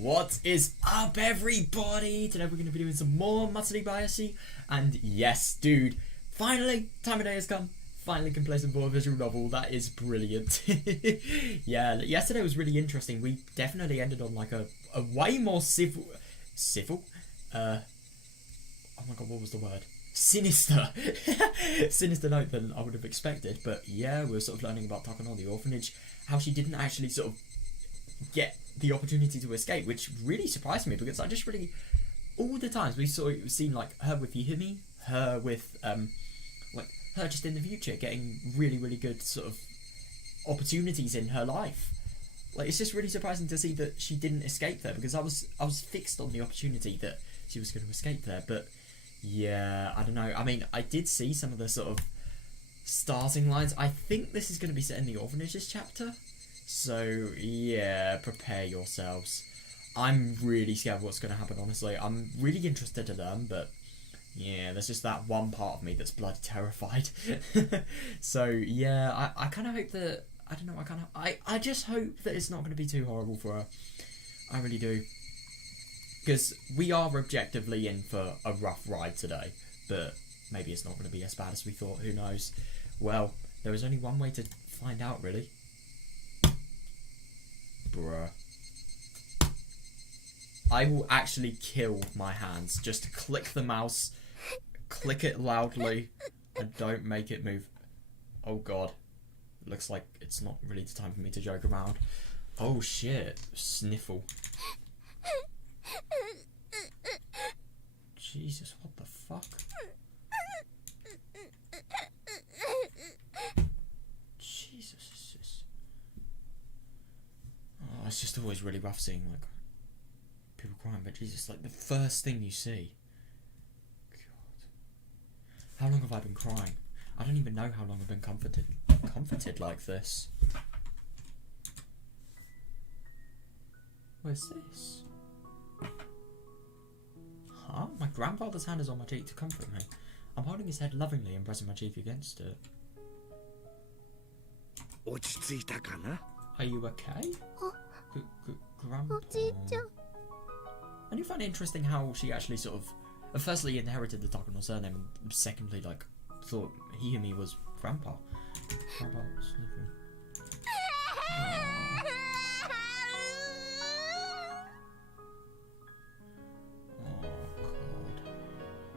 What is up, everybody? Today we're going to be doing some more Matsuribayashi, and yes, dude, finally, time of day has come. Finally can play some more visual novel. That is brilliant. Yeah, yesterday was really interesting. We definitely ended on like a way more civil, oh my god, what was the word? Sinister note than I would have expected. But yeah, we were sort of learning about Takano, the orphanage, how she didn't actually sort of get the opportunity to escape, which really surprised me, because I just really, all the times we seen like her with Yumi, her with like her just in the future getting really good sort of opportunities in her life. Like, it's just really surprising to see that she didn't escape there, because I was fixed on the opportunity that she was going to escape there. But yeah, I don't know. I mean, I did see some of the sort of starting lines. I think this is going to be set in the orphanages chapter. So yeah, prepare yourselves. I'm really scared of what's going to happen, honestly. I'm really interested to learn, but yeah, there's just that one part of me that's bloody terrified. So yeah, I kind of hope that, I don't know, I just hope that it's not going to be too horrible for her. I really do. Because we are objectively in for a rough ride today, but maybe it's not going to be as bad as we thought, who knows. Well, there was only one way to find out, really. Bruh. I will actually kill my hands. Just click the mouse, click it loudly, and don't make it move. Oh god. Looks like it's not really the time for me to joke around. Oh shit. Sniffle. Jesus, what the fuck? Jesus, it's just always really rough seeing like people crying, but Jesus, like the first thing you see. God. How long have I been crying? I don't even know how long I've been comforted like this. Where's this? Huh? My grandfather's hand is on my cheek to comfort me. I'm holding his head lovingly and pressing my cheek against it. Are you okay? Grandpa. I do find it interesting how she actually sort of, firstly inherited the Takano surname, and secondly, like, thought Hiyumi was Grandpa. Grandpa Sniffle. Oh god.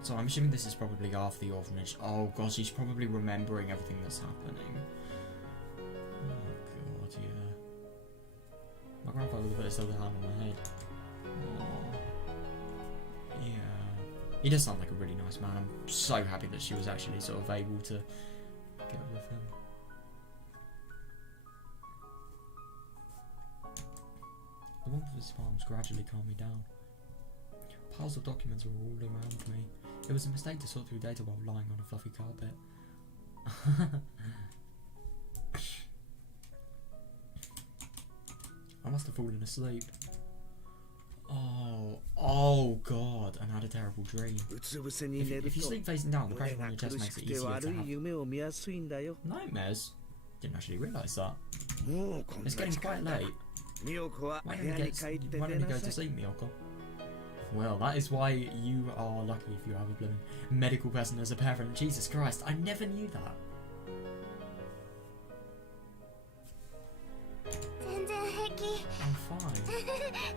So I'm assuming this is probably after the orphanage. Oh god, she's probably remembering everything that's happening. Oh god, yeah. My grandfather would put his other hand on my head. Oh. Yeah. He does sound like a really nice man. I'm so happy that she was actually sort of able to get with him. The warmth of his palms gradually calmed me down. Piles of documents were all around me. It was a mistake to sort through data while lying on a fluffy carpet. I must have fallen asleep. Oh god, and had a terrible dream. If you sleep facing down, the pressure on your chest makes it easier to have nightmares? Didn't actually realise that. It's getting quite late. Why don't you go to sleep, Miyoko? Well, that is why you are lucky if you have a blooming medical person as a parent. Jesus Christ, I never knew that. I'm fine.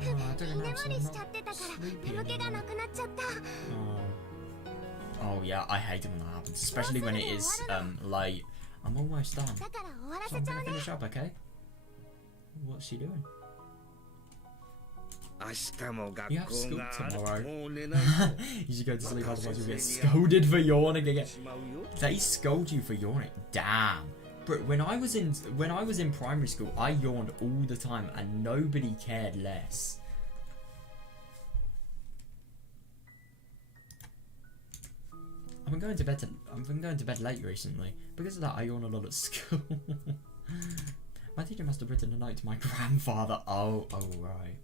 Oh, I took a nap, so I'm not sleepy anymore. Oh yeah, I hate it when that happens, especially when it is late. I'm almost done. So I'm gonna finish up, okay? What's she doing? You have school tomorrow. You should go to sleep, otherwise you'll get scolded for yawning again. They scold you for yawning? Damn. But when I was in primary school, I yawned all the time and nobody cared less. I've been going to bed late recently. Because of that, I yawn a lot at school. My teacher must have written a note to my grandfather. Oh right.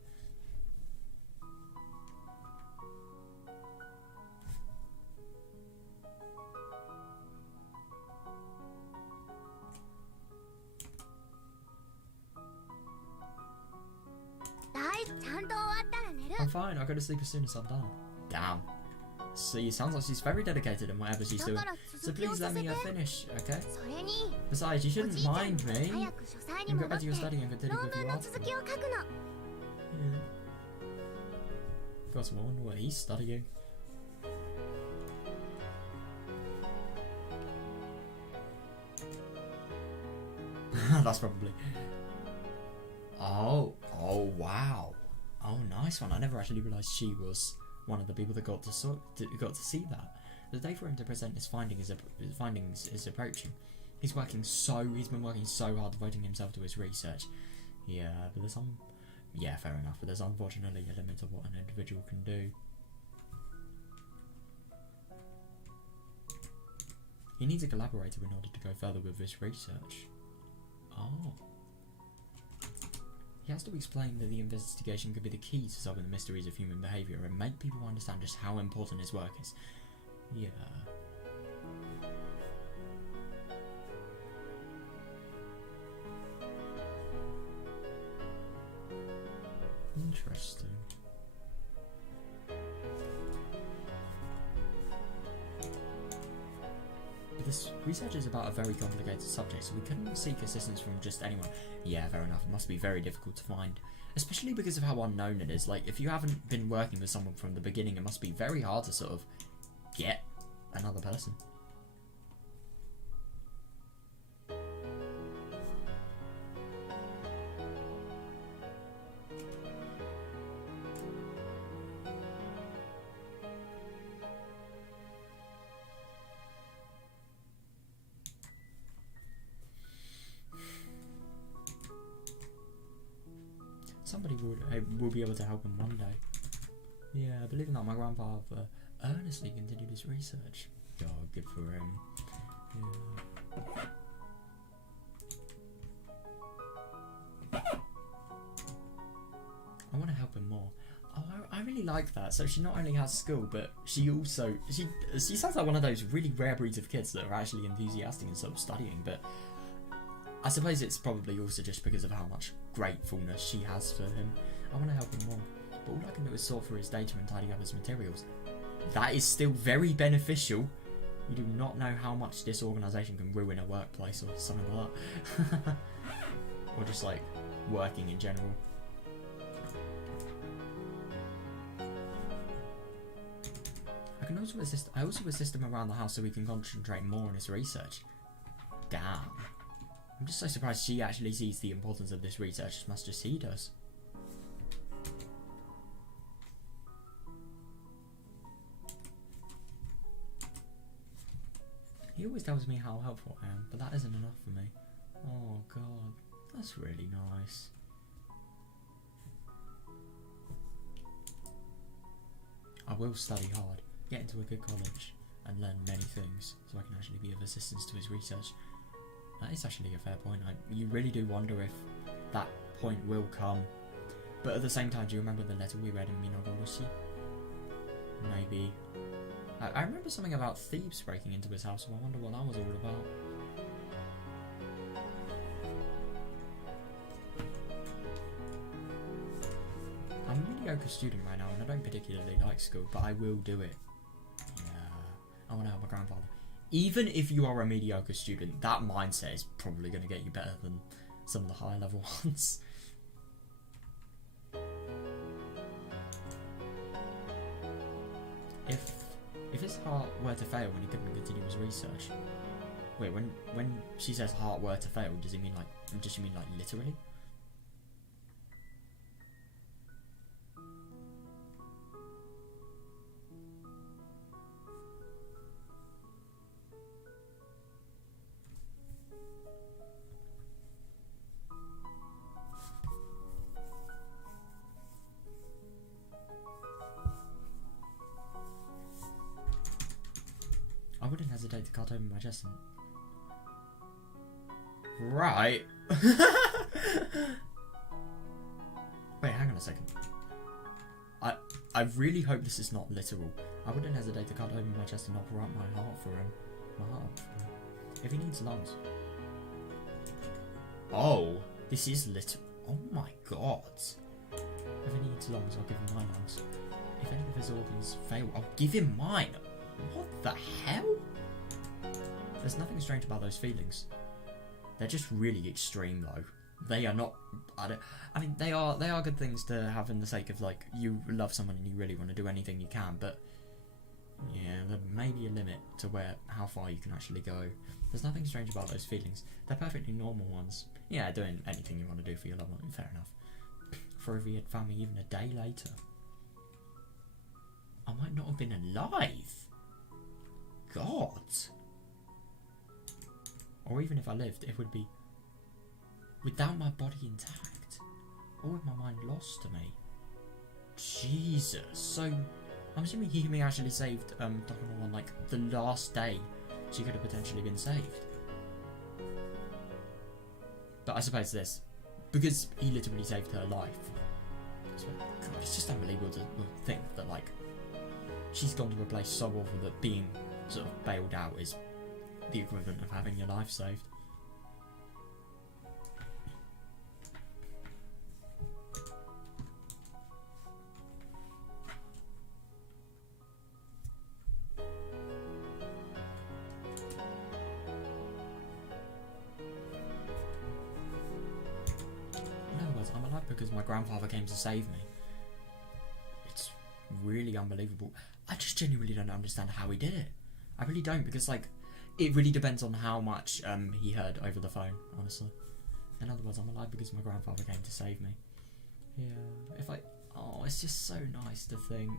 I'm fine. I'll go to sleep as soon as I'm done. Damn. See, it sounds like she's very dedicated in whatever she's doing. So please let me finish, okay? Besides, you shouldn't mind me. You can go back to your study and continue with your article. Yeah. Got some wonder what he's studying. That's probably. Oh wow. Oh, nice one. I never actually realised she was one of the people that got to see that. The day for him to present his findings is approaching. He's been working so hard devoting himself to his research. Yeah, but there's fair enough, but there's unfortunately a limit to what an individual can do. He needs a collaborator in order to go further with his research. Oh. He has to explain that the investigation could be the key to solving the mysteries of human behaviour and make people understand just how important his work is. Yeah. Interesting. This research is about a very complicated subject, so we couldn't seek assistance from just anyone. Yeah, fair enough. It must be very difficult to find, especially because of how unknown it is. Like, if you haven't been working with someone from the beginning, it must be very hard to sort of get another person. Somebody will be able to help him one day. Yeah, believe it or not, my grandfather earnestly continued his research. Oh, good for him. Yeah. I want to help him more. Oh, I really like that. So she not only has school, but she also she sounds like one of those really rare breeds of kids that are actually enthusiastic and sort of studying. But I suppose it's probably also just because of how much gratefulness she has for him. I want to help him more, but all I can do is sort through his data and tidy up his materials. That is still very beneficial. You do not know how much this organisation can ruin a workplace or something like that. Or just like working in general. I also assist him around the house so he can concentrate more on his research. Damn. I'm just so surprised she actually sees the importance of this research as much as he does. He always tells me how helpful I am, but that isn't enough for me. Oh god, that's really nice. I will study hard, get into a good college, and learn many things so I can actually be of assistance to his research. That is actually a fair point. You really do wonder if that point will come. But at the same time, do you remember the letter we read in Higurashi? Maybe. I remember something about thieves breaking into his house, so I wonder what that was all about. I'm a mediocre student right now, and I don't particularly like school, but I will do it. Yeah, I want to help my grandfather. Even if you are a mediocre student, that mindset is probably going to get you better than some of the higher level ones. If his heart were to fail when he couldn't continue his research, wait, when she says heart were to fail, does she mean like literally? I wouldn't hesitate to cut open my chest and... Right. Wait, hang on a second. I really hope this is not literal. I wouldn't hesitate to cut open my chest and offer up my heart for him. My heart for him. If he needs lungs. Oh, this is literal. Oh my god. If he needs lungs, I'll give him my lungs. If any of his organs fail, I'll give him mine. What the hell? There's nothing strange about those feelings. They're just really extreme, though. They are not. I mean, they are good things to have in the sake of, like, you love someone and you really want to do anything you can, but yeah, there may be a limit to how far you can actually go. There's nothing strange about those feelings. They're perfectly normal ones. Yeah, doing anything you want to do for your loved one, fair enough. For if he had found me even a day later, I might not have been alive. God. Or even if I lived, it would be without my body intact, or with my mind lost to me. Jesus. So, I'm assuming Higurashi actually saved Takano on, like, the last day she could have potentially been saved. But I suppose this, because he literally saved her life. So, God, it's just unbelievable to think that, like, she's gone to a place so awful that being sort of bailed out is the equivalent of having your life saved. In other words, I'm alive because my grandfather came to save me. It's really unbelievable. I just genuinely don't understand how he did it. I really don't, because, like, it really depends on how much he heard over the phone, honestly. In other words, I'm alive because my grandfather came to save me. Yeah, oh, it's just so nice to think.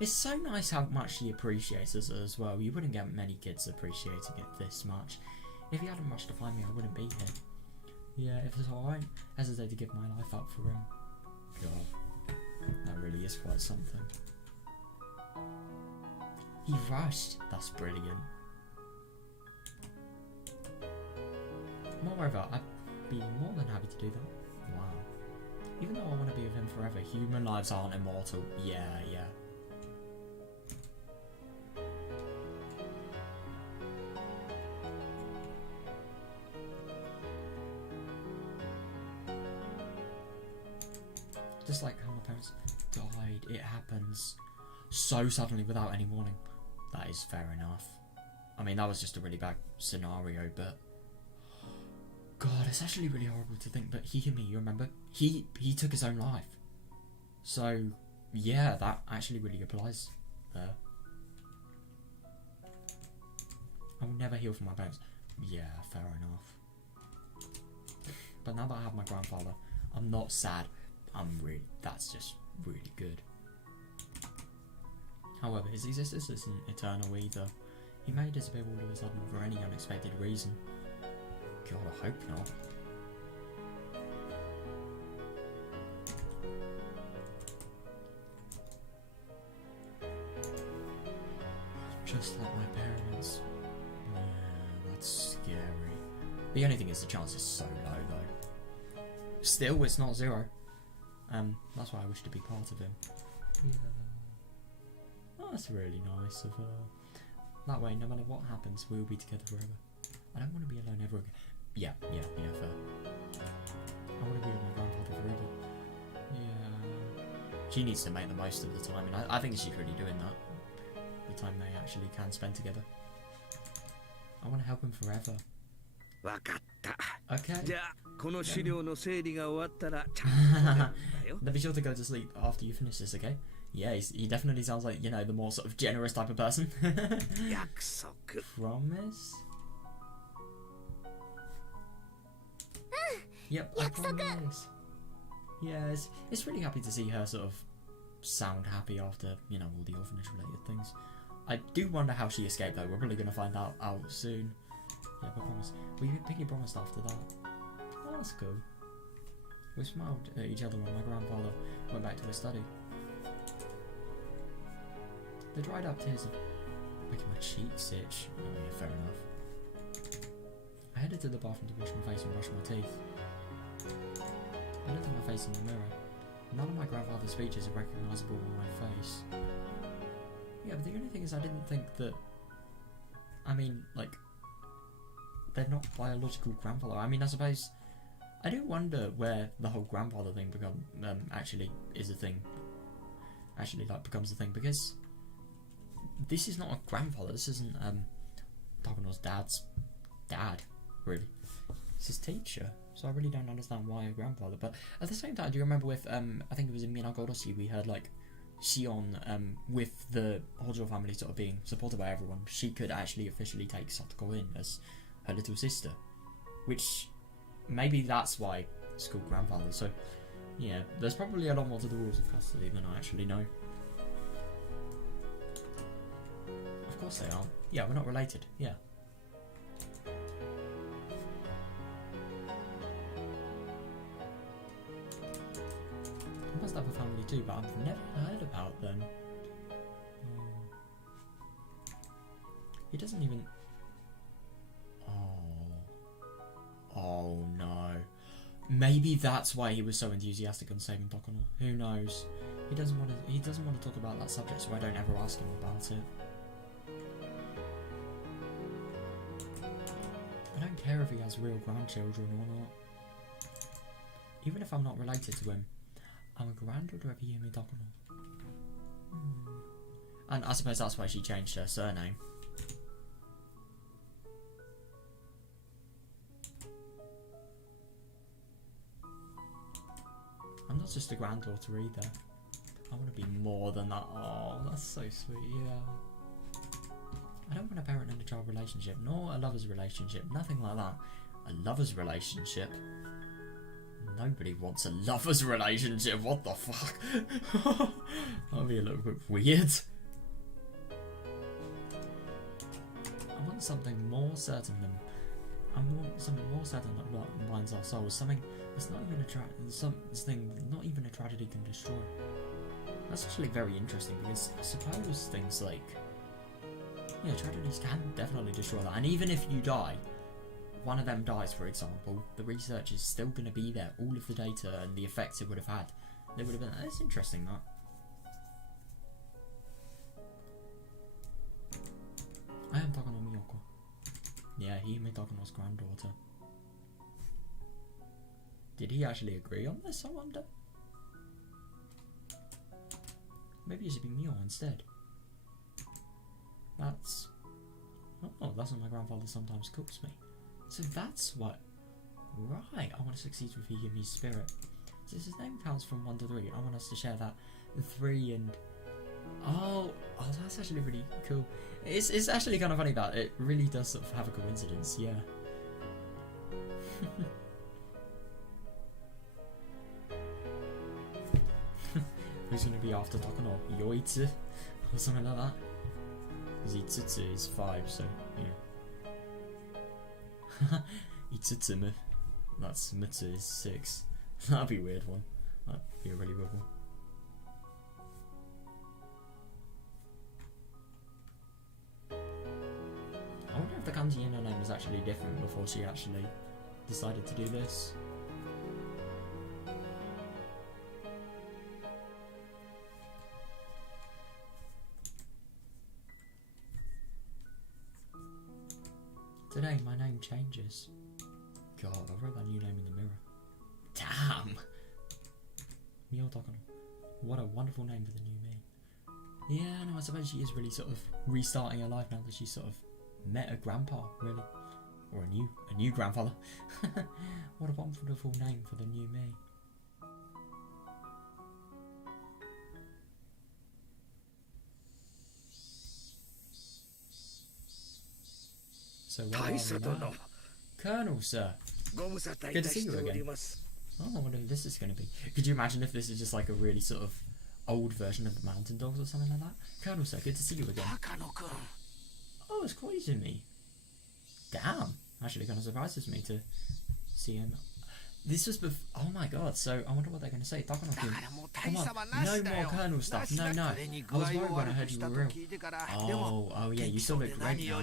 It's so nice how much he appreciates us as well. You wouldn't get many kids appreciating it this much. If he hadn't rushed to find me, I wouldn't be here. Yeah, if it's alright, hesitate to give my life up for him. God, that really is quite something. He rushed. That's brilliant. Moreover, I'd be more than happy to do that. Wow. Even though I want to be with him forever, human lives aren't immortal. Yeah. Just like how my parents died, it happens so suddenly without any warning. That is fair enough. I mean, that was just a really bad scenario, but God, it's actually really horrible to think. But you remember? He took his own life. So yeah, that actually really applies there. I will never heal from my parents. Yeah, fair enough. But now that I have my grandfather, I'm not sad. That's just really good. However, his existence isn't eternal either. He may disappear all of a sudden for any unexpected reason. God, I hope not. Just like my parents. Yeah, that's scary. The only thing is the chance is so low though. Still, it's not zero. That's why I wish to be part of him. Yeah. Oh, that's really nice of her. That way, no matter what happens, we'll be together forever. I don't want to be alone ever again. Yeah, fair. I want to be with my grandfather forever. Yeah. She needs to make the most of the time, and I think she's really doing that. The time they actually can spend together. I want to help him forever. Okay. Then be sure to go to sleep after you finish this, okay? Yeah, he definitely sounds like, the more sort of generous type of person. Promise? Yep, I promise. Yeah, it's really happy to see her sort of sound happy after, all the orphanage related things. I do wonder how she escaped though. We're probably going to find out soon. Yeah, but promise. We pinky promised after that. Oh, that's cool. We smiled at each other when my grandfather went back to his study. The dried up tears are making my cheeks itch. Oh yeah, fair enough. I headed to the bathroom to wash my face and brush my teeth. I looked at my face in the mirror. None of my grandfather's features are recognisable on my face. Yeah, but the only thing is I didn't think that... they're not biological grandfather. I mean, I suppose I do wonder where the whole grandfather thing actually is a thing. Actually, like, becomes a thing, because this is not a grandfather. This isn't Takano's dad's dad, really. It's his teacher. So I really don't understand why a grandfather. But at the same time, do you remember with I think it was in Minagoroshi, we heard like Shion, with the Hojo family sort of being supported by everyone, she could actually officially take Satoko in as her little sister, which maybe that's why it's called grandfather. So yeah, there's probably a lot more to the rules of custody than I actually know. Of course they are. Yeah, we're not related. Yeah. I must have a family too, but I've never heard about them. He doesn't even... Oh no. Maybe that's why he was so enthusiastic on saving Takano. Who knows? He doesn't want to talk about that subject, so I don't ever ask him about it. I don't care if he has real grandchildren or not. Even if I'm not related to him, I'm a granddaughter of Hiyumi Takano. And I suppose that's why she changed her surname. I'm not just a granddaughter either. I want to be more than that. Oh, that's so sweet, yeah. I don't want a parent and a child relationship, nor a lover's relationship, nothing like that. A lover's relationship? Nobody wants a lover's relationship, what the fuck? That'll be a little bit weird. I want something more certain than... something more certain that binds our souls. Something that's not even something not even a tragedy can destroy. That's actually very interesting, because I suppose things like... yeah, tragedies can definitely destroy that. And even if you die, one of them dies, for example, the research is still going to be there. All of the data and the effects it would have had. They would have been... It's interesting, that. I am Takano Miyoko. Yeah, Hiyumi Takano's granddaughter. Did he actually agree on this, I wonder? Maybe it should be Mio instead. That's... oh, that's what my grandfather sometimes cooks me. So that's what... right, I want to succeed with Hiyumi's spirit. So his name counts from 1 to 3. I want us to share that 3 and... Oh, that's actually really cool. It's actually kind of funny that it really does sort of have a coincidence, yeah. Who's going to be after Takano? Yoitsu? Or something like that? Because Itsutsu is 5, so, yeah. Itsutsumu. That's Mutsu is 6. That'd be a weird one. That'd be a really weird one. I wonder if the kanji in her name was actually different before she actually decided to do this. Today my name changes. God, I wrote that new name in the mirror. Damn! Mio Takano. What a wonderful name for the new me. Yeah, no, I suppose she is really sort of restarting her life now that she's sort of met a grandpa, really. Or a new grandfather. What a wonderful name for the new me. So where are we now? Colonel, sir. Good to see you again. Oh, I wonder who this is going to be. Could you imagine if this is just like a really sort of old version of the Mountain Dogs or something like that? Colonel, sir, good to see you again. Oh, it's Koizumi. Damn. Actually kind of surprises me to see him. This was before... oh my god, so I wonder what they're going to say. Takano-kun, come on, no more Colonel stuff. No. I was worried when I heard you were real. Oh yeah, you still look great now.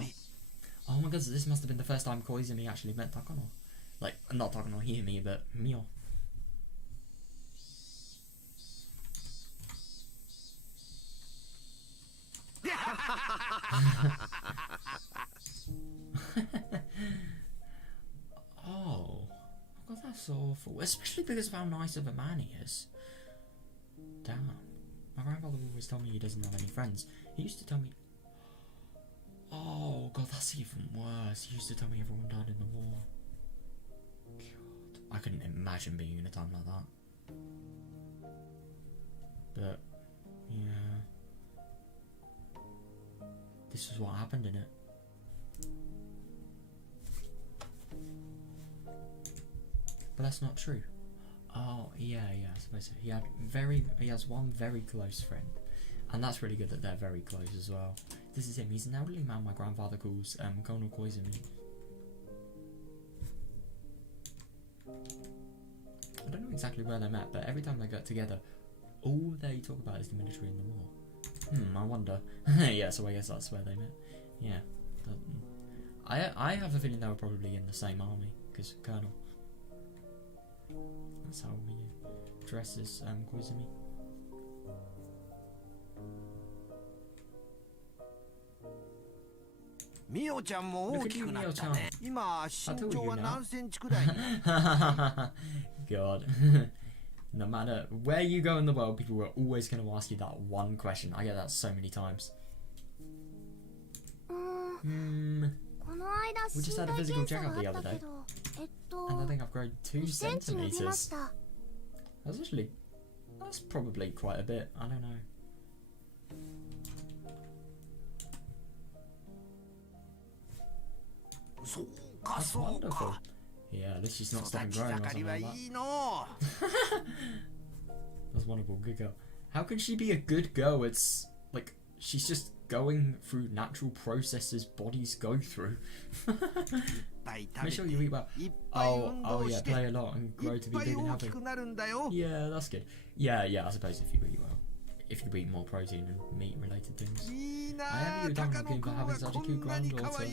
Oh my god, so this must have been the first time Koizumi actually met Takano. Like, not Takano, Hiyumi, but Mio. Oh, God, That's awful. Especially because of how nice of a man he is. Damn. My grandfather always told me he doesn't have any friends. He used to tell me... Oh, God, that's even worse. He used to tell me everyone died in the war. God. I couldn't imagine being in a time like that. But, yeah. This is what happened, innit? But that's not true. Oh, yeah, I suppose so. He has one very close friend. And that's really good that they're very close as well. This is him. He's an elderly man my grandfather calls Kono Koizumi. I don't know exactly where they met, but every time they get together, all they talk about is the military and the war. I wonder. Yeah, so I guess that's where they met. Yeah. I have a feeling they were probably in the same army, because Colonel. That's how he dresses Koizumi. Mio-chan mo oukiku natta ne. Ima shinchou wa nan senchi kurai ni? God. No matter where you go in the world, people are always going to ask you that one question. I get that so many times. We just had a physical checkup the other day, and I think I've grown 2 centimeters. That's probably quite a bit. I don't know. That's wonderful. Yeah, at least she's not stopping growing or something like that. That's wonderful. Good girl. How can she be a good girl? It's like she's just going through natural processes bodies go through. Make sure you eat well. Oh yeah, play a lot and grow to be big and happy. Yeah, that's good. Yeah, I suppose if you eat well. If you eat more protein and meat related things. I envy you, Takano, for having such a cute granddaughter.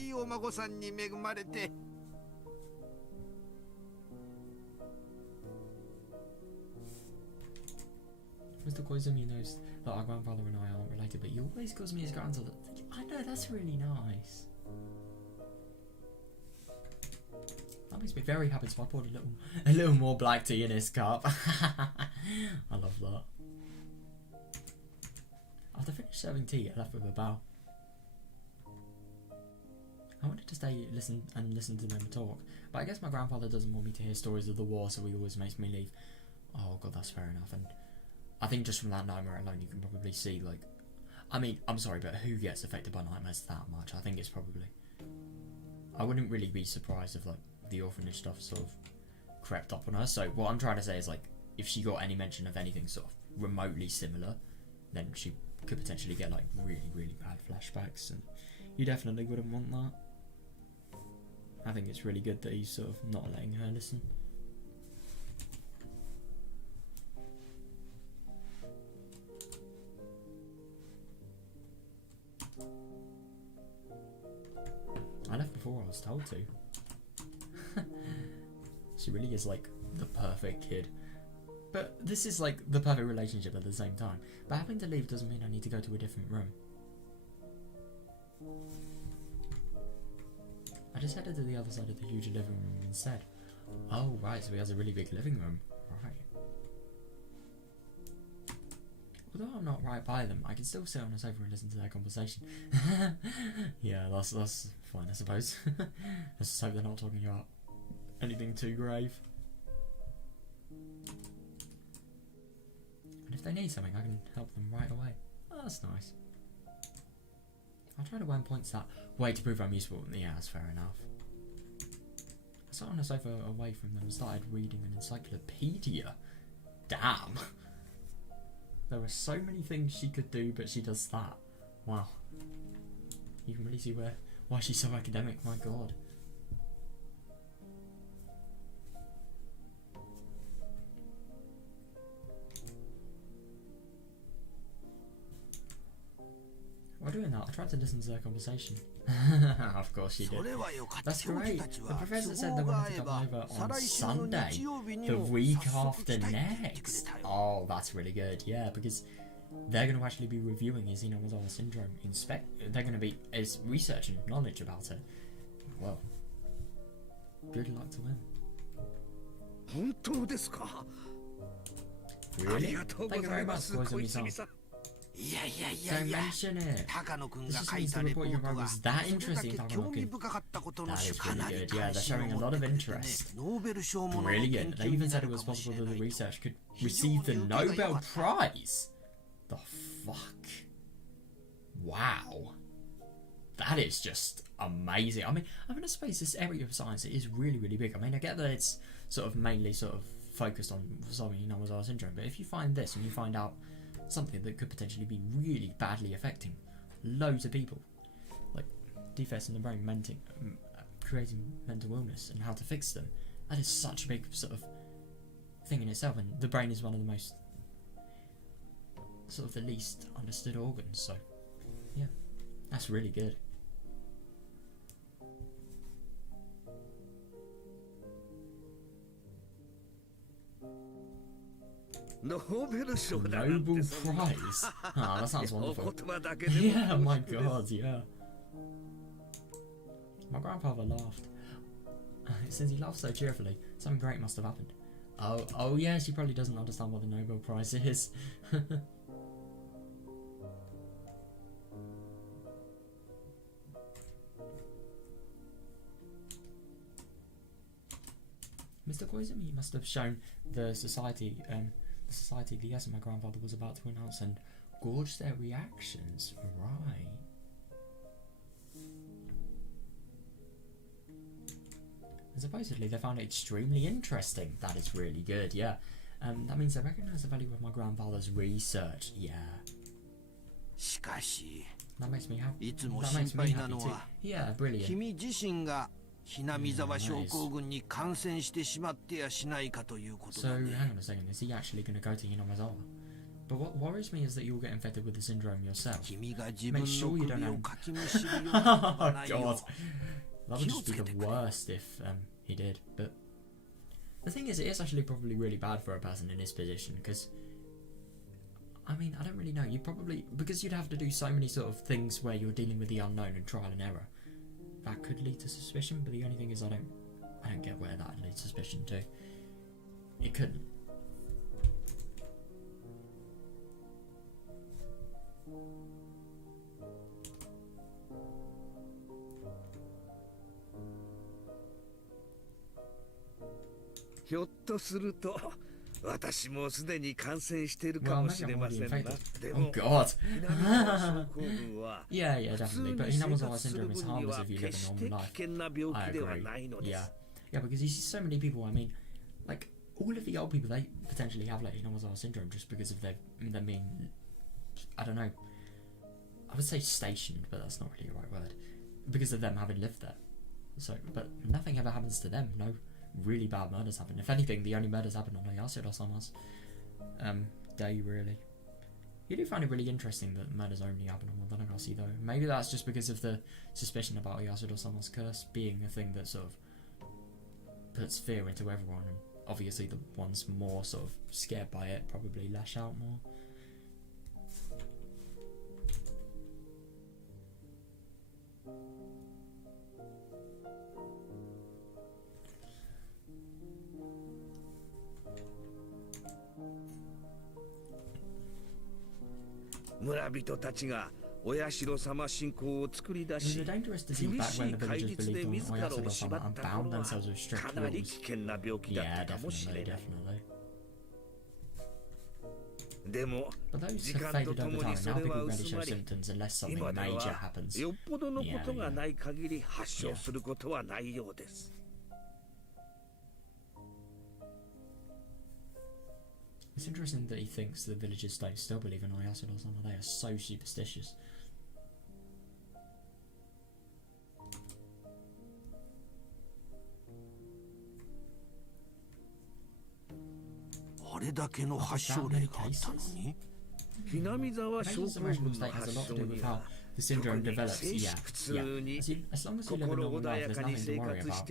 Mr. Koizumi knows that our grandfather and I aren't related, but he always calls me his grandson. I know, that's really nice. That makes me very happy, so I poured a little more black tea in his cup. I love that. After I finished serving tea, I left with a bow. I wanted to stay listen to them talk, but I guess my grandfather doesn't want me to hear stories of the war, so he always makes me leave. Oh God, that's fair enough. And I think just from that nightmare alone, you can probably see, like, I mean, I'm sorry, but who gets affected by nightmares that much? I think it's probably... I wouldn't really be surprised if, like, the orphanage stuff sort of crept up on her. So what I'm trying to say is, like, if she got any mention of anything sort of remotely similar, then she could potentially get, like, really, really bad flashbacks, and you definitely wouldn't want that. I think it's really good that he's sort of not letting her listen. I left before I was told to. She really is like the perfect kid. But this is like the perfect relationship at the same time. But having to leave doesn't mean I need to go to a different room. I just headed to the other side of the huge living room instead. Oh right, so he has a really big living room. Right. Although I'm not right by them, I can still sit on a sofa and listen to their conversation. Yeah, that's fine, I suppose. Let's just hope they're not talking about anything too grave. And if they need something, I can help them right away. Oh, that's nice. I'll try to earn points that way to prove I'm useful. Yeah, that's fair enough. I sat on a sofa away from them and started reading an encyclopedia. Damn. There are so many things she could do, but she does that. Wow. You can really see why she's so academic, my god. While doing that, I tried to listen to their conversation. Of course she did. That's great. The professor said they wanted to come over on Sunday, the week after next. Oh, that's really good. Yeah, because they're going to actually be reviewing his Xenomozoa syndrome. They're going to be researching knowledge about it. Well, good luck to him. 本当ですか。 Really? Thank you very much, Koizumi-san. いやいやい Don't や。 mention it. 高野くん This が just 書い means た the レポ report you ート wrote が was そ that れだ interesting, け興味 Takano-kun. 深かったことの That is か really なり good. Yeah, 関 they're 心を showing a 持 lot っ of てくれてね interest. ノーベル賞ものの研 Brilliant. They 究に even な said る it か was もし possible れ that な the いと research could 非常に receive the 受けが良か Nobel った Prize. The fuck? Wow. That is just amazing. I mean, I suppose this area of science is really, really big. I mean, I get that it's sort of mainly sort of focused on solving Higurashi syndrome, but if you find this and you find out something that could potentially be really badly affecting loads of people, like defects in the brain, creating mental illness and how to fix them, that is such a big sort of thing in itself, and the brain is one of the most sort of the least understood organs, so yeah, that's really good. Nobel Prize. Ah, that sounds wonderful. Yeah, my god, yeah. My grandfather laughed. Since he laughed so cheerfully, something great must have happened. Oh yeah, she probably doesn't understand what the Nobel Prize is. Mr. Koizumi must have shown the society the lesson my grandfather was about to announce and gauged their reactions. Right. And supposedly they found it extremely interesting. That is really good, yeah. That means they recognise the value of my grandfather's research. Yeah. That makes me happy. That makes me happy too. Yeah, brilliant. 君自身がひなみ沢症候群に感染してしまってやしないかということだ So ね。 hang on a second, is he actually going to go to Higurashi? But what worries me is that you'll get infected with the syndrome yourself. 君が自分 Make の sure you 首 don't を have... かきむしるようなことはないよ。 God. That would just be the worst if he did. But the thing is, it is actually probably really bad for a person in his position, because I mean, I don't really know. You probably, because you'd have to do so many sort of things where you're dealing with the unknown and trial and error. That could lead to suspicion, but the only thing is I don't get where that leads to suspicion to. It couldn't. Well, oh god. Yeah, definitely. But Higurashi syndrome is harmless if you live a normal life. I agree. Yeah, because you see so many people. I mean, like all of the old people, they potentially have like Higurashi syndrome just because of them being, I don't know. I would say stationed, but that's not really the right word. Because of them having lived there. So, but nothing ever happens to them. No really bad murders happen. If anything, the only murders happen on Oyasudo-sama's day, really. You do find it really interesting that murders only happen on Modanagashi, though. Maybe that's just because of the suspicion about Oyasudo-sama's curse being a thing that sort of puts fear into everyone, and obviously the ones more sort of scared by it probably lash out more. It was a dangerous disease back when the villagers believed on Oyasudo-sama and bound themselves with strict rules. Yeah, definitely. But those have faded over time, and now people rarely show symptoms unless something major happens. It's interesting that he thinks the villagers don't still believe in Oyasudo-sama. They are so superstitious. Are that many cases? Patient's emotional state has a lot to do with how the syndrome develops. Yeah. As long as you live a normal life, there's nothing to worry about.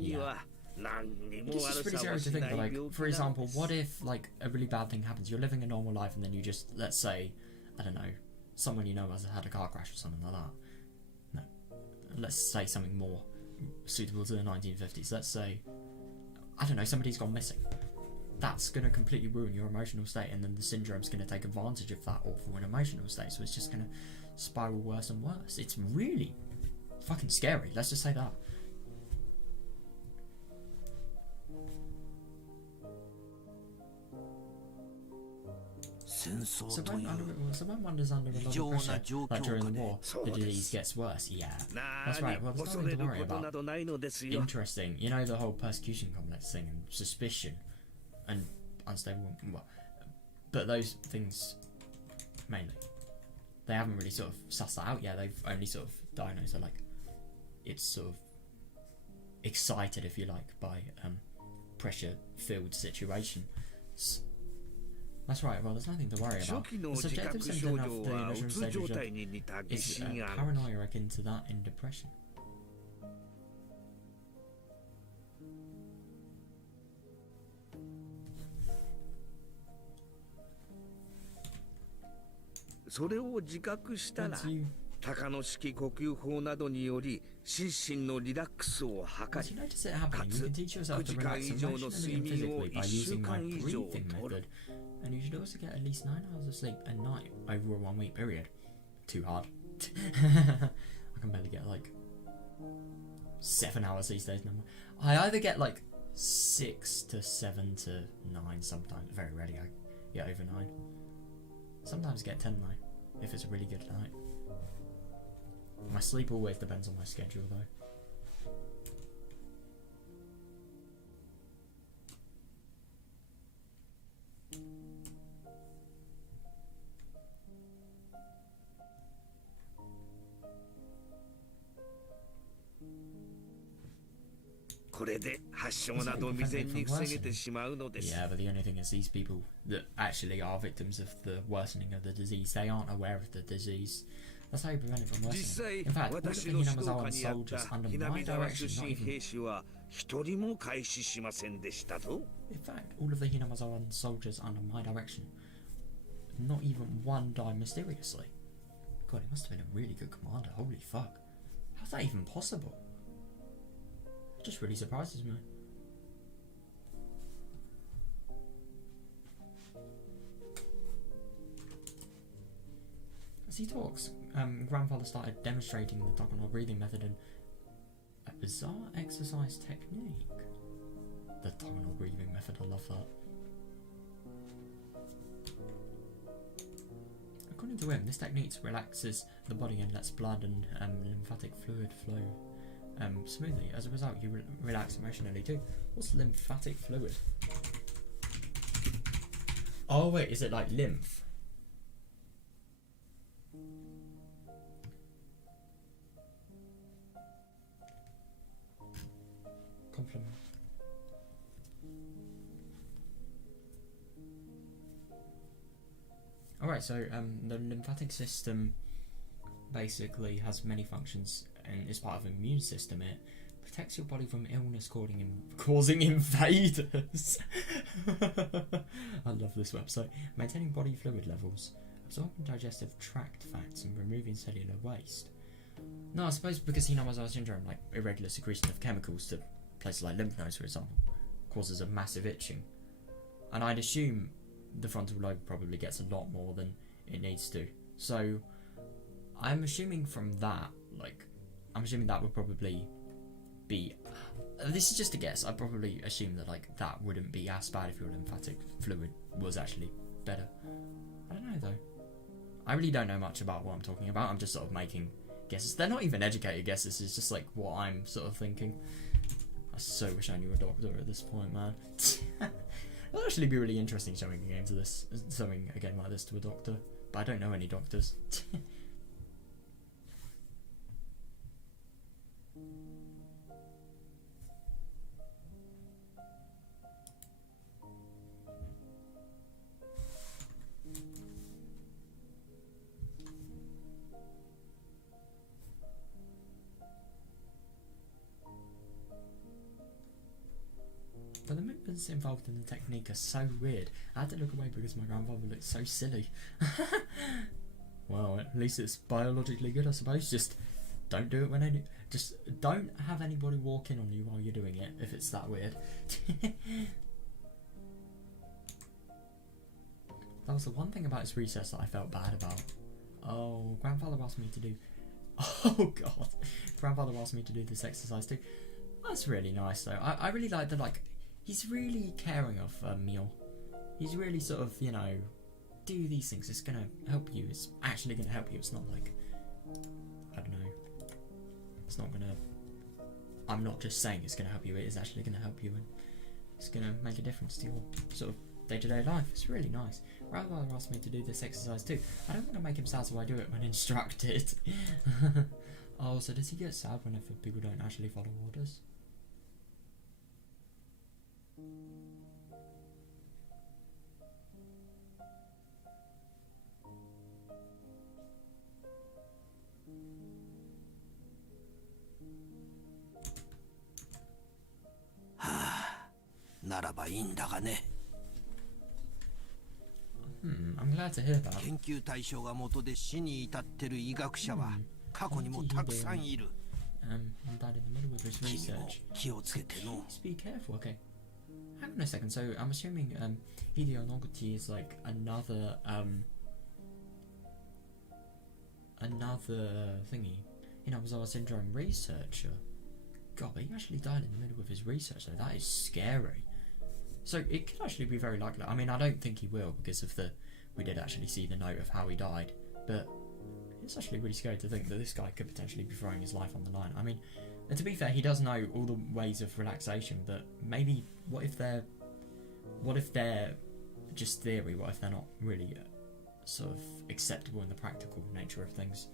Yeah. It's just pretty scary to think that, like, for example, what if, like, a really bad thing happens? You're living a normal life and then you just, let's say, I don't know, someone you know has had a car crash or something like that. No. Let's say something more suitable to the 1950s. Let's say I don't know, somebody's gone missing. That's going to completely ruin your emotional state, and then the syndrome's going to take advantage of that awful and emotional state, so it's just going to spiral worse and worse. It's really fucking scary, let's just say that. So when one is under a lot of pressure, like during the war, the disease gets worse. Yeah, that's right. Well, there's nothing to worry about. Interesting. You know, the whole persecution complex thing and suspicion and unstable. Well, but those things mainly, they haven't really sort of sussed that out yet. They've only sort of diagnosed it like it's sort of excited, if you like, by pressure-filled situations. That's right, well, there's nothing to worry about. The subjective symptom of the initial stage of shock is paranoia akin to that in depression. Once you 高野式呼吸法などにより心身のリラックスを図り、 notice it happening, you can teach yourself to relax emotionally and physically by using my breathing method. And you should also get at least 9 hours of sleep a night over a 1 week period. Too hard. I can barely get like 7 hours these days. I either get like 6 to 7 to 9 sometimes. Very rarely I get over 9. Sometimes I get 10 night if it's a really good night. My sleep always depends on my schedule though. Yeah, but the only thing is these people that actually are victims of the worsening of the disease, they aren't aware of the disease. That's how you prevent it from worsening. In fact, all of the Hinamazawa soldiers under my direction, not even... In fact, all of the Hinamazawa soldiers under my direction, not even one died mysteriously. God, he must have been a really good commander, holy fuck. How's that even possible? It just really surprises me. As he talks, grandfather started demonstrating the Takano breathing method and a bizarre exercise technique. The Takano breathing method, I love that. According to him, this technique relaxes the body and lets blood and lymphatic fluid flow smoothly. As a result, you relax emotionally too. What's lymphatic fluid? Oh wait, is it like lymph? Compliment. Alright, so the lymphatic system basically has many functions and is part of the immune system. It protects your body from illness causing invaders. I love this website. Maintaining body fluid levels, absorbing digestive tract fats and removing cellular waste. No, I suppose because Hinamazawa syndrome, like irregular secretion of chemicals to places like lymph nodes, for example, causes a massive itching. And I'd assume the frontal lobe probably gets a lot more than it needs to. So I'm assuming from that, I'm assuming that would probably be, this is just a guess, I'd probably assume that that wouldn't be as bad if your lymphatic fluid was actually better. I don't know though. I really don't know much about what I'm talking about, I'm just sort of making guesses. They're not even educated guesses, it's just what I'm sort of thinking. I so wish I knew a doctor at this point, man. It'll actually be really interesting showing a game like this to a doctor, but I don't know any doctors. But the movements involved in the technique are so weird. I had to look away because my grandfather looked so silly. Well, at least it's biologically good, I suppose. Just don't do it when Just don't have anybody walk in on you while you're doing it, if it's that weird. That was the one thing about his research that I felt bad about. Oh, grandfather asked me to do... Oh, God. Grandfather asked me to do this exercise too. That's really nice, though. I really like that, like, he's really caring of Mio. He's really sort of, you know, do these things. It's going to help you. It's actually going to help you. It's not like, I don't know. It's not going to... I'm not just saying it's going to help you. It is actually going to help you, and it's going to make a difference to your sort of day-to-day life. It's really nice. Grandfather asked me to do this exercise too. I don't want to make him sad, so I do it when instructed. Oh, so does he get sad whenever people don't actually follow orders? I'm glad to hear that. 研究対象が元で死に至ってる医学者は過去にもたくさんいる。Died in the middle of his 君も research. 気をつけての。 Please be careful, okay. Hang on a second, so I'm assuming Hideo Noguchi is like another thingy. Inazawa syndrome researcher. God, but he actually died in the middle of his research, though. That is scary. So it could actually be very likely. I mean, I don't think he will because of we did actually see the note of how he died, but it's actually really scary to think that this guy could potentially be throwing his life on the line. I mean, and to be fair, he does know all the ways of relaxation, but maybe what if they're just theory? What if they're not really sort of acceptable in the practical nature of things?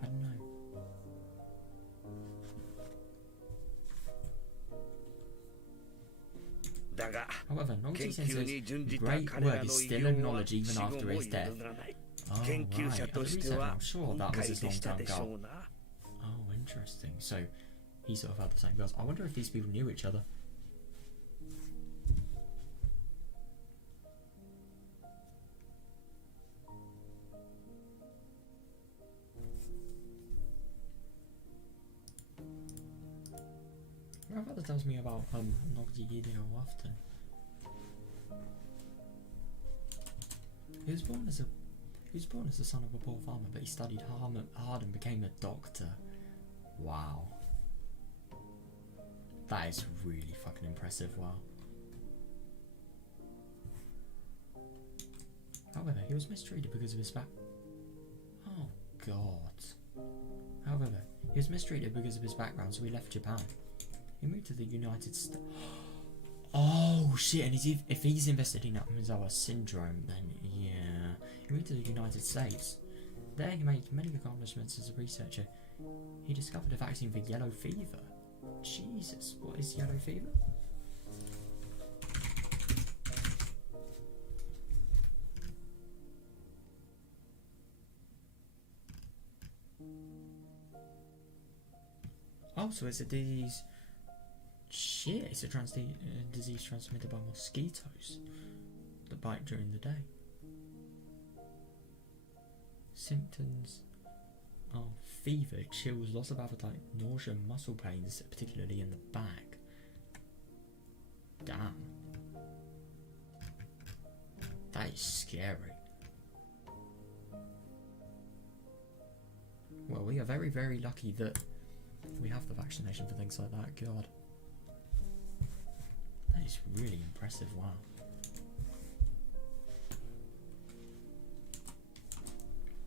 I don't know. However, Noguchi Sensei's great work is still acknowledged even after his death. Oh, right. I'm sure that was his long-term goal. Oh, interesting. So, he sort of had the same goals. I wonder if these people knew each other. My father tells me about Noguchi Hideo often. He was born as the son of a poor farmer, but he studied hard and became a doctor. Wow. That is really fucking impressive, wow. However, he was mistreated because of his back... Oh, God. However, he was mistreated because of his background, so he left Japan. He moved to the United States. Oh shit! And if he's invested in Inazawa syndrome, then yeah, he moved to the United States. There, he made many accomplishments as a researcher. He discovered a vaccine for yellow fever. Jesus, what is yellow fever? Oh, so it's a disease. Shit, it's a disease transmitted by mosquitoes that bite during the day. Symptoms are fever, chills, loss of appetite, nausea, muscle pains, particularly in the back. Damn. That is scary. Well, we are very, very lucky that we have the vaccination for things like that. God. That is really impressive, wow.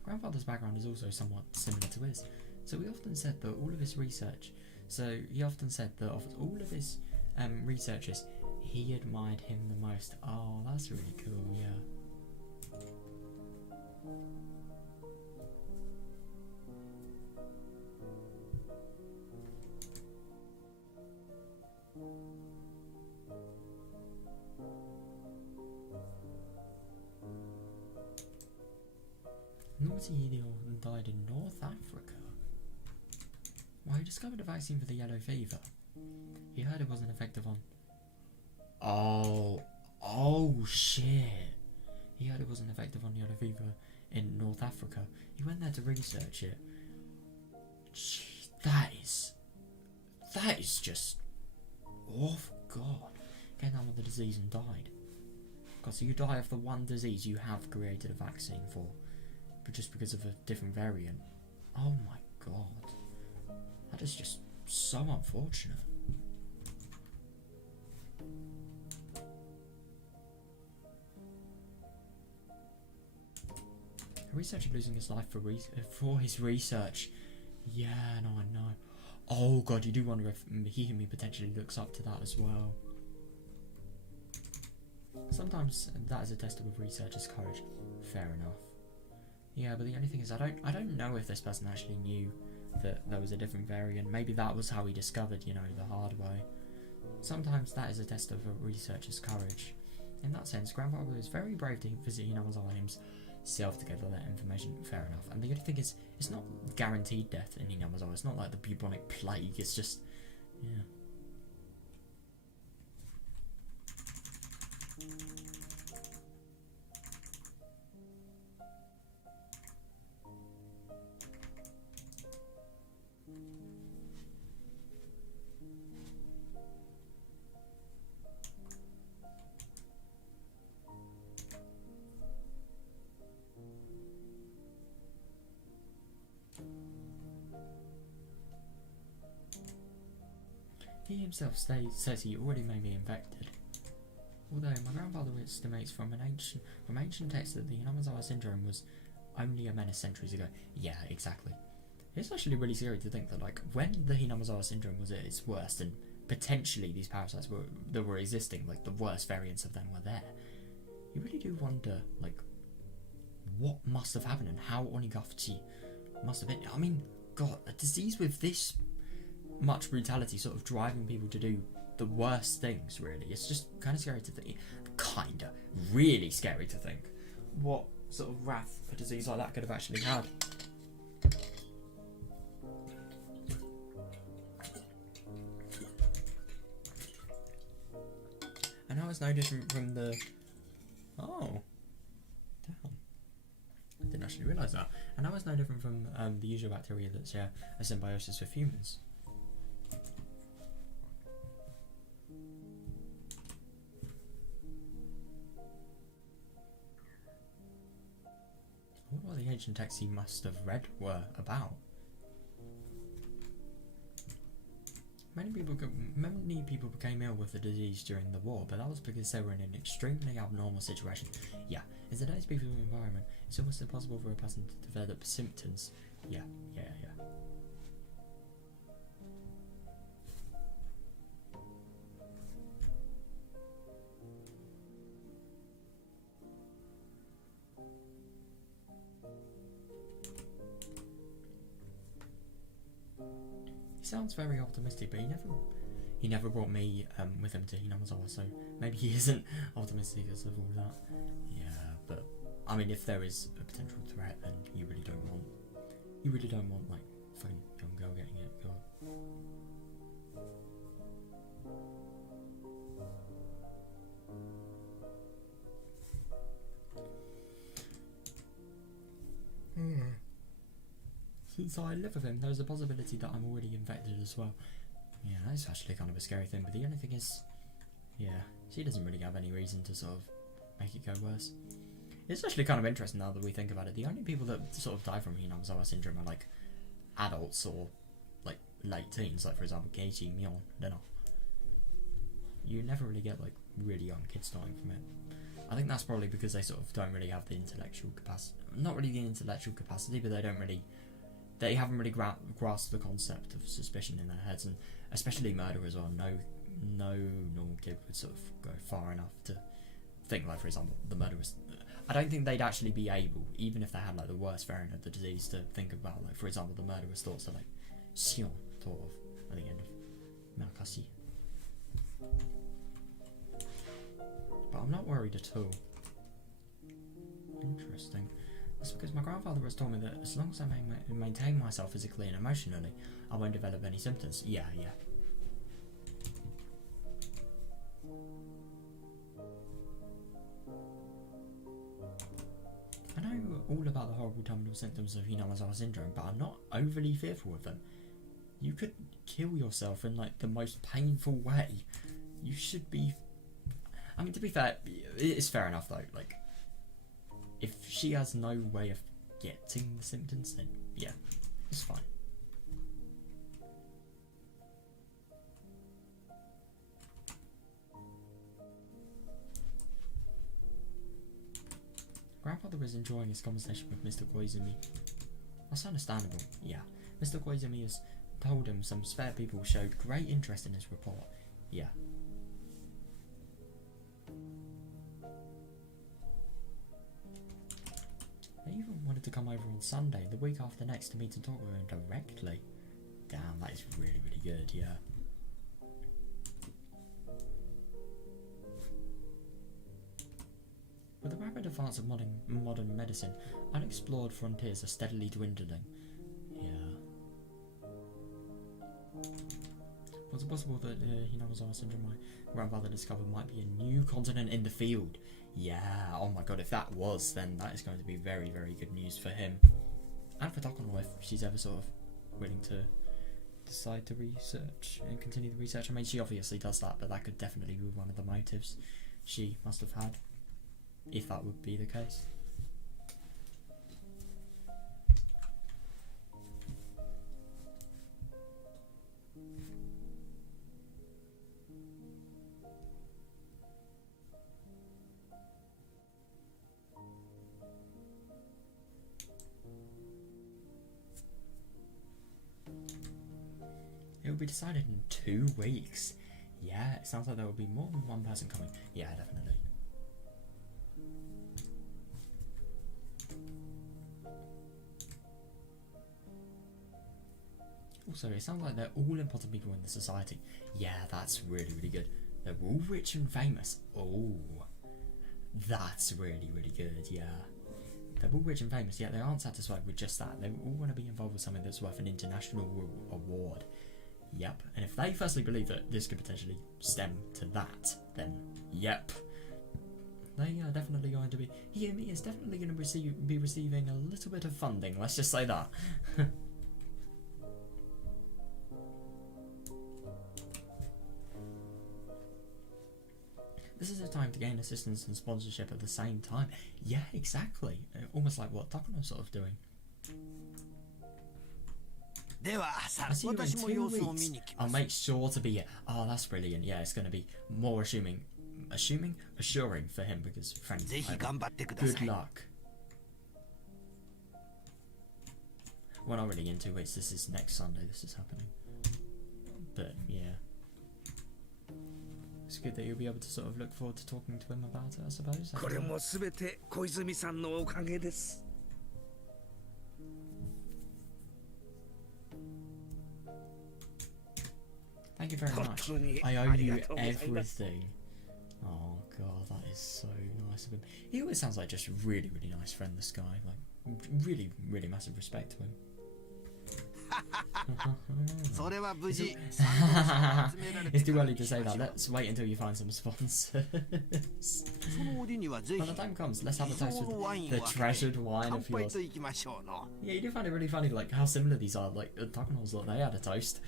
Grandfather's background is also somewhat similar to his. So he often said that all of his research, of all of his researchers, he admired him the most. Oh, that's really cool, yeah. Noguchi Hideo died in North Africa. Well, he discovered a vaccine for the yellow fever. He heard it wasn't effective on... Oh shit. He heard it wasn't effective on yellow fever in North Africa. He went there to research it. Gee, that is That is just awful. God, came down with the disease and died. God, so you die of the one disease you have created a vaccine for, but just because of a different variant. Oh my God, that is just so unfortunate. A researcher losing his life for his research. Yeah, no, I know. Oh God, you do wonder if he potentially looks up to that as well. Sometimes that is a test of a researcher's courage. Fair enough. Yeah, but the only thing is, I don't know if this person actually knew that there was a different variant. Maybe that was how he discovered, you know, the hard way. Sometimes that is a test of a researcher's courage. In that sense, Grandfather was very brave to visit Hinamazawa himself to gather that information. Fair enough. And the only thing is, it's not guaranteed death in Hinamazawa. It's not like the bubonic plague. It's just, yeah. He himself says he already may be infected. Although my grandfather estimates from ancient texts that the Hinamazawa syndrome was only a menace centuries ago. Yeah, exactly. It's actually really scary to think that, like, when the Hinamazawa syndrome was at its worst and potentially these parasites were existing, like the worst variants of them were there, you really do wonder, like, what must have happened and how Onigafchi must have been. I mean, God, a disease with this much brutality sort of driving people to do the worst things, really. It's just kind of scary to think. Kinda. Really scary to think what sort of wrath a disease like that could have actually had. And how it's no different from the... Oh. Damn. I didn't actually realise that. And how it's no different from the usual bacteria that share a symbiosis with humans. I wonder what the ancient texts he must have read were about. Many people became ill with the disease during the war, but that was because they were in an extremely abnormal situation. Yeah, in today's peaceful environment, it's almost impossible for a person to develop symptoms. Yeah. He sounds very optimistic, but he never brought me with him to Hinamazawa, so maybe he isn't optimistic as of all that. Yeah, but I mean, if there is a potential threat, then you really don't want like fucking young girl getting it. God. Since I live with him, there's a possibility that I'm already infected as well. Yeah, that's actually kind of a scary thing, but the only thing is, yeah, she doesn't really have any reason to sort of make it go worse. It's actually kind of interesting now that we think about it. The only people that sort of die from Hinamazawa syndrome are like adults or like late teens, like for example Keiichi, Mion, Lena. You never really get like really young kids dying from it. I think that's probably because they sort of don't really have the intellectual capacity. Not really the intellectual capacity, but they haven't really grasped the concept of suspicion in their heads, and especially murder as well. No normal kid would sort of go far enough to think, like, for example, the murderers. I don't think they'd actually be able, even if they had like the worst variant of the disease, to think about, like, for example, the murderer's thoughts are like Sion thought of at the end of Merakashi. But I'm not worried at all. Interesting. That's because my grandfather has told me that as long as I maintain myself physically and emotionally, I won't develop any symptoms. Yeah. I know all about the horrible terminal symptoms of Hinamazawa syndrome, but I'm not overly fearful of them. You could kill yourself in like the most painful way. You should be. I mean, to be fair, it's fair enough though. Like, if she has no way of getting the symptoms, then yeah, it's fine. Grandfather is enjoying his conversation with Mr. Koizumi. That's understandable, yeah. Mr. Koizumi has told him some spare people showed great interest in his report. Yeah. They even wanted to come over on Sunday, the week after next, to meet and talk with him directly. Damn, that is really, really good, yeah. With the rapid advance of modern medicine, unexplored frontiers are steadily dwindling. Yeah. Was it possible that Hinamizawa syndrome, my grandfather discovered, might be a new continent in the field? Yeah, oh my god, if that was, then that is going to be very, very good news for him. And for Takano, if she's ever sort of willing to decide to research and continue the research. I mean, she obviously does that, but that could definitely be one of the motives she must have had, if that would be the case. It will be decided in 2 weeks. Yeah, it sounds like there will be more than one person coming. Yeah, definitely. Also, it sounds like they're all important people in the society. Yeah, that's really, really good. They're all rich and famous. Oh, that's really, really good, yeah. They're all rich and famous, yet they aren't satisfied with just that. They all want to be involved with something that's worth an international award. Yep, and if they firstly believe that this could potentially stem to that, then yep. They are definitely going to be... He and me is definitely going to be receiving a little bit of funding, let's just say that. This is a time to gain assistance and sponsorship at the same time. Yeah, exactly. Almost like what Takano's sort of doing. I see you in 2 weeks. I'll make sure to be here. Oh, that's brilliant. Yeah, it's going to be more assuring for him because friends. Good luck. Well, not really in 2 weeks. This is next Sunday. This is happening. But yeah. It's good that you'll be able to sort of look forward to talking to him about it, I suppose. これもすべて小泉さんのおかげです。 Thank you very much. I owe you everything. Oh god, that is so nice of him. He always sounds like just a really, really nice friend, this guy. Like, really, really massive respect to him. It's too early to say that. Let's wait until you find some sponsors. When the time comes, let's have a toast with the treasured wine of yours. Yeah, you do find it really funny, like how similar these are. Like Takano's, like they had a toast,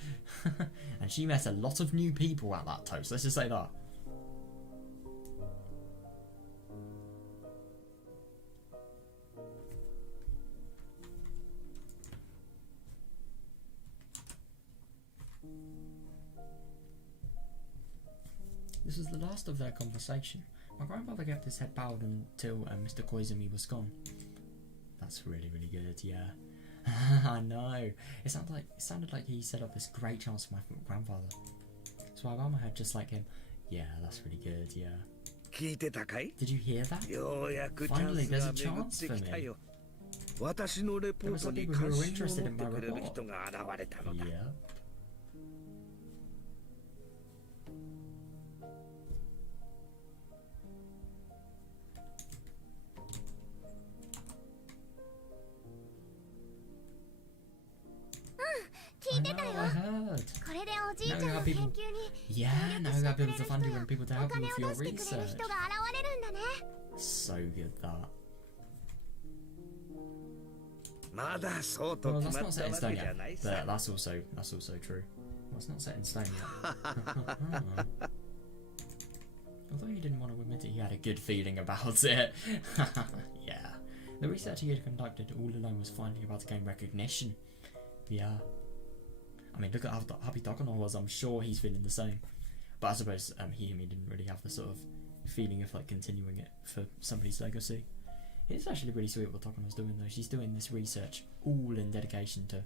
and she met a lot of new people at that toast. Let's just say that. This was the last of their conversation. My grandfather kept his head bowed until Mr. Koizumi was gone. That's really, really good, yeah. I know. It sounded like he set up this great chance for my grandfather. So I bow my head just like him. Yeah, that's really good, yeah. Did you hear that? Finally, there's a chance for me. There were some people who were interested in my report. Yeah. I heard. Now you have people. Yeah, now you have people to fund you and people to help you with your research. So good that. まだそうと Well, 決 that's ま not った set in わ stone けじゃ yet. ないさ But that's also true. Well, it's not set in stone yet. Although he didn't want to admit it, he had a good feeling about it. Yeah. The research he had conducted all alone was finally about to gain recognition. Yeah. I mean, look at how happy Takano was. I'm sure he's feeling the same. But I suppose he didn't really have the sort of feeling of like continuing it for somebody's legacy. It's actually really sweet what Takano's doing though. She's doing this research all in dedication to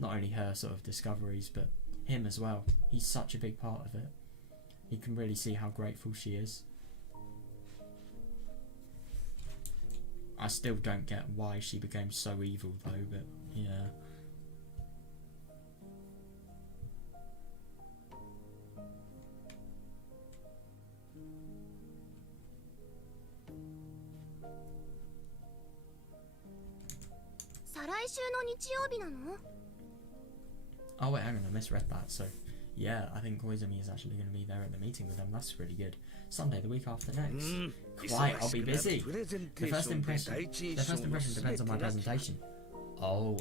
not only her sort of discoveries, but him as well. He's such a big part of it. You can really see how grateful she is. I still don't get why she became so evil though, but yeah. Oh wait, hang on, I misread that. So, yeah, I think Koizumi is actually going to be there at the meeting with them. That's really good. Sunday, the week after next. Quite, I'll be busy. The first impression depends on my presentation. Oh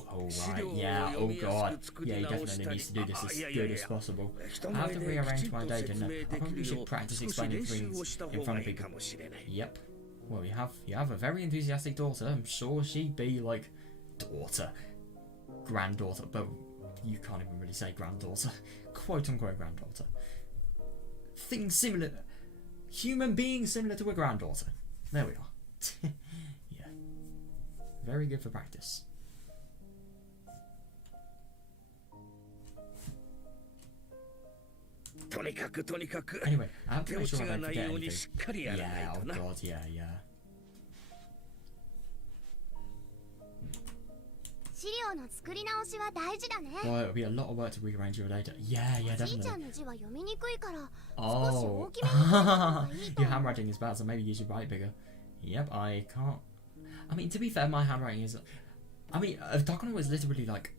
right, yeah, oh god. Yeah, he definitely needs to do this as good as possible. I have to rearrange my day, don't I? I probably should practice explaining things in front of people. Yep. Well, you have a very enthusiastic daughter. I'm sure she'd be like daughter, granddaughter, but you can't even really say granddaughter, quote unquote granddaughter. Things similar, human beings similar to a granddaughter. There we are. Yeah, very good for practice. Anyway, I have to make sure I don't forget anything. Yeah, oh god, yeah. Well, it'll be a lot of work to rearrange your data. Yeah, definitely. Oh, your handwriting is bad, so maybe you should write bigger. Yep, I can't. I mean, to be fair, my handwriting is. I mean, Takano was literally like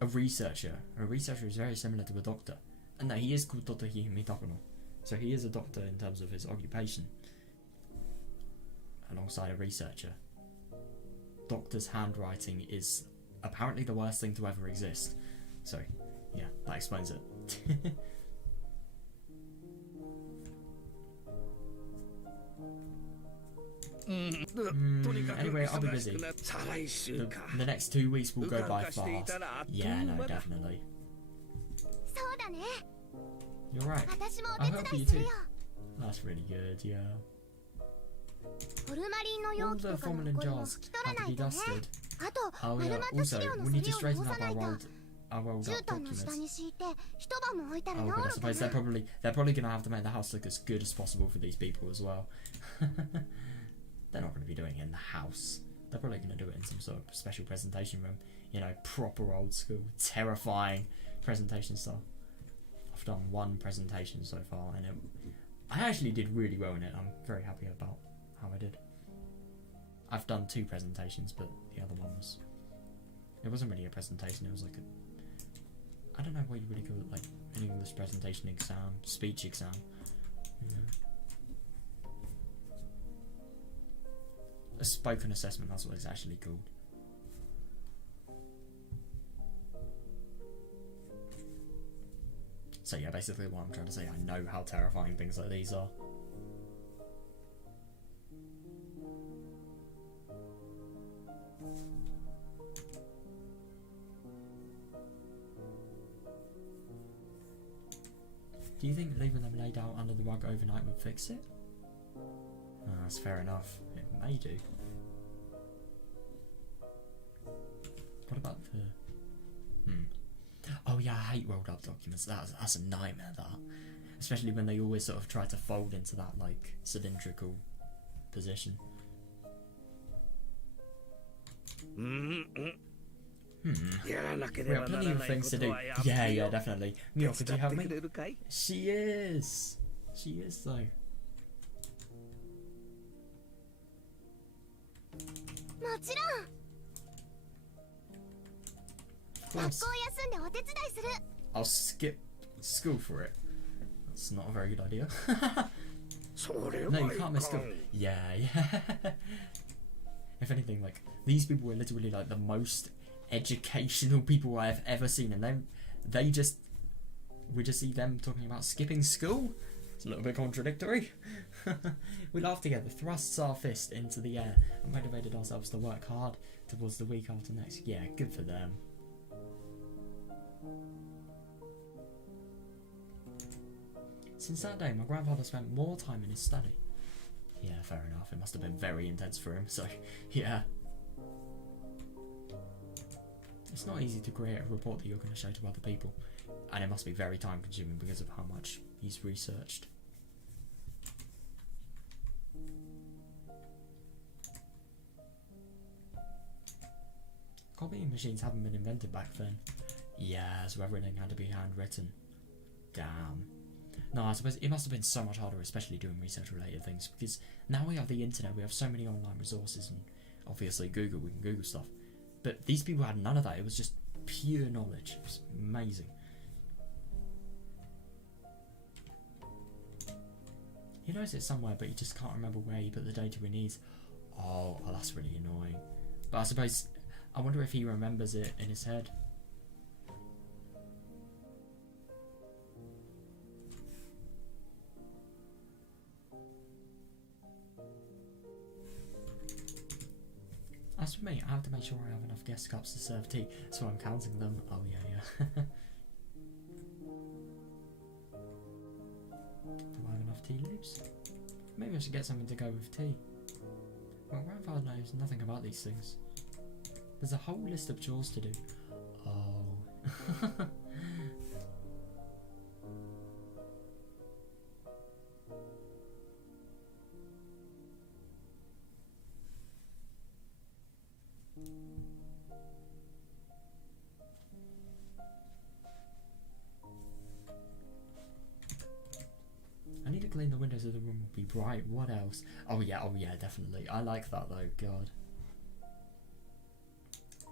a researcher. A researcher is very similar to a doctor. And no, he is called Dr. Hihime Takano. So he is a doctor in terms of his occupation. Alongside a researcher. Doctor's handwriting is apparently the worst thing to ever exist. So, yeah, that explains it. Anyway, I'll be busy. The next 2 weeks will go by fast. Yeah, no, definitely. You're right. I'll help you too. That's really good, yeah. All the formalin jars have to be dusted. Oh yeah, also, we need to straighten up our rolled up documents. Oh god, I suppose they're probably going to have to make the house look as good as possible for these people as well. They're not going to be doing it in the house. They're probably going to do it in some sort of special presentation room. You know, proper old school, terrifying presentation style. I've done one presentation so far and I actually did really well in it. I'm very happy about how I did. I've done 2 presentations, but the other one was... It wasn't really a presentation, it was like a... I don't know what you really call it, like an English presentation exam, speech exam. Yeah. A spoken assessment, that's what it's actually called. So yeah, basically what I'm trying to say, I know how terrifying things like these are. Do you think leaving them laid out under the rug overnight would fix it? That's fair enough. It may do. What about the... Oh yeah, I hate rolled up documents. That's a nightmare, that. Especially when they always sort of try to fold into that, like, cylindrical position. We have plenty of things to do. Yeah, definitely. Mio, could you help me? She is though. Of course. I'll skip school for it. That's not a very good idea. No, you can't miss school. Yeah. If anything, like, these people were literally like the most educational people I've ever seen, and we just see them talking about skipping school. It's a little bit contradictory. We laughed together, thrusts our fist into the air, and motivated ourselves to work hard towards the week after next. Yeah, good for them. Since that day, my grandfather spent more time in his study. Yeah, fair enough. It must have been very intense for him, so yeah. It's not easy to create a report that you're going to show to other people, and it must be very time consuming because of how much he's researched. Copying machines haven't been invented back then. Yeah, so everything had to be handwritten. Damn. No, I suppose it must have been so much harder, especially doing research related things, because now we have the internet, we have so many online resources, and obviously Google, we can Google stuff. But these people had none of that. It was just pure knowledge. It was amazing. He knows it somewhere, but he just can't remember where he put the data he needs. Oh, that's really annoying. But I suppose, I wonder if he remembers it in his head. As for me, I have to make sure I have enough guest cups to serve tea, so I'm counting them. Oh yeah. Do I have enough tea leaves? Maybe I should get something to go with tea. My grandfather knows nothing about these things. There's a whole list of chores to do. Oh. I need to clean the windows of the room will be bright. What else? Oh yeah, definitely. I like that though, God.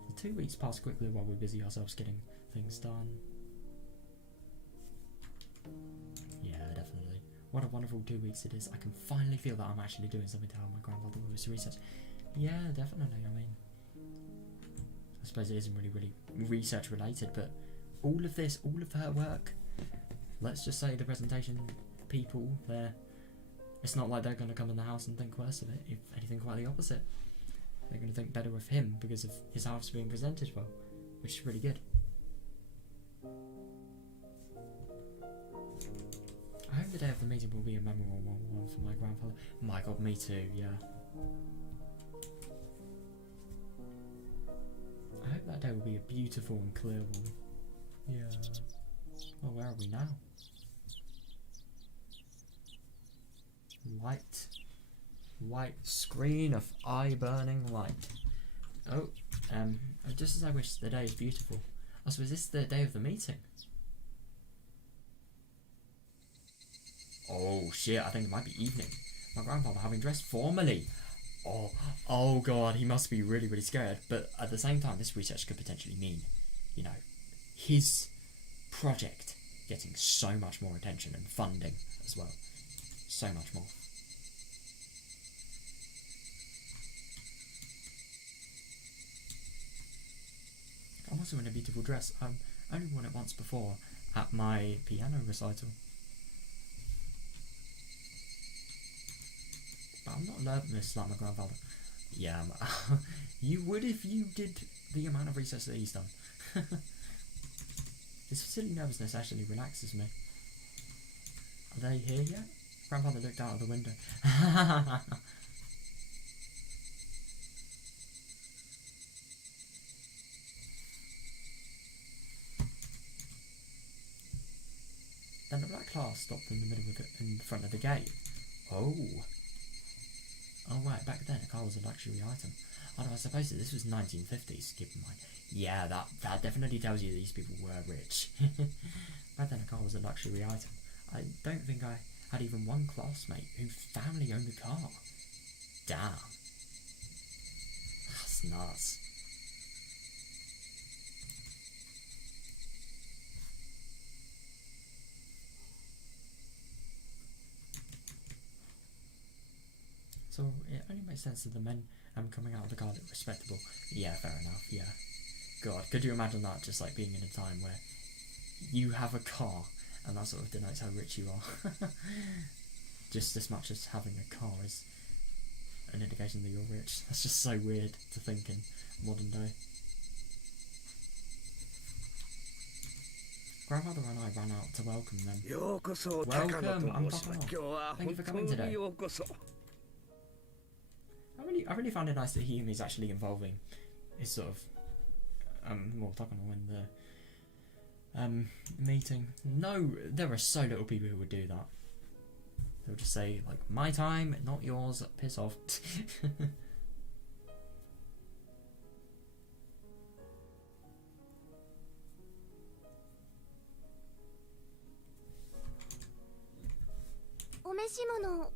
The 2 weeks pass quickly while we busy ourselves getting things done. Yeah, definitely. What a wonderful 2 weeks it is. I can finally feel that I'm actually doing something to help my grandfather with his research. Yeah, definitely. I mean, I suppose it isn't really research related, but all of this, all of her work, let's just say the presentation people there, it's not like they're going to come in the house and think worse of it. If anything, quite the opposite. They're going to think better of him because of his house being presented well, which is really good. I hope the day of the meeting will be a memorable one for my grandfather. My God, me too, yeah. I hope that day will be a beautiful and clear one. Yeah. Well, where are we now? Light. White screen of eye-burning light. Oh, just as I wish the day is beautiful. Oh, so is this the day of the meeting? Oh shit, I think it might be evening. My grandfather having dressed formally. Oh God, he must be really scared. But at the same time, this research could potentially mean, you know, his project getting so much more attention and funding as well. So much more. I'm also in a beautiful dress. I've only worn it once before at my piano recital. But I'm not nervous like my grandfather. Yeah, you would if you did the amount of research that he's done. This silly nervousness actually relaxes me. Are they here yet? Grandfather looked out of the window. Then the black car stopped in the middle of in front of the gate. Oh right, back then a car was a luxury item. Oh no, I suppose that this was 1950s, keep in mind. Yeah, that definitely tells you these people were rich. Back then a car was a luxury item. I don't think I had even one classmate whose family owned the car. Damn. That's nuts. So it only makes sense that the men coming out of the car look respectable. Yeah, fair enough, yeah. God, could you imagine that just like being in a time where you have a car and that sort of denotes how rich you are? Just as much as having a car is an indication that you're rich. That's just so weird to think in modern day. Grandfather and I ran out to welcome them. Welcome, I'm Takano. Thank you for coming today. I really found it nice that Hiyumi's actually involving his sort of well, Takano in the meeting. No, there are so little people who would do that. They'll just say like, my time, not yours, piss off.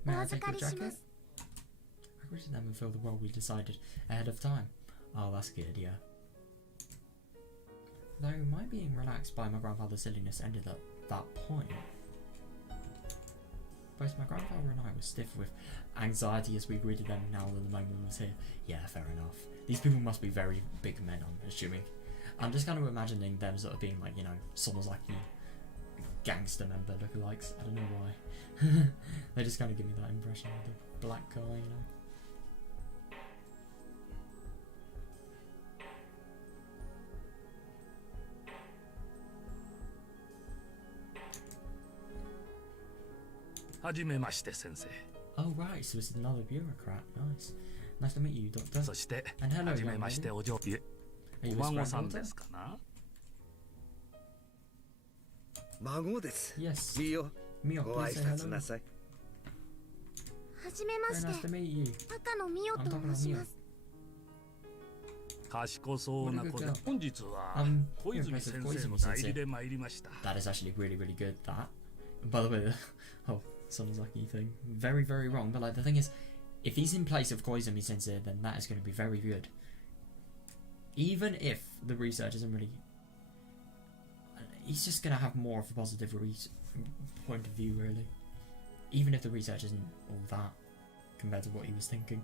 May I take your jacket? I wish them and fill the role we decided ahead of time. Oh, that's good, yeah. Though my being relaxed by my grandfather's silliness ended at that point. Both my grandfather and I were stiff with anxiety as we greeted them now that the moment was here. Yeah, fair enough. These people must be very big men, I'm assuming. I'm just kind of imagining them sort of being like, you know, Sonozaki gangster member lookalikes. I don't know why. They just kind of give me that impression of the black guy, you know. Oh right, so it's another bureaucrat. Nice. Nice to meet you, Doctor. And hello, young lady. Are you his granddaughter? Yes. Mio, please say hello. Very nice to meet you. I'm Takano Mio. That is actually really, really good, that. By the way, oh, Sonozaki thing. Very, very wrong. But like the thing is, if he's in place of Koizumi Sensei, then that is going to be very good. Even if the research isn't really... He's just going to have more of a positive point of view, really. Even if the research isn't all that compared to what he was thinking.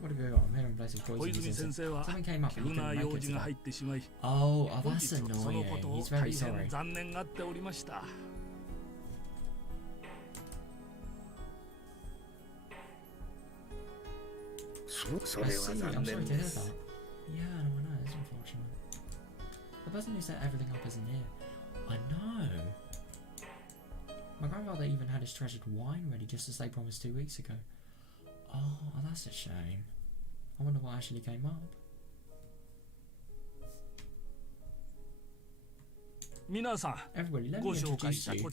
What have we got? I'm here in place of Koizumi Sensei. Something came up and he couldn't make it today. Oh, that's annoying. He's very sorry. I see, I'm sorry to hear that. Yeah, I know, it's unfortunate. The person who set everything up isn't here. I know. My grandfather even had his treasured wine ready just as they promised 2 weeks ago. Oh, that's a shame. I wonder what actually came up. Everybody, let me introduce you.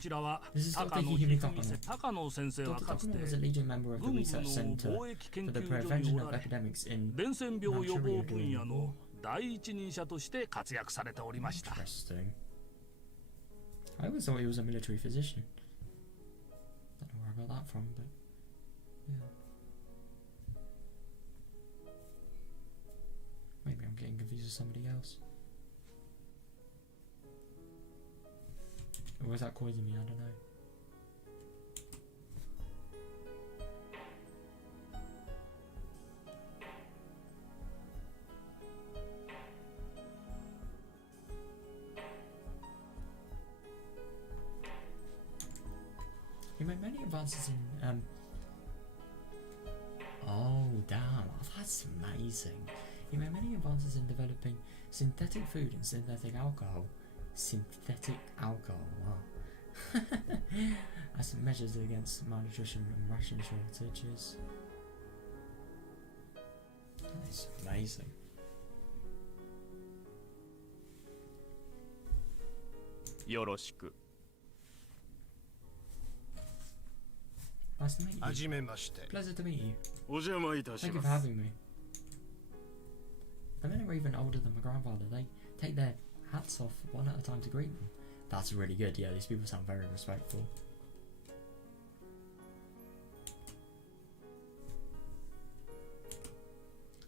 This is Dr. Hiyumi Takano. Dr. Takano was a leading member of the Research Center for the Prevention of Epidemics in Matsuribayashi during the war. Interesting. I always thought he was a military physician. Don't know where I got that from, but yeah. Maybe I'm getting confused with somebody else. Or was that Koizumi? I don't know. He made many advances in oh damn, that's amazing. He made many advances in developing synthetic food and synthetic alcohol. Synthetic alcohol, wow. As measures against malnutrition and ration shortages. That's amazing. Yoroshiku. Nice to meet you. Pleasure to meet you. Thank you for having me. The men are even older than my grandfather. They take their hats off one at a time to greet them. That's really good. Yeah, these people sound very respectful.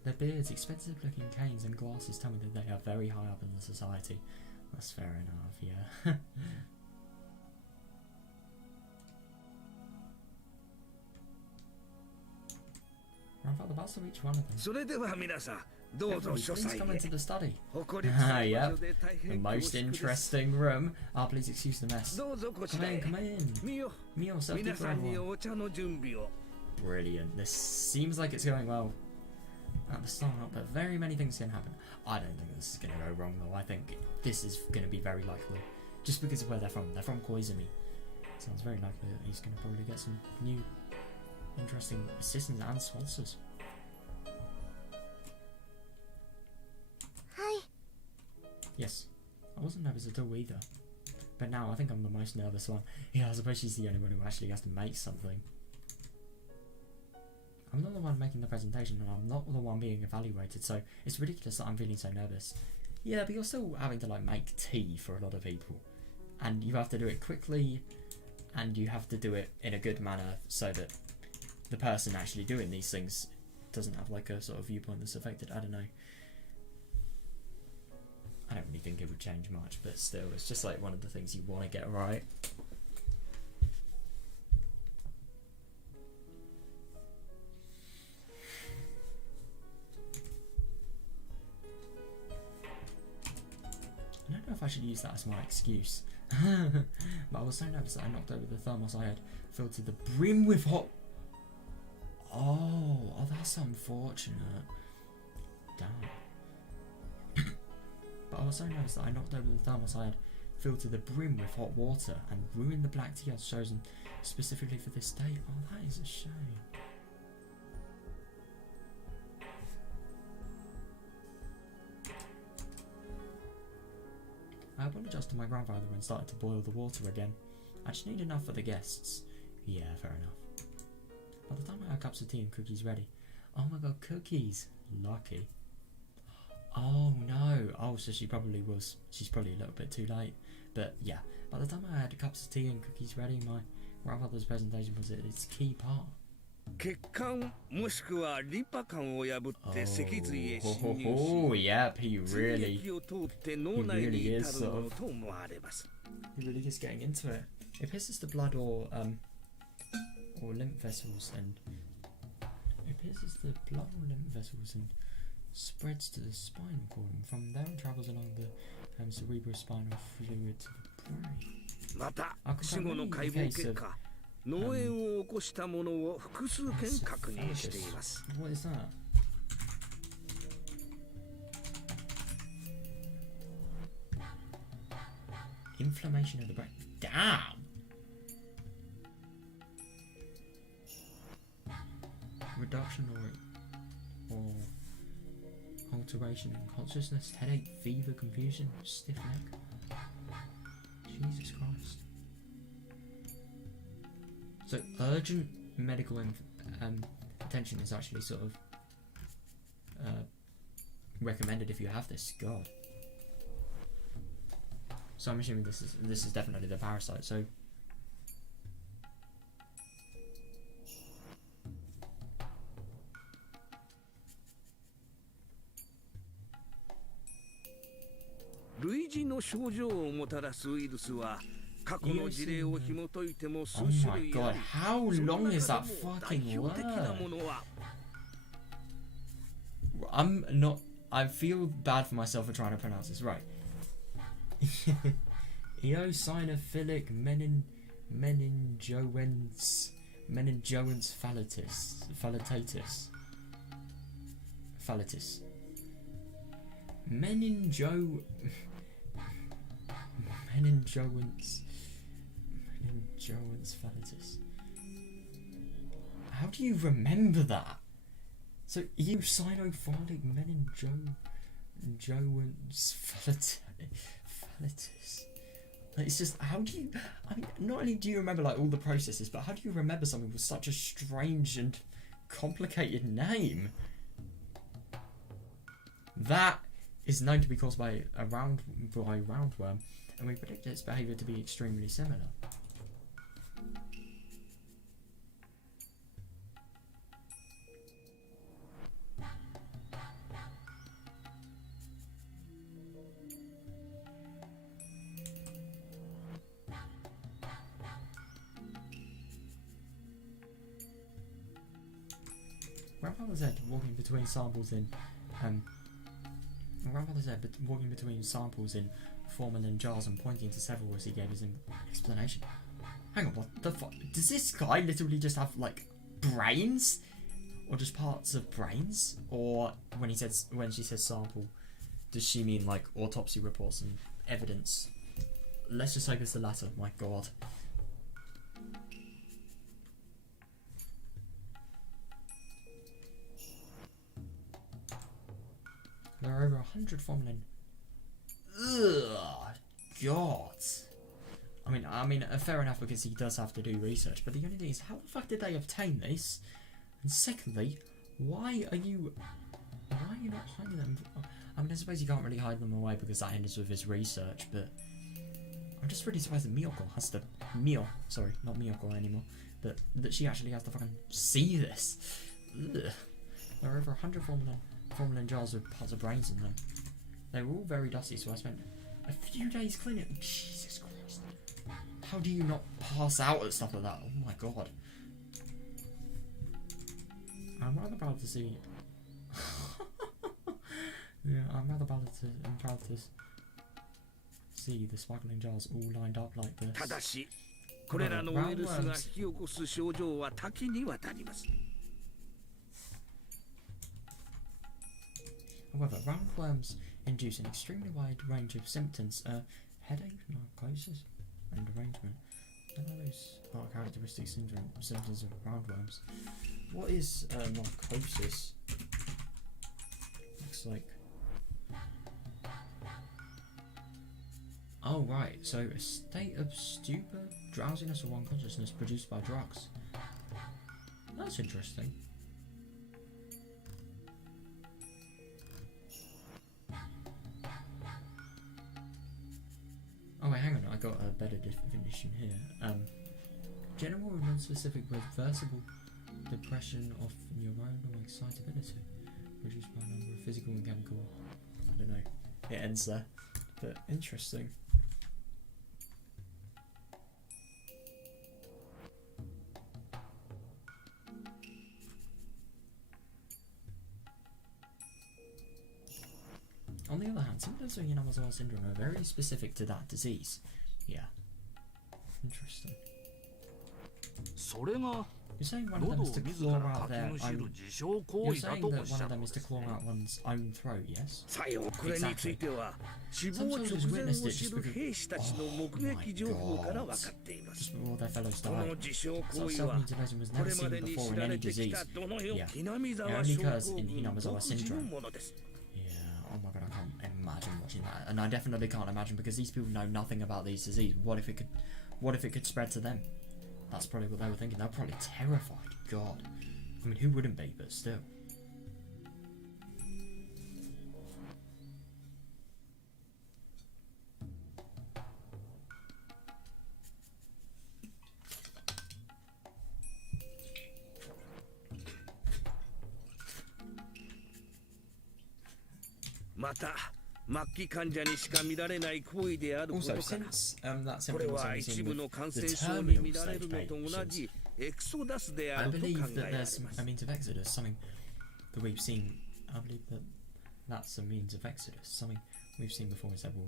Their beards, expensive looking canes and glasses tell me that they are very high up in the society. That's fair enough, yeah. Grandfather, that's to each one of them. それでは皆さんどうぞ Everybody, 書 please 斎 come へ into the study. 誇り Ah, 強い場 yep. 所で大 The 変 most 恐縮です interesting room. Ah, please excuse the mess. どうぞこち Come ら in, へ come in. 見よ Meal served 皆 for さんに everyone. お茶の準備を Brilliant. This seems like it's going well at the start, but very many things can happen. I don't think this is going to go wrong though. I think this is going to be very likely. Just because of where they're from. They're from Koizumi. Sounds very likely that he's going to probably get some new interesting assistants and sponsors. Hi. Yes. I wasn't nervous at all either. But now I think I'm the most nervous one. Yeah, I suppose she's the only one who actually has to make something. I'm not the one making the presentation and I'm not the one being evaluated, so it's ridiculous that I'm feeling so nervous. Yeah, but you're still having to like make tea for a lot of people. And you have to do it quickly and you have to do it in a good manner so that the person actually doing these things doesn't have like a sort of viewpoint that's affected. I don't know. I don't really think it would change much, but still, it's just like one of the things you want to get right. I don't know if I should use that as my excuse. But I was so nervous that I knocked over the thermos I had filled to the brim with hot... Oh, that's unfortunate. Damn. But I was so nervous that I knocked over the thermos I had filled to the brim with hot water and ruined the black tea I'd chosen specifically for this date. Oh, that is a shame. I apologised to my grandfather and started to boil the water again. I just need enough for the guests. Yeah, fair enough. By the time I had cups of tea and cookies ready... Oh my god, cookies! Lucky. Oh no! Oh, so she probably was... She's probably a little bit too late. But yeah, by the time I had cups of tea and cookies ready, my grandfather's presentation was at its key part. 血管もしくはリンパ管を破って脊髄へ侵入し Oh, yep, he 髄 really... 液を通って脳内に至るものと思われます He really is getting into it. It pierces the blood or lymph vessels and spreads to the spinal cord, and from there it travels along the cerebrospinal fluid to the brain. また死後の解剖結果脳炎を起こしたものを複数件確認しています What is that? Inflammation of the brain. Damn! Reduction or alteration in consciousness, headache, fever, confusion, stiff neck. Jesus Christ. So urgent medical attention is actually sort of recommended if you have this. God. So I'm assuming this is definitely the parasite. So類似の症状をもたらすウイルスは過去の事例を紐解いても数 oh 種 my 類 god, あり how その long is 中 that でも fucking 代表的なも word? のは I'm not. I feel bad for myself for trying to pronounce this right. Eosinophilic meningoense phallitatis. Meningoense phallitatis. How do you remember that? So eosinophilic meningoense phallitatis. Like, it's just, how do you, I mean, not only do you remember like all the processes, but how do you remember something with such a strange and complicated name? That is known to be caused by roundworm, and we predict its behaviour to be extremely similar. Grandfather said walking between samples in My grandfather said, but walking between samples in formalin jars and pointing to several as he gave his explanation. Hang on, what the fuck? Does this guy literally just have, like, brains? Or just parts of brains? Or when she says sample, does she mean, like, autopsy reports and evidence? Let's just hope it's the latter, my god. There are over 100 formalin. Ugh, god. I mean, fair enough because he does have to do research, but the only thing is, how the fuck did they obtain this? And secondly, why are you not hiding them? I mean, I suppose you can't really hide them away because that ends with his research, but I'm just really surprised that Miyoko has to sorry, not Miyoko anymore, but that she actually has to fucking see this. Ugh. There are over 100 formalin jars with parts of brains in them. They were all very dusty, so I spent a few days cleaning them. Jesus Christ. How do you not pass out at stuff like that? Oh my god. I'm rather proud to see... yeah, I'm rather proud to see the sparkling jars all lined up like this. ただし、これらのウイルスが引き起こす症状は多岐にわたります。 However, roundworms induce an extremely wide range of symptoms, headache, narcosis, and derangement. None of those are characteristic symptoms of roundworms. What is narcosis? Looks like... Oh right, so a state of stupor, drowsiness or unconsciousness produced by drugs. That's interesting. Oh wait, hang on, I got a better definition here. General or non-specific reversible depression of neuronal excitability produced by a number of physical and chemical... I don't know, it ends there, but interesting. On the other hand, symptoms of Higurashi syndrome are very specific to that disease. Yeah. Interesting. You're saying one of them is to claw out their own... You're saying that one of them is to claw out one's own throat, yes? Exactly. Sometimes just witnessed it just because... Oh my god. Just before their fellows died. Such self-mutilation was never seen before in any disease. Yeah. It only occurs in Higurashi syndrome. Oh my god, I can't imagine watching that, and I definitely can't imagine because these people know nothing about these diseases. What if it could spread to them? That's probably what they were thinking. They're probably terrified. God, I mean, who wouldn't be? But still. Also, since that symptom was only seen with the terminal stage patients, I believe that there's a means of exodus, something that we've seen. I believe that that's a means of exodus, something we've seen before in several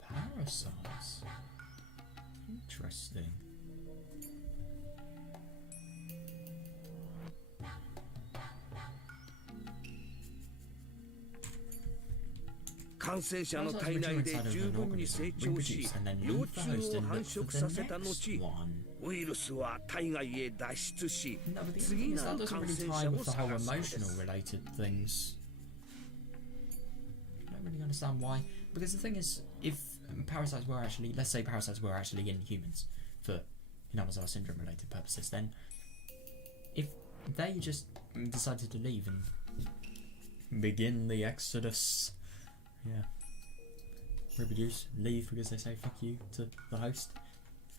parasites. Interesting. Parasites return inside of an organism, reproduce, and then leave the host and look for the next one. No, but the only thing is that doesn't really tie with the whole emotional related things. I don't really understand why. Because the thing is, if parasites were actually, let's say parasites were actually in humans for Higurashi syndrome related purposes, then if they just decided to leave and begin the exodus, yeah, reproduce, leave because they say fuck you to the host,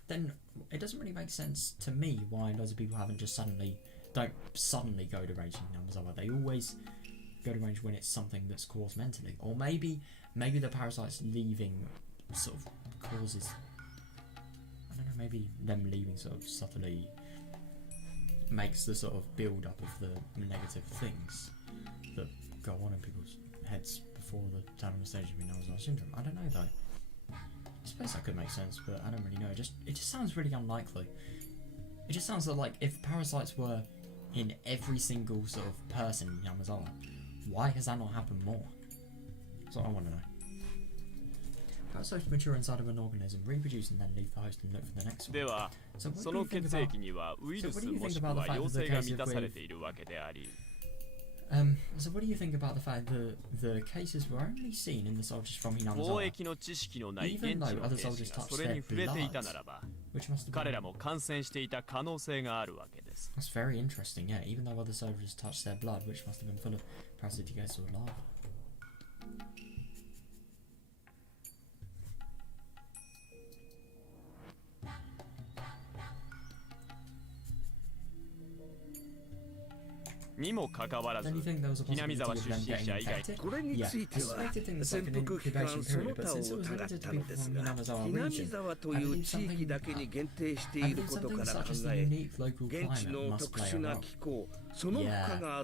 then it doesn't really make sense to me why loads of people don't suddenly go to raging numbers. They always go to range when it's something that's caused mentally, or maybe the parasites leaving sort of causes, I don't know, maybe them leaving sort of subtly makes the sort of build up of the negative things that go on in people's heads before the terminal stage of Higurashi syndrome. I don't know though. I suppose that could make sense, but I don't really know. It just sounds really unlikely. It just sounds like if parasites were in every single sort of person in Yamazawa, why has that not happened more? That's what I want to know. Parasites mature inside of an organism, reproduce and then leave the host and look for the next one. So what do you think about, so what do you think about the fact that the cases were only seen in the soldiers from Hinamazawa, even though other soldiers touched their blood, which must have been... That's very interesting, yeah, even though other soldiers touched their blood, which must have been full of parasitic gas or larvae. Then you think there was a possibility of them getting infected? Yeah, I suspected things like an incubation period, but since it was limited to people from the Hinamazawa region, I believe something such as the unique local climate must play a role. Yeah.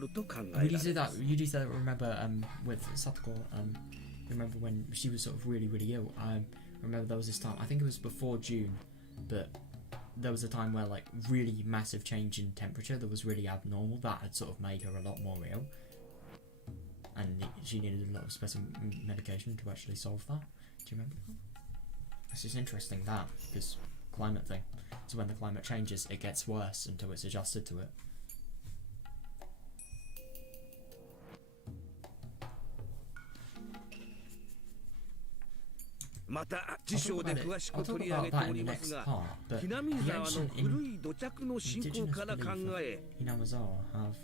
You do that, remember with Satoko, remember when she was sort of really, really ill, I remember there was this time, I think it was before June, but there was a time where like really massive change in temperature that was really abnormal that had sort of made her a lot more ill, and she needed a lot of special medication to actually solve that. Do you remember that? It's just interesting that, because climate thing, so when the climate changes it gets worse until it's adjusted to it. I'll talk about that in the next part, but the ancient indigenous belief of Hinamazawa have...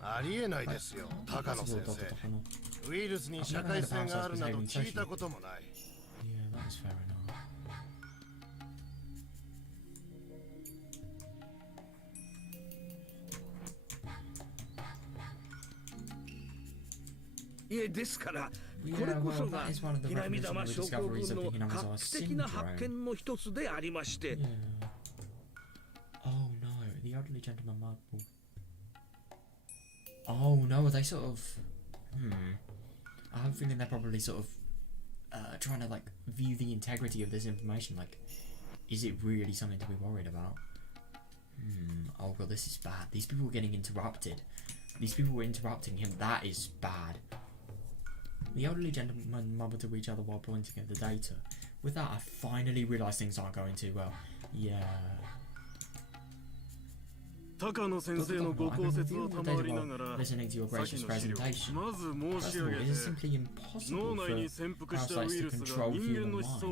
ありえないですよ、高野先生。ウイルスに社会性があるなど聞いたこともない。Yeah, that is fair enough. Yeah, well, that is one of the revolutionary discoveries of the Hinamazawa syndrome. Yeah. Oh no, the elderly gentleman marble. Oh no, are they sort of... I have a feeling they're probably sort of trying to like view the integrity of this information, like, is it really something to be worried about? Oh god, this is bad. These people were getting interrupted. These people were interrupting him. That is bad. The elderly gentlemen mumbled to each other while pointing at the data. With that, I finally realised things aren't going too well. Yeah. Listening to your gracious presentation. First of all, it is simply impossible for parasites to control human minds.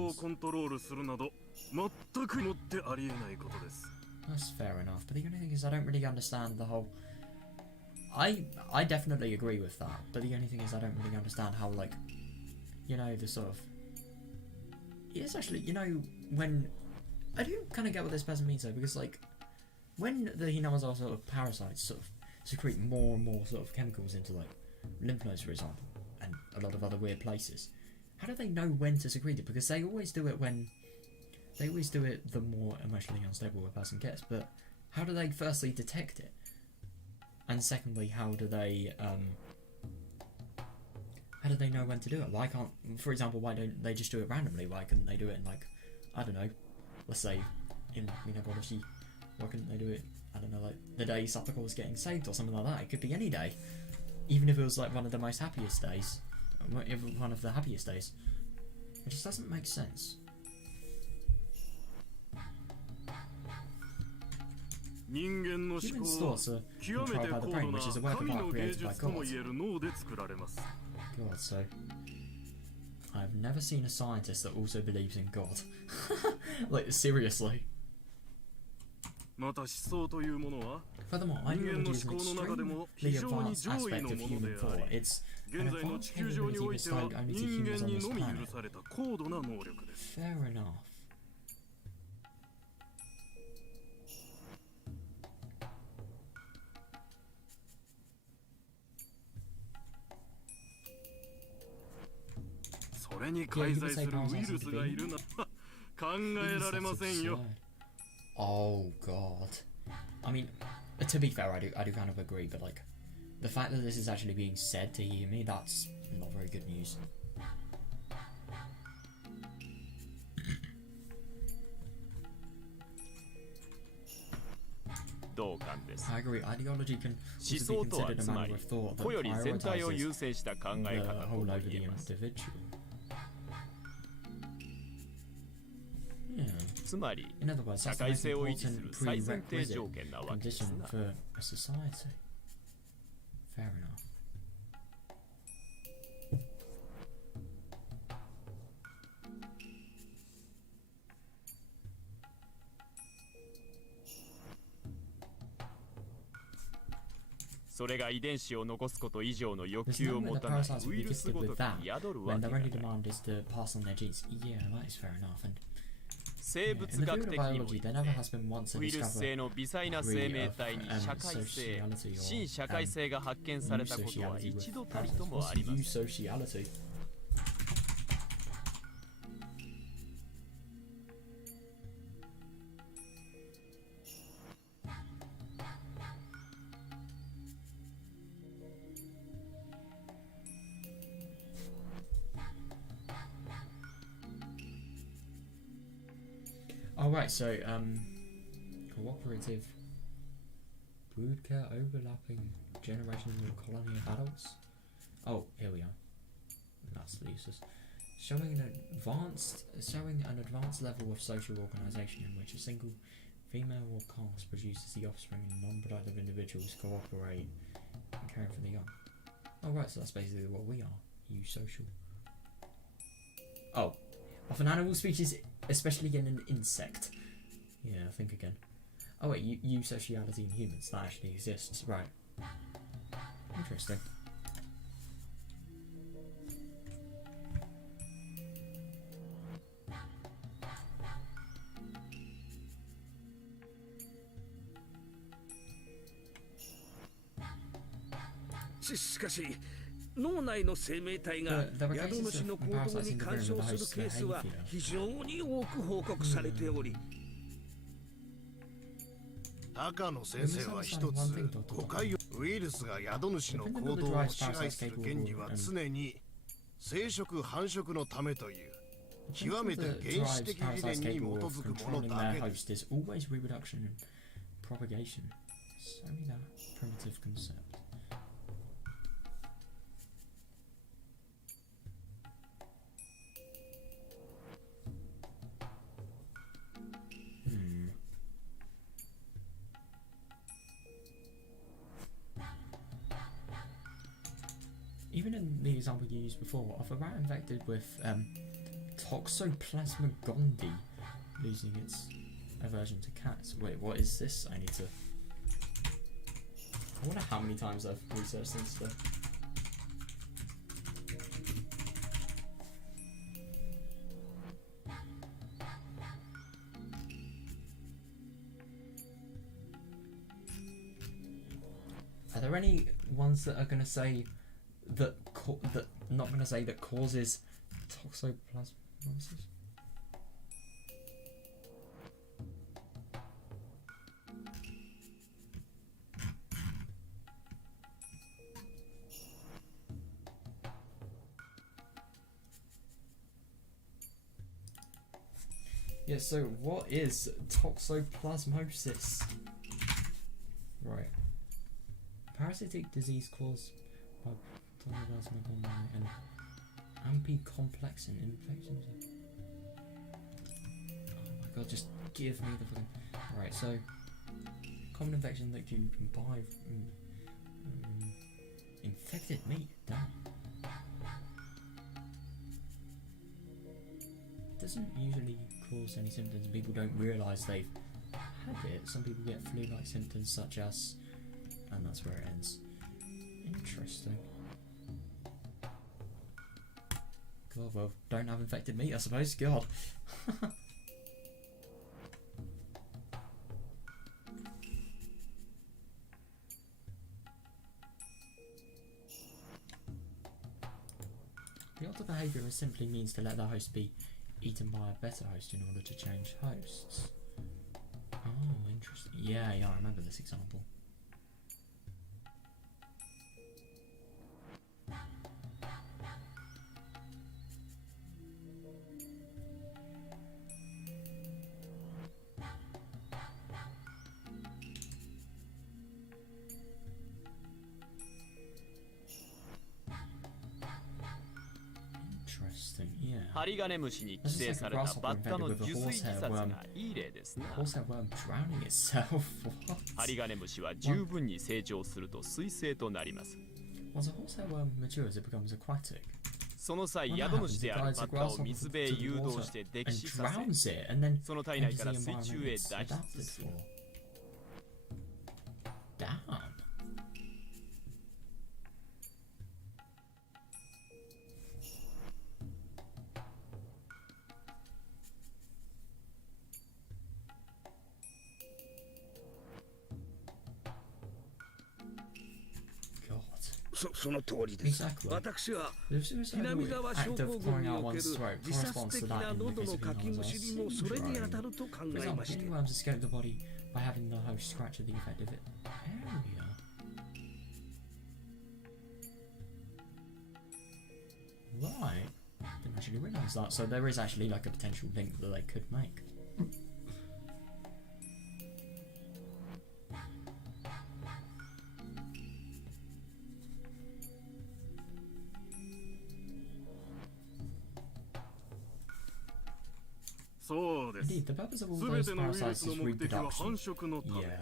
That's fair enough, but the only thing is I don't really understand the whole... I definitely agree with that, but the only thing is I don't really understand how, like, you know, the sort of... It's actually, you know, when... I do kind of get what this person means though, because, like, when the Hinamazawa sort of parasites sort of secrete more and more sort of chemicals into, like, lymph nodes, for example, and a lot of other weird places, how do they know when to secrete it? Because they always do it when... They always do it the more emotionally unstable a person gets, but how do they firstly detect it? And secondly, how do they know when to do it? Why can't, for example, why don't they just do it randomly? Why couldn't they do it in, like, I don't know, let's say in Higurashi, why couldn't they do it, I don't know, like the day Satoko was getting saved or something like that? It could be any day, even if it was like one of the most happiest days, one of the happiest days. It just doesn't make sense. Human's thoughts are controlled by the brain, which is a work of art created by God. God, so... I've never seen a scientist that also believes in God. Like, seriously. Furthermore, ideology is an extremely advanced aspect of human thought. It's an advanced capability bestowed only to humans on this planet. Fair enough. Oh god. I mean, to be fair, I do kind of agree, but like, the fact that this is actually being said to Hiyumi, that's not very good news. I agree, ideology can also be considered a manner of thought that prioritizes the whole over the individual. Yeah. In other words, that's the most important prerequisite condition for a society. Fair enough. There's no way that parasites will be gifted with that when their only demand is to pass on their genes. Yeah, that is fair enough. And in the field of biology, there never has been once a discovery of sociality or eusociality with parasites. What's eusociality? Alright, so, cooperative brood care overlapping generations of colony of adults. Oh, here we are. That's the uses. Showing an advanced level of social organisation in which a single female or caste produces the offspring and non-productive individuals cooperate and care for the young. Alright, so that's basically what we are. Eusocial. Oh, of an animal species, especially in an insect. Yeah, think again. Oh wait, eusociality in humans, that actually exists, right. Interesting. The recases of parasites interfering with the host's behaviour. 高野先生は一つ誤解をウイルスが宿主の行動を支配する原理は常に生殖繁殖のためという極めて原始的理念に基づくものだけです。 is always reproduction and propagation. It's only that primitive concept. Even in the example you used before, of a rat infected with Toxoplasma gondii losing its aversion to cats. Wait, what is this? I need to... I wonder how many times I've researched this stuff. Are there any ones that are going to say that not going to say that causes toxoplasmosis? Yeah, so what is toxoplasmosis? Right. Parasitic disease caused by and amphicomplex infections. Oh my god, just give me the fucking... Right, so common infection that you can buy from infected meat. Damn. Doesn't usually cause any symptoms. People don't realise they've had it. Some people get flu-like symptoms such as... And that's where it ends. Interesting. God, well, don't have infected meat, I suppose. God. The alter behaviour simply means to let the host be eaten by a better host in order to change hosts. Oh, interesting. Yeah, I remember this example. 針金虫に寄生されたバッタの受水自殺がいい例ですな。 Horsehair worm drowning itself. What? 針金虫は十分に成長すると水生となります。 Once a horsehair worm matures, it becomes aquatic. その際、宿主であるバッタを水辺へ誘導して溺 And 死さ drowns せ、 it, and then その体内 enters から the 水中 environment へ it's 脱 adapted 出する。 for. Damn. God. その通りです。 Exactly. 私は The suicide 南沢 act 症 of 候 pouring 群に out おけ one's る throat 自殺 corresponds 的 to な that in 喉 the の case of かきむしりもそれに当たると考 For え example, まして many worms escape the body by having the host scratch at the affected area. Right. Didn't actually realise that. So there is actually like a potential link that they could make. Indeed, the purpose of all those parasites is reproduction. Yeah, yeah.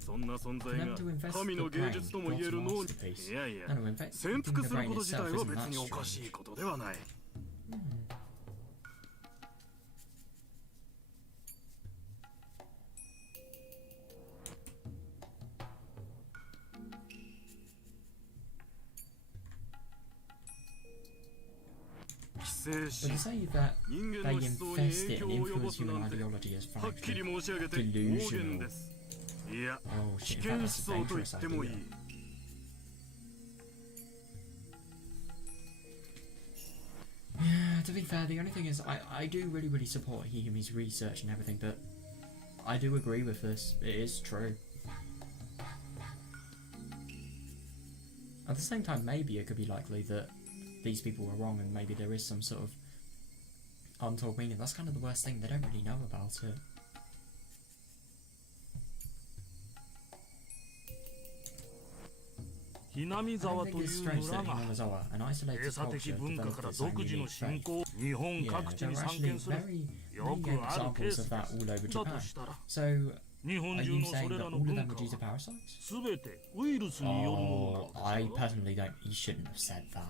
そんな存在 For が them to infest 神 the の芸 brain, 術とも言え God's る脳に masterpiece. いやいや No, infecting 潜 the 伏する brain こと自体 itself は isn't 別 that におかし strange. いことではない。 寄生 But し to say that 人間 they の思想に infest 影 it 響 and を及ぼ influence す human なんて ideology is はっきり frankly 申し上げて delusional. 暴言です。いや oh 危 shit, in 険 fact 思 that's a 想と言 dangerous ってもいい。 idea. Yeah, to be fair, the only thing is I do really support Higumi's research and everything, but I do agree with this. It is true. At the same time, maybe it could be likely that these people were wrong and maybe there is some sort of untold meaning. That's kind of the worst thing, they don't really know about it. I don't think it's strange that Hinamizawa, an 閉 isolated 鎖的 culture, 文化 developed から its own 独自の unique 信 faith. 仰日本 Yeah, 各地 there に are 散 actually 見する very よ many くあるケー examples ス of that all over だ Japan. としたら So, 日本 are 中 you のそ saying れ that らの all of 文 them 化 were due to は parasites? 全てウイルスによるも Oh, のな I んですよ。 personally don't. You shouldn't have said that.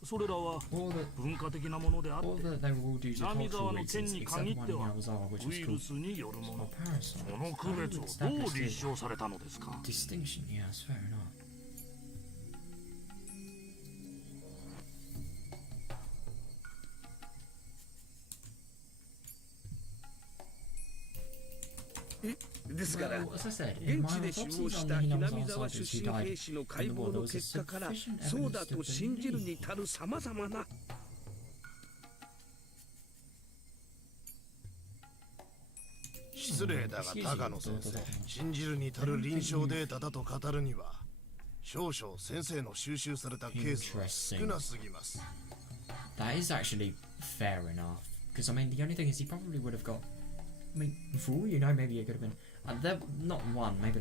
All それらは Or that, 文化的なものであっ or て that they were all due to 南 cultural 沢の reasons, 件に except 限 the って one は in Yamazawa, which ウ was イル called スによるも or の parasites. その How 区 do you 別を establish どう立 the 証されたのですか。 distinction? Yes, fair enough. Well, as I said, in 現 my 地で死 autopsies 亡 on し the た Hinamizawa 南沢 soldiers 出 who 身 died 兵士の in 解 the war, 剖 there の was a 結果から sufficient そう evidence だ to と信じる believe. に至る様々な失礼だが高野先生、信じるに至る臨床データだと語るには少々先生の収集されたケースは少なすぎます。 That is actually fair enough. Because, I mean, the only thing is he probably would have got... I mean, for all you know, maybe it could have been... there, not one, maybe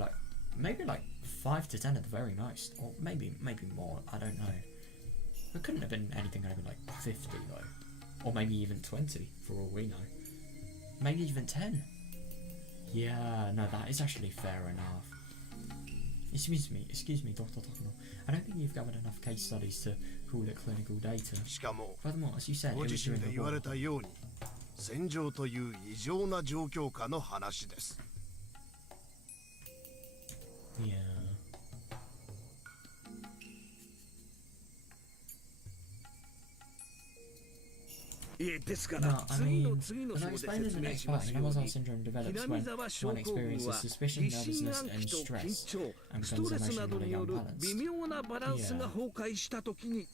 like 5 to 10 at the very most. Or maybe more, I don't know. It couldn't have been anything over like 50 though. Or maybe even 20, for all we know. Maybe even 10. Yeah, no, that is actually fair enough. Excuse me, Dr. Takano. I don't think you've gathered enough case studies to call it clinical data. しかも Furthermore, as you said, it ご was 自身 during で the 言わ war. れたように戦場という異常な状況下の話です。 Yeah. ですか No, ら I 次の mean, 次の as 章 I で explained in 説 the 明 next し part, ますよう Hinamizawa に syndrome develops 南 when 沢症 one 候群 experiences は suspicion, 疑心 nervousness, 暗 and 鬼と緊 stress 張 and スト becomes レスなど emotionally による unbalanced. 微妙なバランスが崩壊したときに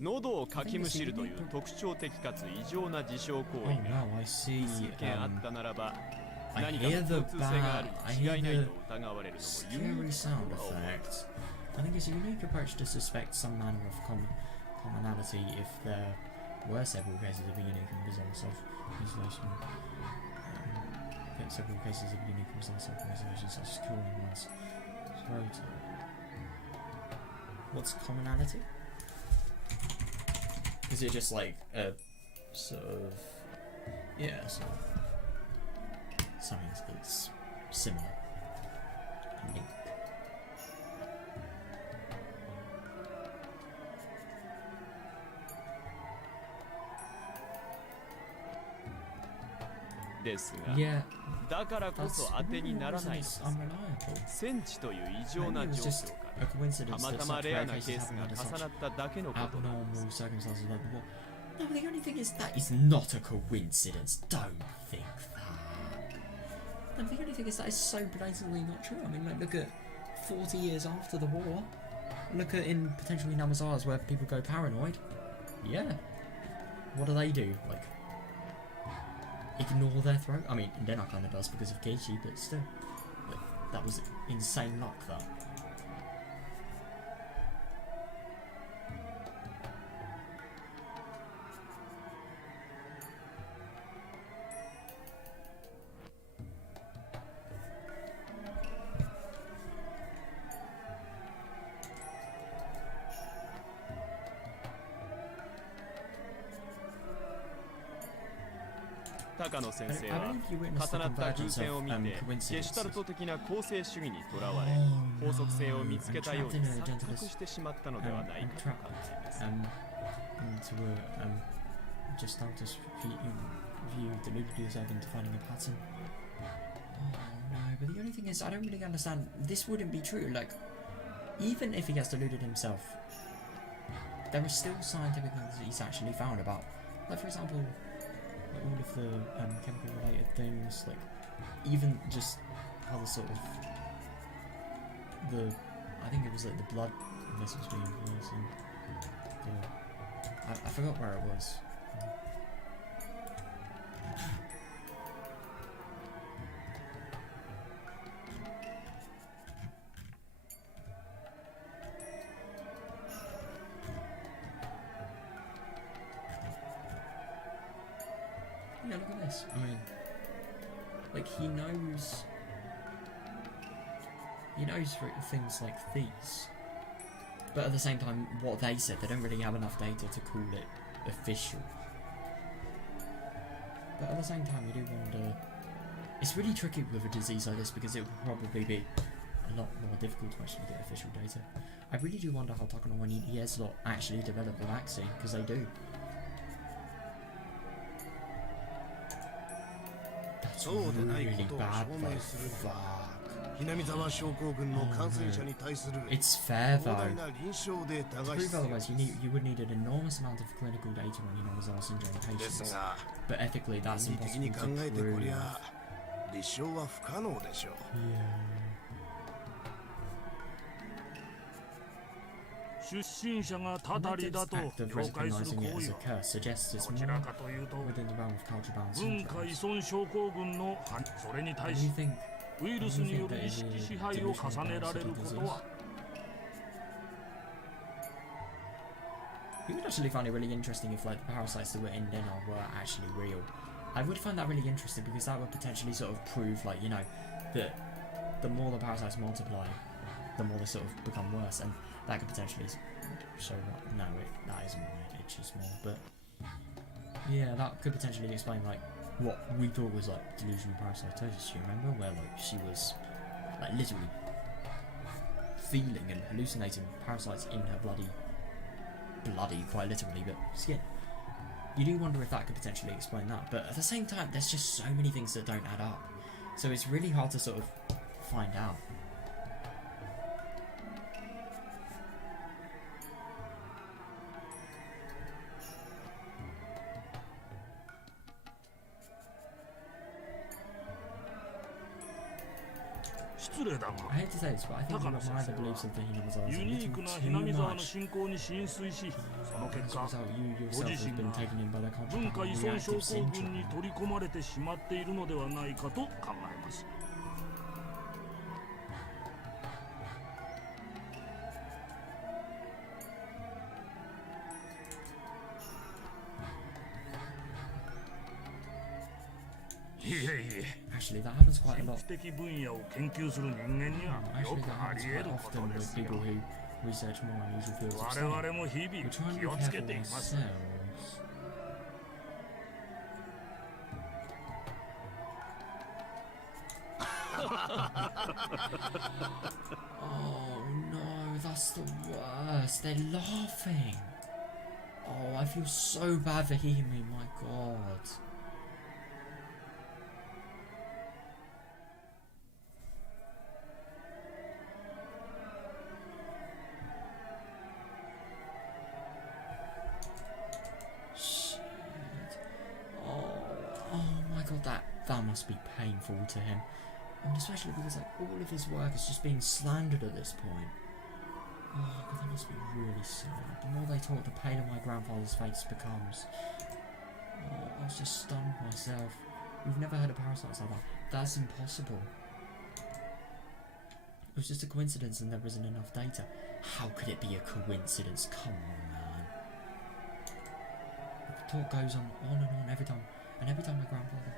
喉をかきむしるという特徴的かつ異常な自傷行 Oh 為が no, I see. 数件あったならば、I 何か hear の the 共通性がある I に違い hear ない the と疑われるのもユニー scary ク sound だと思いま effect. す I think it's a unique approach to suspect some manner of commonality if there were several cases of a unique and bizarre self-isolation. Several cases of unique and bizarre self-isolation, such as clawing one's throat. What's commonality? Is it just like a sort of, yeah, sort of something that's similar and linked? ですが Yeah, だからこ that's そ当てにならないのです unreliable. 戦地という異常 Maybe な it 状 was just 況か a ら coincidence たま that たま such レア rare なケ cases ース happen が under 重 such なっただけのことなんです abnormal circumstances like the war. No, but the only thing is that is not a coincidence. Don't think that. No, the only thing is that is so blatantly not true. I mean, like, look at 40 years after the war. Look at in potentially Namazaras where people go paranoid. Yeah. What do? Like, ignore their throat? I mean, Denna kind of does because of Keiichi, but still. Like, that was insane luck, that.高野先生 I は don't think you witnessed 重 the なった偶 convergence 然を of 見てゲ coincidences. シュタルト的な構成主義にとらわれ Oh, 法則性を見つけたように no. I'm trapped in a 錯 gentlest 覚してしまったのではないかと感じます into a just out of view deluded yourself into finding a pattern. Oh no, but the only thing is I don't really understand. This wouldn't be true. Like, even if he has deluded himself, there are still scientific things that he's actually found about. Like, for example, like all of the chemical related things, like even just other sort of I think it was like the blood vessels being reversed and I forgot where it was. Yeah, look at this. I mean, like, he knows things like these, but at the same time, what they said, they don't really have enough data to call it official. But at the same time, you do wonder. It's really tricky with a disease like this because it will probably be a lot more difficult to actually get official data. I really do wonder how Takano and ES lot actually develop the vaccine, because they do. That's そうでない really ことを bad 証 though. 明するに Fuck. は南沢症候群の感染者に対する It's fair 膨 though. 大な臨床データ To が prove 必要 otherwise, you would need an enormous amount of clinical data on Higurashi syndrome です patients. が But ethically, that's 倫理的に impossible 考 to えてこ prove. りゃ立証は不可能でしょう Yeah. 出身者がたたりだと This act of 了解する recognizing it 行 as 為 a は curse suggests it's ど more ちらかというと within the realm of culture bound 文化依 syndromes. 存症候群のそれに対 Do し you think ウイルスによる意識支配を重ねられることは you would actually find it really interesting if like the parasites that were in Dennar were actually real? I would find that really interesting because that would potentially sort of prove like, you know, that the more the parasites multiply, the more they sort of become worse, and that could potentially show what that isn't right, it's just more, but yeah, that could potentially explain like what we thought was like delusional parasitosis. You remember where like she was like literally feeling and hallucinating parasites in her bloody quite literally, but skin. You do wonder if that could potentially explain that, but at the same time there's just so many things that don't add up, so it's really hard to sort of find out. 失礼だが I hate to say this, but I think you admire the beliefs of the Hinamizawas ユ a ニ little ークな too ひなみ沢の much. 信仰に浸水し、その As 結 a 果 result, you ご yourself 自 have 身 been が taken in by the culture 文化依 and 存症 reactive 候群に syndrome. 取り込まれてしまっているのではないかと考えます。 いえいえ、 Actually, that happens quite a 神 lot. 秘的分野を研究する人間にはよ Actually, く that あ happens り得 quite るこ often とで with すよ。 people who research more unusual fields of 我 study. 々も日 We're 々 trying to 気 be をつけ careful ています。 ourselves. Oh no, that's the worst. They're laughing. Oh, I feel so bad for Hime, my god. Shit. Oh my god, that must be painful to him. And especially because like all of his work is just being slandered at this point. Oh god, that must be really sad. The more they talk, the paler my grandfather's face becomes. Oh, I was just stunned myself. We've never heard of parasites like that. That's impossible. It was just a coincidence and there wasn't enough data. How could it be a coincidence? Come on, man. The talk goes on and on every time. And every time my grandfather...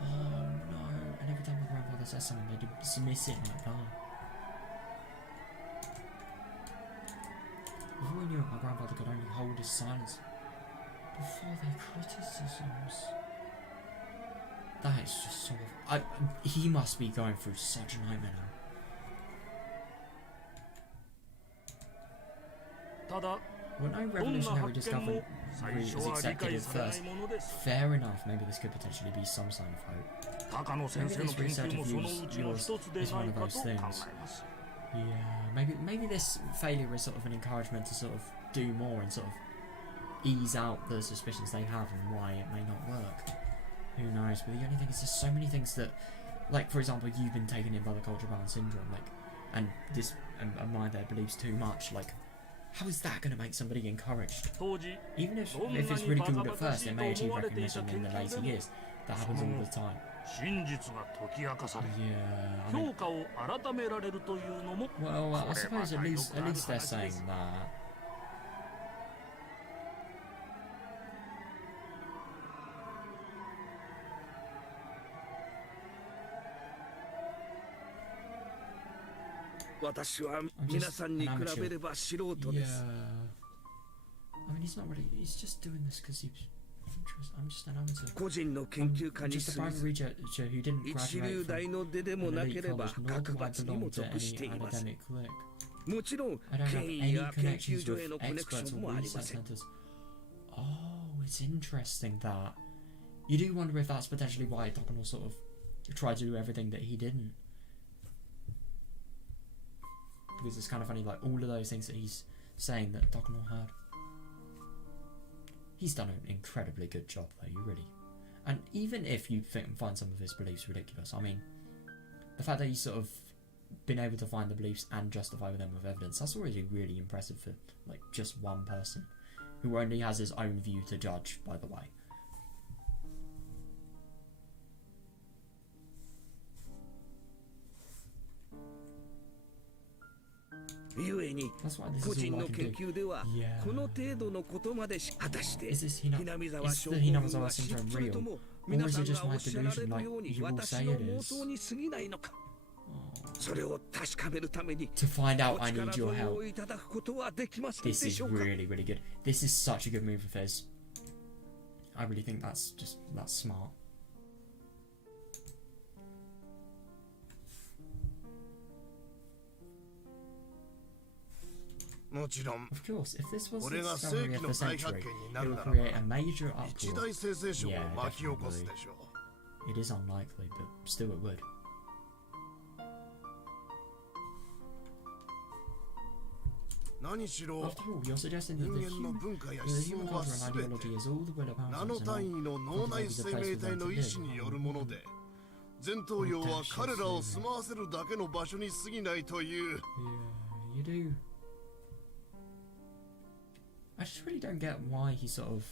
Oh no. And every time my grandfather says something, they dismiss it like that. Before we knew it, my grandfather could only hold his silence before their criticisms. That is just sort of... he must be going through such a nightmare now. ただ、 When no どんな revolutionary 発見も discovery 最 is 初は理 accepted 解 at されな first, いものです。 fair enough, maybe this could potentially be some sign of hope. 高野先 Maybe 生の this 研 research 究も of その yours うちの一つで is な one い of か those と考え things. ます。 Yeah, maybe this failure is sort of an encouragement to sort of do more and sort of ease out the suspicions they have and why it may not work. Who knows? But the only thing is there's so many things that, like for example, you've been taken in by the culture bound syndrome, like, and this and admire their beliefs too much, like. How is that going to make somebody encouraged? 当時、 Even if it's ridiculed at first, they may achieve recognition in the later years. That happens all the time. 真実が解き明かされ、 Yeah, I mean, 評価を改められるというのも、 well, I これ suppose ま at たよ least くある they're 話で saying す。 that. 私は皆さんに比べれば素人 Yeah. です。 I mean, he's not really. He's just doing this because he's interested. I'm just an amateur. 個人の研 I'm 究家に just a 過ぎ private ず、 researcher who didn't 一 graduate 流 from 大の出で an もなけ elite れば college, nor 学 do I 閥に belong も to 属してい any ます。 academic clique. もちろん I don't have 権威 any や研 connections 究所 with へのコネクシ experts ョン or もありま research せん。 centers. Oh, it's interesting that you do wonder if that's potentially why Takano sort of tried to do everything that he didn't. Because it's kind of funny, like all of those things that he's saying that Takano heard. He's done an incredibly good job, though. You really, and even if you find some of his beliefs ridiculous, I mean, the fact that he's sort of been able to find the beliefs and justify them with evidence—that's already really impressive for like just one person, who only has his own view to judge. By the way. ゆえに That's why this 個 is 人 all の I 研 can do. 究では Yeah. この程度のことまでし果たして Is this ひなみ沢 is 症 the 候群 Hinamizawa はシン syndrome プル real? とも Or 皆 is さん it が just お my っしゃられ delusion, る like ように you will 私 say の it 妄 is? 想に過ぎないのか。それを確かめるために To find out お I 力 need 添 your えを help. いただくことはできませんで This is しょうか。 really, really good. This is such a good move of his. I really think that's smart. もちろん Of course, if this was こ the れが discovery 世紀 of の the 大 century, 発見に it なる would なら create a ば major 一 uproar. 大センセーション Yeah, を巻き起こす definitely. でしょう。 It is unlikely, but still it would. 何しろ After all, you're suggesting that 人 the 間の human, 文化や the 思 human 想は culture and 全て ideology is all the will of ナノ ours 単位 and の脳内生命体の意志によるもので前頭葉は彼らを住まわせるだけの場所に過ぎないという。 Yeah, you do. I just really don't get why he sort of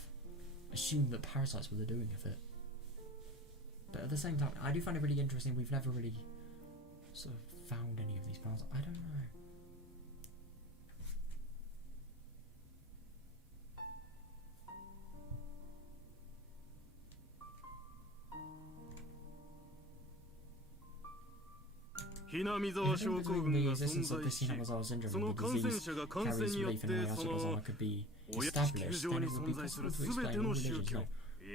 assumed that parasites were the doing of it. But at the same time, I do find it really interesting. We've never really sort of found any of these parasites. I don't know. ひなみざわ症候群が存在し、その感染者が感染によってそのお屋敷球場に存在する全ての宗教、い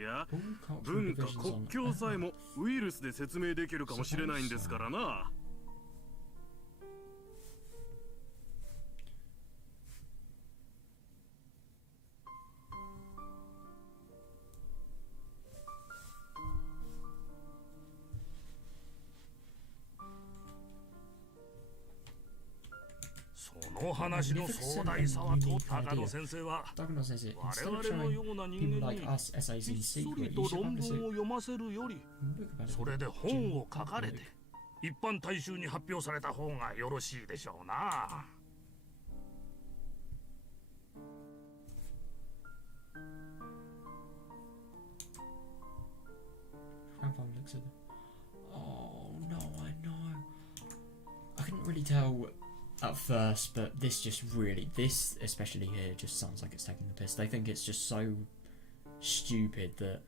や文化国境さえもウイルスで説明できるかもしれないんですからな。その話の壮大さはと高野先生は我々のような人間にひっそりと論文を読ませるよりそれで本を書かれて一般大衆に発表された方がよろしいでしょうな。Oh no, I know. I couldn't really tell at first, but this especially here just sounds like it's taking the piss. They think it's just so stupid that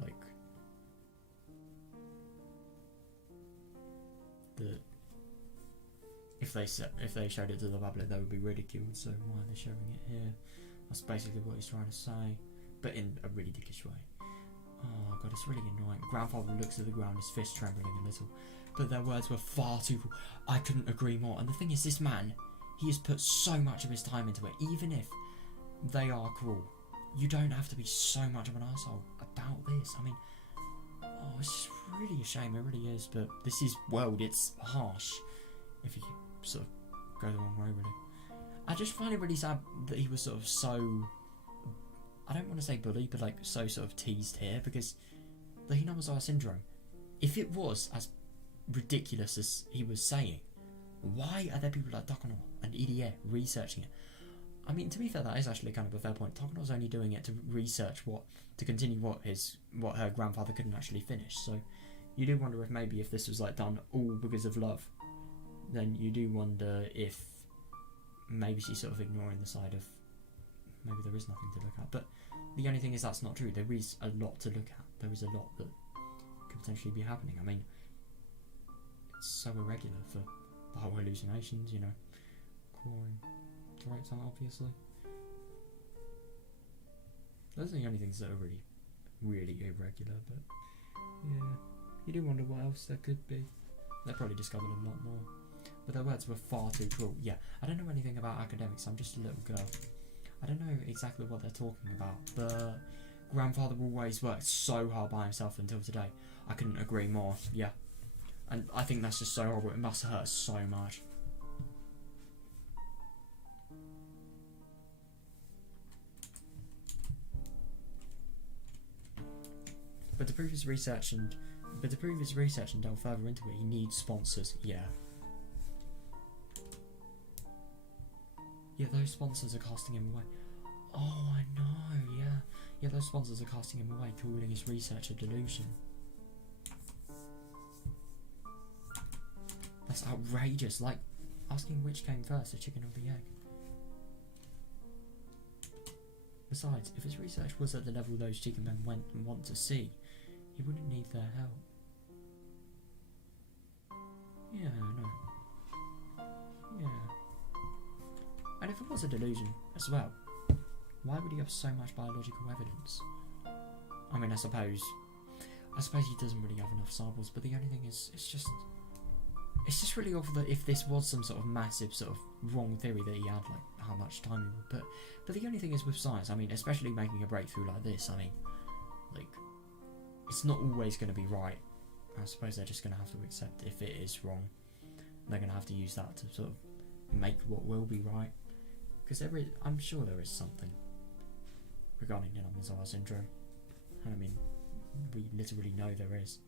like that if they showed it to the public they would be ridiculed, so why are they showing it here? That's basically what he's trying to say, but in a really dickish way. Oh god, it's really annoying. Grandfather looks at the ground, his fist trembling a little. But their words were far too cruel. I couldn't agree more. And the thing is, this man, he has put so much of his time into it. Even if they are cruel, you don't have to be so much of an asshole about this. I mean, oh, it's just really a shame. It really is. But this is world. It's harsh. If you sort of go the wrong way, really. I just find it really sad that he was sort of so, I don't want to say bullied, but like so sort of teased here, because the Hinamazawa syndrome, if it was as ridiculous as he was saying, why are there people like Takano and EDA researching it? I mean, to be fair, that is actually kind of a fair point. Takano's only doing it to research to continue what her grandfather couldn't actually finish. So you do wonder if maybe if this was like done all because of love, then you do wonder if maybe she's sort of ignoring the side of maybe there is nothing to look at. But the only thing is that's not true. There is a lot to look at. There is a lot that could potentially be happening. I mean, it's so irregular for the whole hallucinations, you know. Clawing throats out, obviously. Those are the only things that are really, really irregular, but yeah, you do wonder what else there could be. They probably discovered a lot more. But their words were far too cruel. Yeah, I don't know anything about academics, I'm just a little girl. I don't know exactly what they're talking about, but grandfather always worked so hard by himself until today. I couldn't agree more, yeah. And I think that's just so horrible, it must hurt so much. But to prove his research and delve further into it, he needs sponsors, yeah. Yeah, those sponsors are casting him away. Oh, I know, yeah. Yeah, those sponsors are casting him away, calling his research a delusion. That's outrageous, like asking which came first, the chicken or the egg. Besides, if his research was at the level those chicken men went and want to see, he wouldn't need their help. Yeah, no. Yeah. And if it was a delusion as well, why would he have so much biological evidence? I mean, I suppose he doesn't really have enough samples, but the only thing is, it's just really awful that if this was some sort of massive sort of wrong theory that he had, like how much time he would put. But the only thing is with science, I mean, especially making a breakthrough like this, I mean, like, it's not always going to be right. I suppose they're just going to have to accept if it is wrong. They're going to have to use that to sort of make what will be right. Because I'm sure there is something regarding Hinamazawa syndrome. I mean, we literally know there is.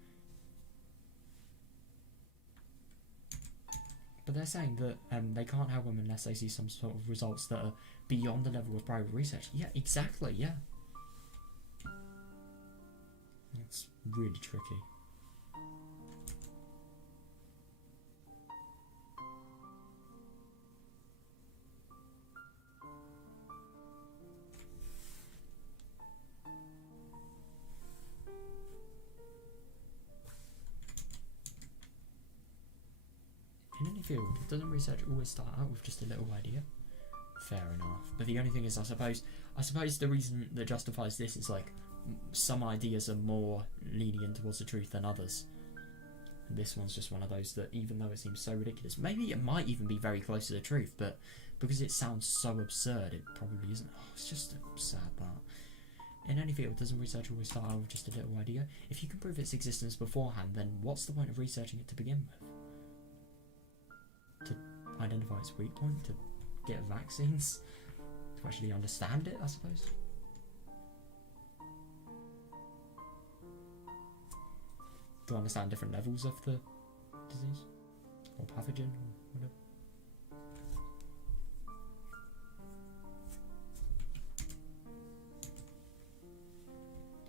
But they're saying that they can't help them unless they see some sort of results that are beyond the level of private research. Yeah, exactly, yeah. It's really tricky. In any field, doesn't research always start out with just a little idea? Fair enough. But the only thing is, I suppose the reason that justifies this is like some ideas are more lenient towards the truth than others. And this one's just one of those that, even though it seems so ridiculous, maybe it might even be very close to the truth, but because it sounds so absurd, it probably isn't. Oh, it's just a sad part. In any field, doesn't research always start out with just a little idea? If you can prove its existence beforehand, then what's the point of researching it to begin with? To identify its weak point? To get vaccines? To actually understand it, I suppose? To understand different levels of the disease? Or pathogen, or whatever.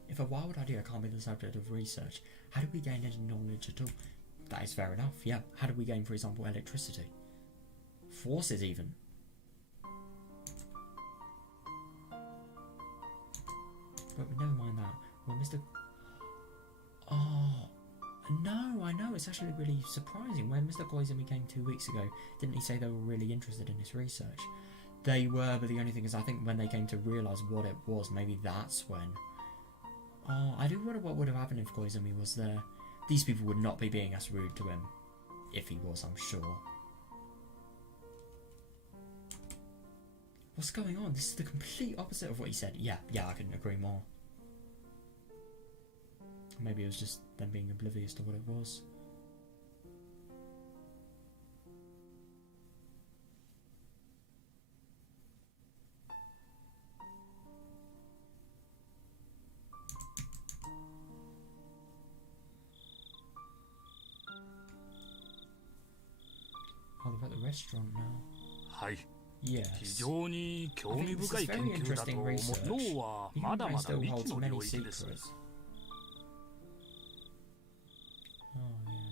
If a wild idea can't be the subject of research, how do we gain any knowledge at all? That is fair enough, yeah. How do we gain, for example, electricity? Forces, even. But never mind that. Well, Mr. Oh, no, I know. It's actually really surprising. When Mr. Koizumi came 2 weeks ago, didn't he say they were really interested in this research? They were, but the only thing is, I think when they came to realise what it was, maybe that's when. Oh, I do wonder what would have happened if Koizumi was there. These people would not be being as rude to him. If he was, I'm sure. What's going on? This is the complete opposite of what he said. Yeah, I couldn't agree more. Maybe it was just them being oblivious to what it was. Oh, they're at the restaurant now. はい。 Yes. 非常に興味 I think this 深 is い研 very 究だと interesting 思う research. 脳は The まだ human ま brain だ still 未 holds 知の many 領域です secrets. Oh, yeah.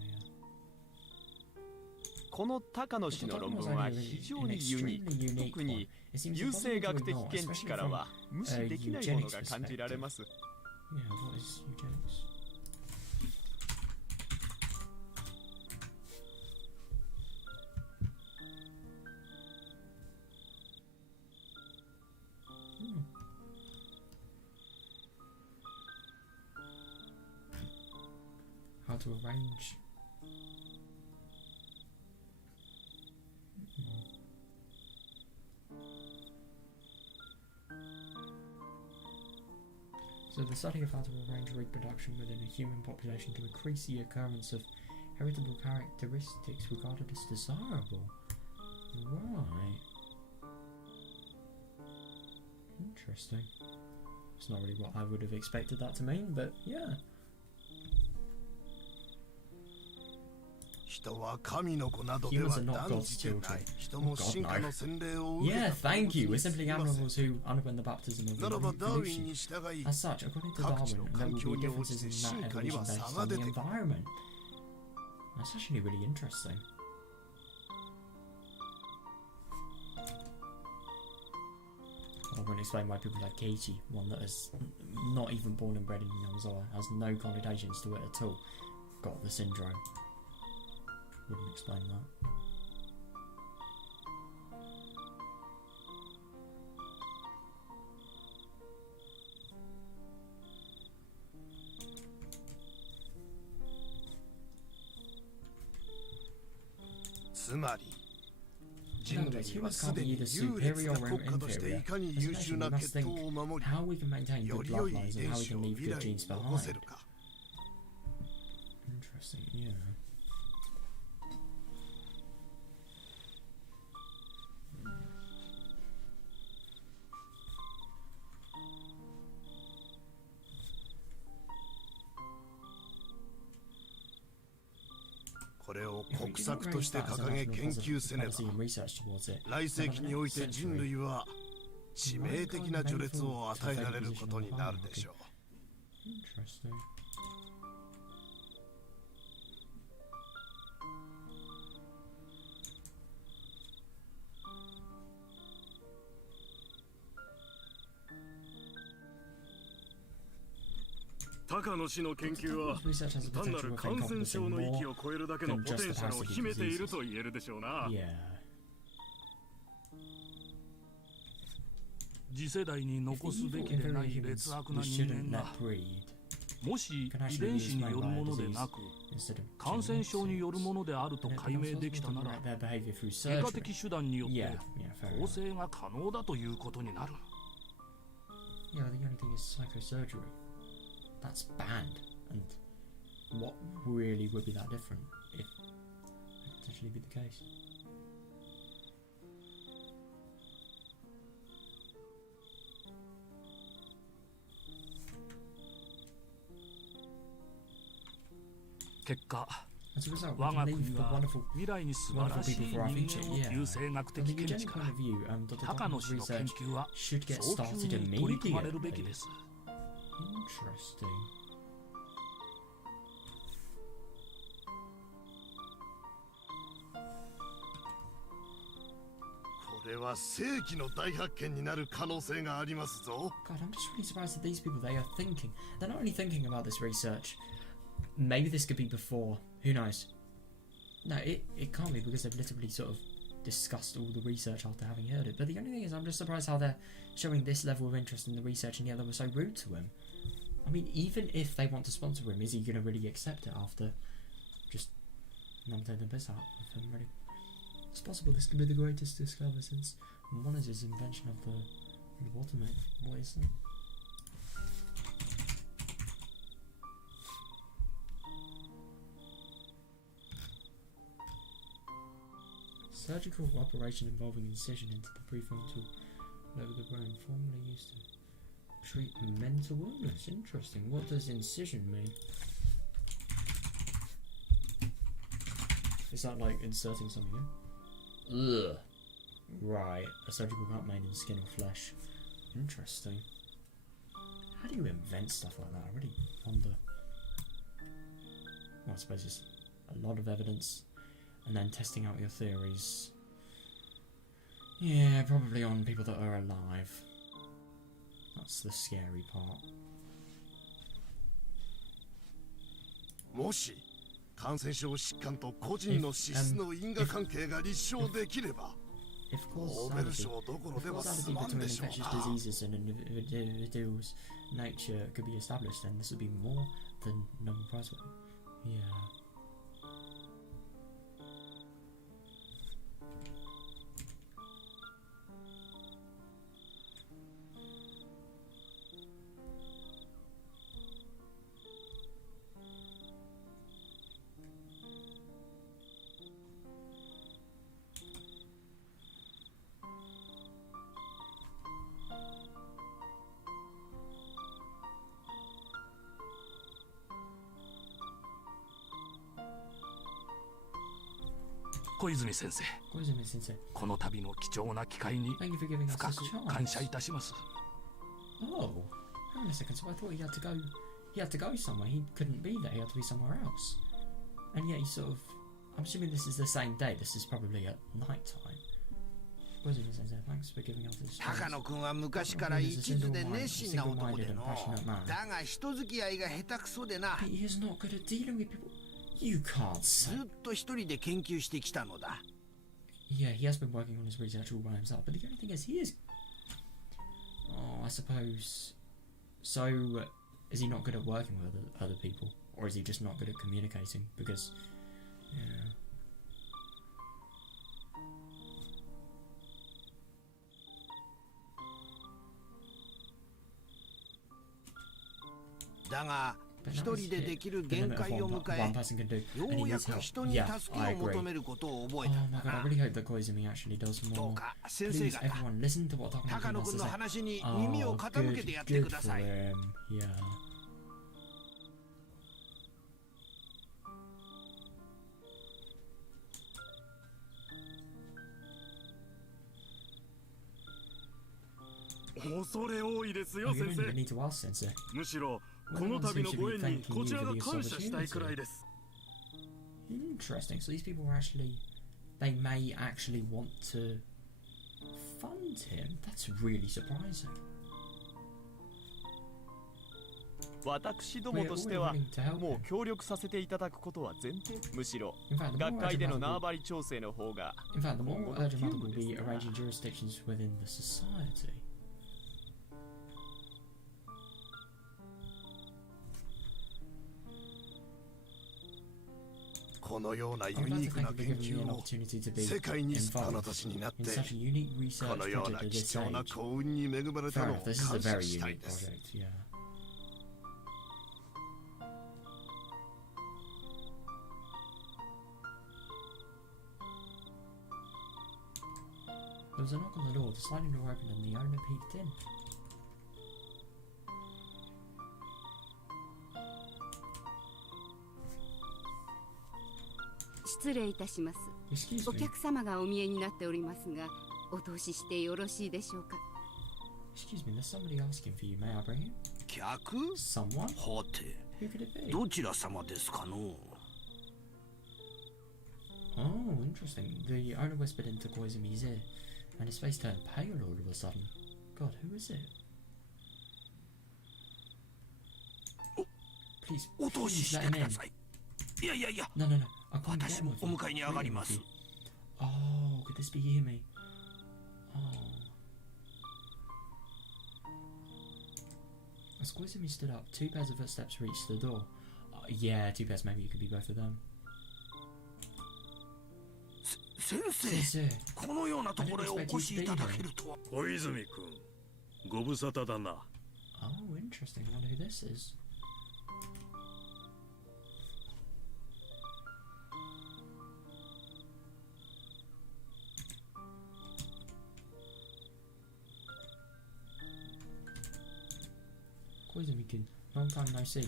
この高野氏の論文は非常にユニーク。特に優生学的見地からは無視できないものが感じられます。 Yeah, what is eugenics? How to arrange. So the study of how to arrange reproduction within a human population to increase the occurrence of heritable characteristics regarded as desirable. Right. Interesting. It's not really what I would have expected that to mean, but yeah. 人は神の子などでは Humans are not 断 God's じて children. ない。人も God, 進化 no. の洗礼を受け Yeah, た thank you. 動 We're 物に simply 過ぎません。 animals who underwent the baptism of ならばダーウィン evolution. に従い As such, according to 各地の Darwin, there 環 will 境 be に応 differences じて in 進 that 化に evolution は based 差が on 出 the てくる。 environment. That's actually really interesting. I won't explain why people like Keiichi, one that is not even born and bred in Yamazawa, has no connotations to it at all, got the syndrome. Wouldn't explain that. No, but humans can't be either superior or inferior. As mentioned, we must think how we can maintain good bloodlines and how we can leave good genes behind. Interesting, yeah. れを if we 国 do not 策と raise して that as a 掲げ national 研 policy 究せねば and research towards it, 来世紀において then 人 in the next 類は致命的な序列を与えられることになるでしょう。 Interesting. Takano 氏の研究は Research has the 単な potential る of 感染 encompassing 症の域 more を超えるだけの than ポテ just ン the シャルを parasitic 秘めている diseases. と言えるでしょうな。 Yeah. 次世代に If 残 the すべ evil き in でな very い humans 劣悪 we な人 shouldn't 間 let が breed もし can 遺 actually 伝 be 子によ explained る by も a ので disease なく instead of 感染症による genetics. ものであると And it 解 becomes 明でき possible た to なら correct their behavior through 外科 surgery. 的手段によっ Yeah, て yeah, fair 構 enough. 成が可能だということになる。 Yeah, the only thing is psychosurgery. That's banned. And what really would be that different if that could potentially be the case? As a result, we 我 can が leave 国 the は wonderful 未来に素晴らしい人間を優生学 From 的 the 見地 eugenic か point ら of view, Dr. 高野 Takano's 氏の研 research 究は should get 早 started 急に取り組まれるべき immediately. です。 Interesting. – これは世紀の大発見になる可能性がありますぞ。 God, I'm just really surprised that these people, they are thinking. They're not only thinking about this research. Maybe this could be before. Who knows? No, it can't be because they've literally sort of discussed all the research after having heard it. But the only thing is, I'm just surprised how they're showing this level of interest in the research and yet they were so rude to him. I mean, even if they want to sponsor him, is he going to really accept it after just not taking the piss out of him, really? It's possible this could be the greatest discovery since Monitor's invention of the watermelon. What is that? Surgical operation involving incision into the prefrontal lobe of the brain, formerly used to treat mental illness. Interesting. What does incision mean? Is that like inserting something in? Ugh. Right. A surgical cut made in skin or flesh. Interesting. How do you invent stuff like that? I really wonder. Well, I suppose it's a lot of evidence and then testing out your theories. Yeah, probably on people that are alive. That's the scary part. もし感染症疾患と個人の資質の因果関係が立証できれば、 If ノーベル賞どころでは済まん between でしょう infectious な。 diseases and individuals' nature could be established, then this would be more than Nobel Prize winning. Yeah.小泉先生、 Koizumi Sensei, この度の貴重な機会に thank you for giving us 深 this く感謝い chance. たします。 Oh, hang on a second. So I thought he had to go somewhere. He couldn't be there. He had to be somewhere else. And yet he sort of. I'm assuming this is the same day. This is probably at night time. Koizumi Sensei, thanks for giving us this 高 chance. 野君は昔から一途で熱心な男での。だが人付き合いが下手くそでな。 He is not good at dealing with people. You can't ず say. っと一人で研究してきたのだ。 Yeah, he has been working on his research all by himself. But the only thing is, he is. Oh, I suppose. So, is he not good at working with other people, or is he just not good at communicating? Because, yeah. だが But 一 now 人 he's で hit できる the 限 limit of 界を one 迎え、 person can do, よ and he うや needs く help. 人に Yeah, 助け I を agree. 求めることを覚 Oh えた。 my god, I really hope that Koizumi actually does ど more. うか先 Please, 生方、 everyone, listen to what Takano 高野 has 君 to の say. 話に Oh, 耳を傾けてやって good くだ for さい。 him. Yeah. 恐れ多いですよ Oh, you 先 don't even 生 need to ask, Sensei. むしろこの度のご縁にこちらが感謝したいくらいです Interesting. So these people are actually, they may actually want to fund him. That's really surprising. 私どもとしてはもう協力させていただくことは前提。むしろ In fact, the 学 more 会での urgent 縄 matter 張り調整の方が will, in fact, the more 今後の urgent 急 matter 務 will です be から arranging jurisdictions within the society. このような I ユ would ニ like ー to ク thank な you for giving me 研究 an を opportunity to be 世界にすったあな involved たちになっ in て such a unique research このよう project な at 貴 this 重な age. 幸運に恵まれた Fair のを enough, this is a 感謝 very したい unique です project, yeah. There was a knock on the door. The sliding door opened and the owner peeked in. Excuse お me. 客様がお見えになっておりますが、お通ししてよろしいでしょうか。Excuse me, there's somebody asking for you. May I bring him? 客 Someone? はて Who could it be? どちら様ですかの Oh, interesting. The owner whispered into Koizumi's ear, and his face turned pale all of a sudden. God, who is it? Please, お通 please しし let て him く in. ださいいやいやいや No, no, no. I can't get 私 him も with お you. 迎えに上がります Oh, could this be Yumi? Oh. As Koizumi stood up, two pairs of footsteps reached the door. Yeah, two pairs. Maybe it could be both of them. 先生 Sensei. このようなところへお越しいただけるとは小泉君ご無沙汰だな Oh, interesting. I wonder who this is. Koizumi-kun, long time no see.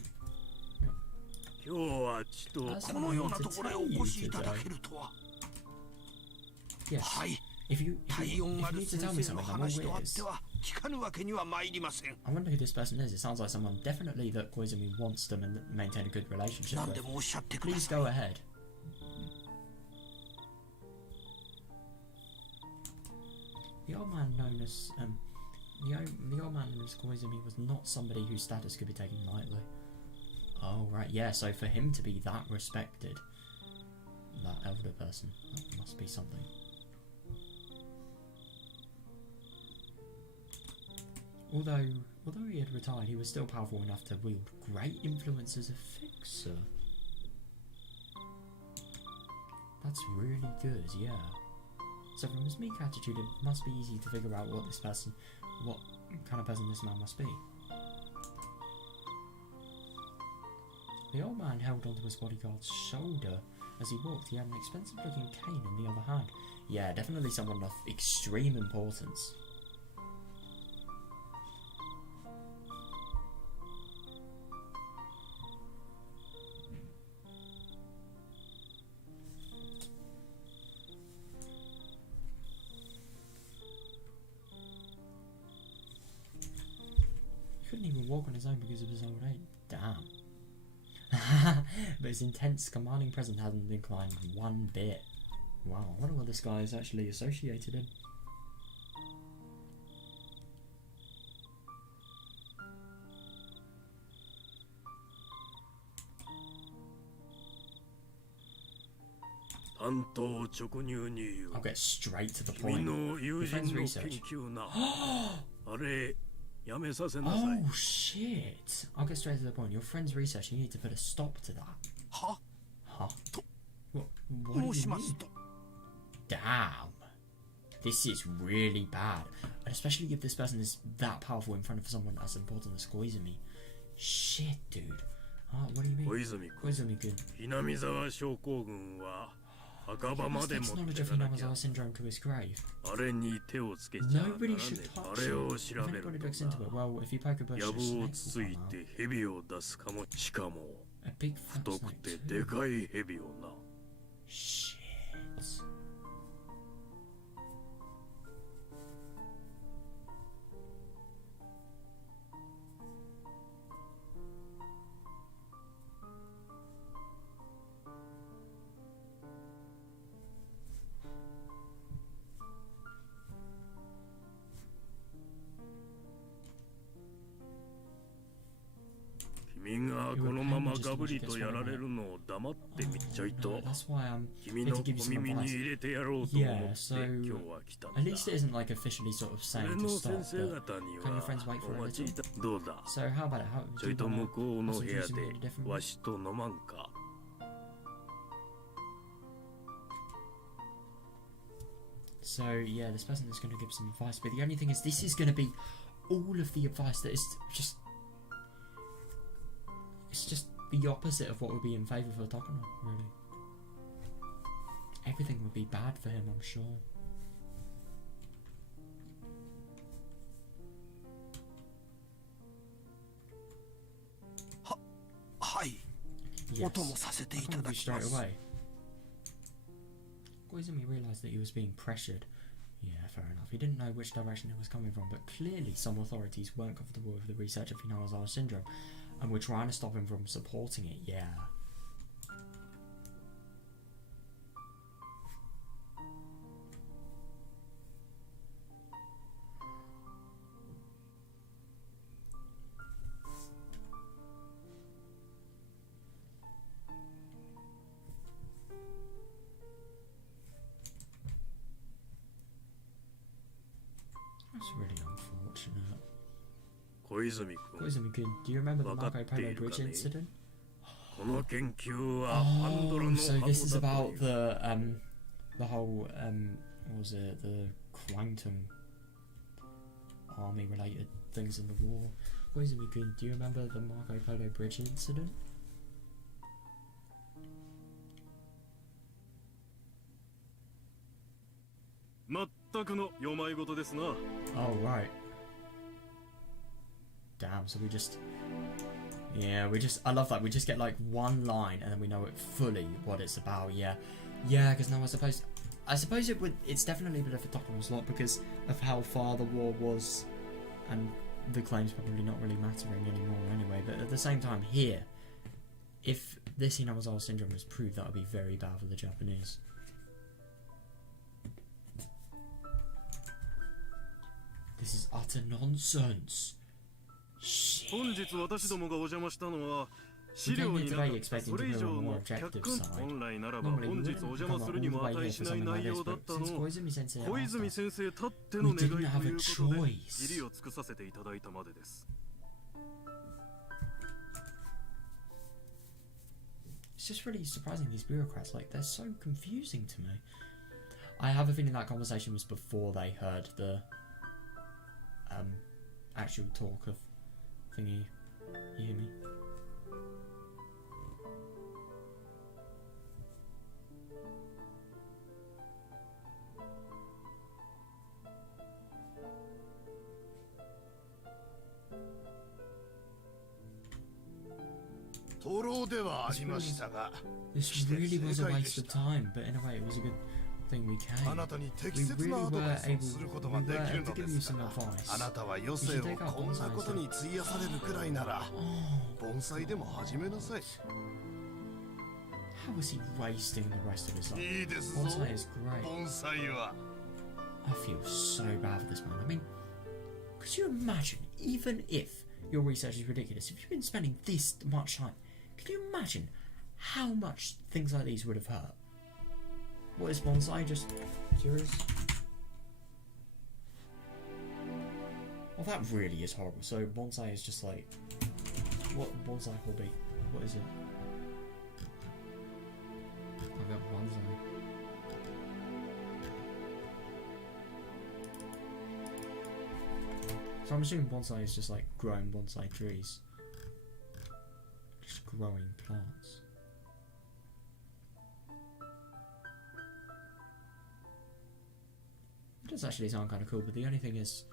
今日はちと That's この what I よう need な to ところへ tell お you 越しいただ today. けるとは Yes. はい If you 体温 if あ you る need to 先 tell me 生の something, I'm all 話とあっ ears. ては聞かぬわけには参りません I wonder who this person is. It sounds like someone definitely that Koizumi wants them and maintain a good relationship 何で with. もおっしゃってくだ Please さい go ahead. The old man known as the old man known as Koizumi was not somebody whose status could be taken lightly. Oh right, yeah. So for him to be that respected, that elder person, that must be something. Although he had retired, he was still powerful enough to wield great influence as a fixer. That's really good, yeah. So from his meek attitude, it must be easy to figure out what kind of person this man must be. The old man held onto his bodyguard's shoulder as he walked. He had an expensive-looking cane in the other hand. Yeah, definitely someone of extreme importance. He couldn't even walk on his own because of his old age. Damn. But his intense, commanding presence hasn't declined one bit. Wow, I wonder what this guy is actually associated in. I'll get straight to the point. Your friend's research. Oh shit! I'll get straight to the point. Your friend's research, you need to put a stop to that. は Huh? What do 申 you しま mean? すと Damn. This is really bad. And especially if this person is that powerful in front of someone as important as Koizumi. Shit, dude. What do you mean? 小泉君 Koizumi-kun. 南沢症候群は墓場 He ま must で take 持っ knowledge て of かなきゃ Hinamazawa syndrome to his grave. あれに手をつけちゃならね Nobody should えあ touch れ it. を If 調べる anybody と looks into it, な well, if you poke a bush, や a ぶを snake つ will い come out. て蛇を出すかもしかも A big fat 太く snake て too. でかい蛇をな Shit. 君がこのままガブリとやられるのを黙ってみちょいと That's why I'm 君 here の to give you 小 some 耳に advice. 入れてやろうと思って Yeah, so 今日は来たんだ at least it isn't like officially sort of saying 俺 to の stop, 先生 but 方に can your は friends wait お for a 待ち little? いたどうだ So how about it? How ち do ょ you いと wanna 向こうの also 部 do 屋 something で in a different わ way? しと飲まんか So yeah, this person is going to give some advice, but the only thing is, this is going to be all of the advice that is just, it's just the opposite of what would be in favour for Takano, really. Everything would be bad for him, I'm sure. Yes, Takano would straight away. Koizumi realised that he was being pressured. Yeah, fair enough. He didn't know which direction it was coming from, but clearly some authorities weren't comfortable with the research of Hinamazawa syndrome and were trying to stop him from supporting it, yeah. That's really unfortunate. Koizumi-kun, do you remember the Marco Polo Bridge incident? この研究はパンドラ Oh, の so 箱 this is だと about いう the whole what was it, the quantum army related things in the war. Koizumi-kun, do you remember the Marco Polo Bridge incident? Oh right. Damn, so we just, yeah, I love that, we just get like one line and then we know it fully what it's about. Yeah, because now I suppose it's definitely a bit of a Takano's lot because of how far the war was, and the claims probably not really mattering anymore anyway, but at the same time here, if this Hinamazawa syndrome was proved, that would be very bad for the Japanese. This is utter nonsense. Shit. We came here today expecting to hear a more objective side. Normally we wouldn't come all the way here for something like this, but since Koizumi-sensei asked us, we didn't have a choice. It's just really surprising, these bureaucrats, like, they're so confusing to me. I have a feeling that conversation was before they heard the actual talk of thingy. You hear me? This really was a waste of time, but in a way it was a good thing we came. We really were able to give you some advice. You should take out bonsai instead. How was he wasting the rest of his life? Bonsai is great. I feel so bad for this man. I mean, could you imagine, even if your research is ridiculous, if you've been spending this much time, can you imagine how much things like these would have hurt? What is bonsai? Just curious. Well, that really is horrible. So bonsai is just like, what bonsai hobby? What is it? I've got bonsai. So I'm assuming bonsai is just like growing bonsai trees. Just growing plants. It does actually sound kind of cool, but the only thing is,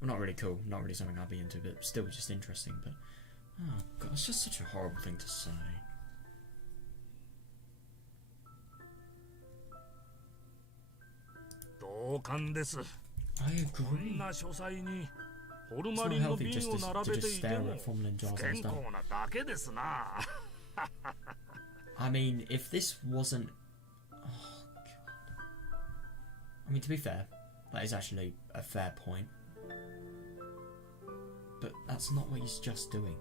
well, not really cool, not really something I'd be into, but still just interesting. But oh god, it's just such a horrible thing to say. I agree. It's not healthy just to just stare at formalin jars and stuff. I mean, if this wasn't, oh god. I mean, to be fair, that is actually a fair point. But that's not what he's just doing.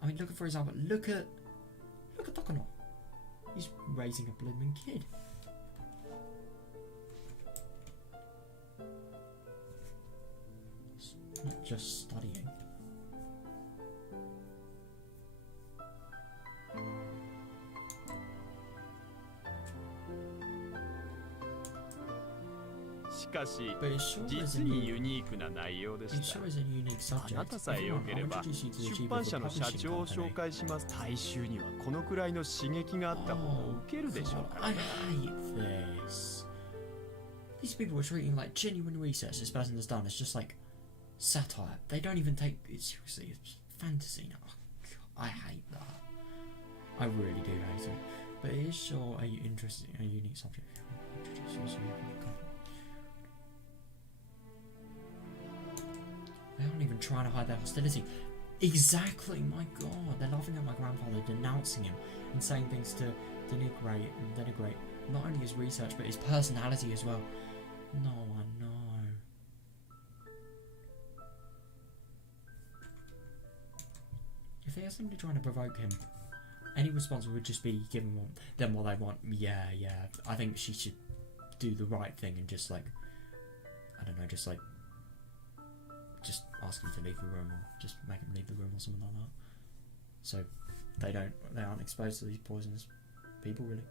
I mean, look at, for example, look at Takano. He's raising a blooming kid. It's not just studying.しかし But it sure is a 実に new, ユニークな内容で it した。 sure is a unique あな subject. たさえよけれ Everyone, ば I'll introduce you to the 出 chief 版 of 社 the の社 publishing 長を紹 company. 介します。大衆にはこのくらいの刺激があった方が受けるでしょう God, から I ね。 hate this. These people are treating like genuine research this person has done as just like satire. They don't even take it seriously. It's fantasy now. I hate that. I really do hate it. But it is sure a interesting, a unique subject. They aren't even trying to hide their hostility. Exactly, my god. They're laughing at my grandfather, denouncing him, and saying things to denigrate not only his research but his personality as well. No, I know. If they are simply trying to provoke him, any response would just be giving them what they want. Yeah, I think she should do the right thing and just like, I don't know, just ask him to leave the room or just make him leave the room or something like that. So they aren't exposed to these poisonous people really.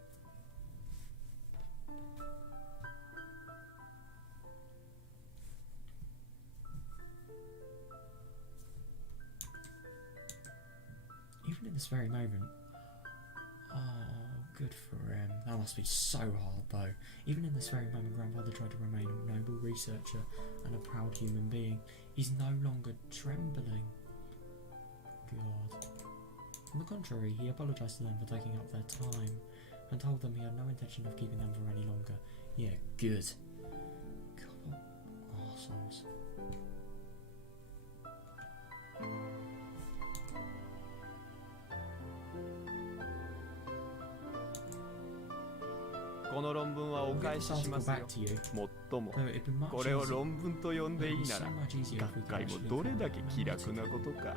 Even in this very moment. Oh, good for him. That must be so hard though. Even in this very moment, grandfather tried to remain a noble researcher and a proud human being. He's no longer trembling. God. On the contrary, he apologised to them for taking up their time and told them he had no intention of keeping them for any longer. Yeah, good. God, what arseholes. この論文はお返ししますよ。もっともこれを論文と呼んでいいなら学会もどれだけ気楽なことか。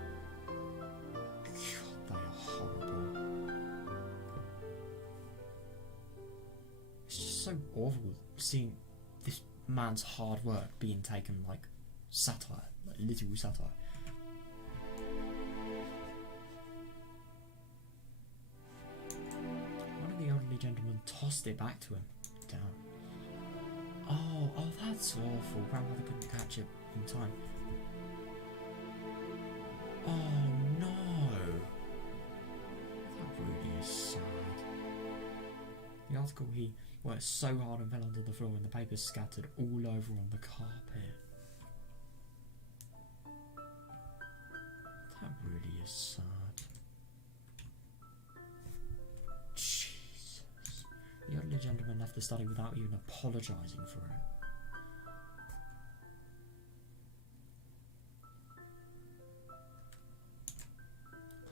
They are horrible. It's just so awful seeing this man's hard work being taken like satire, like literal satire. One of the elderly gentlemen tossed it back to him. Down. Oh, that's awful. Grandmother couldn't catch it in time. Oh no. That really is sad. The article he worked so hard and fell onto the floor and the papers scattered all over on the carpet. That really is sad. Jesus. The elderly gentleman left the study without even apologising for it.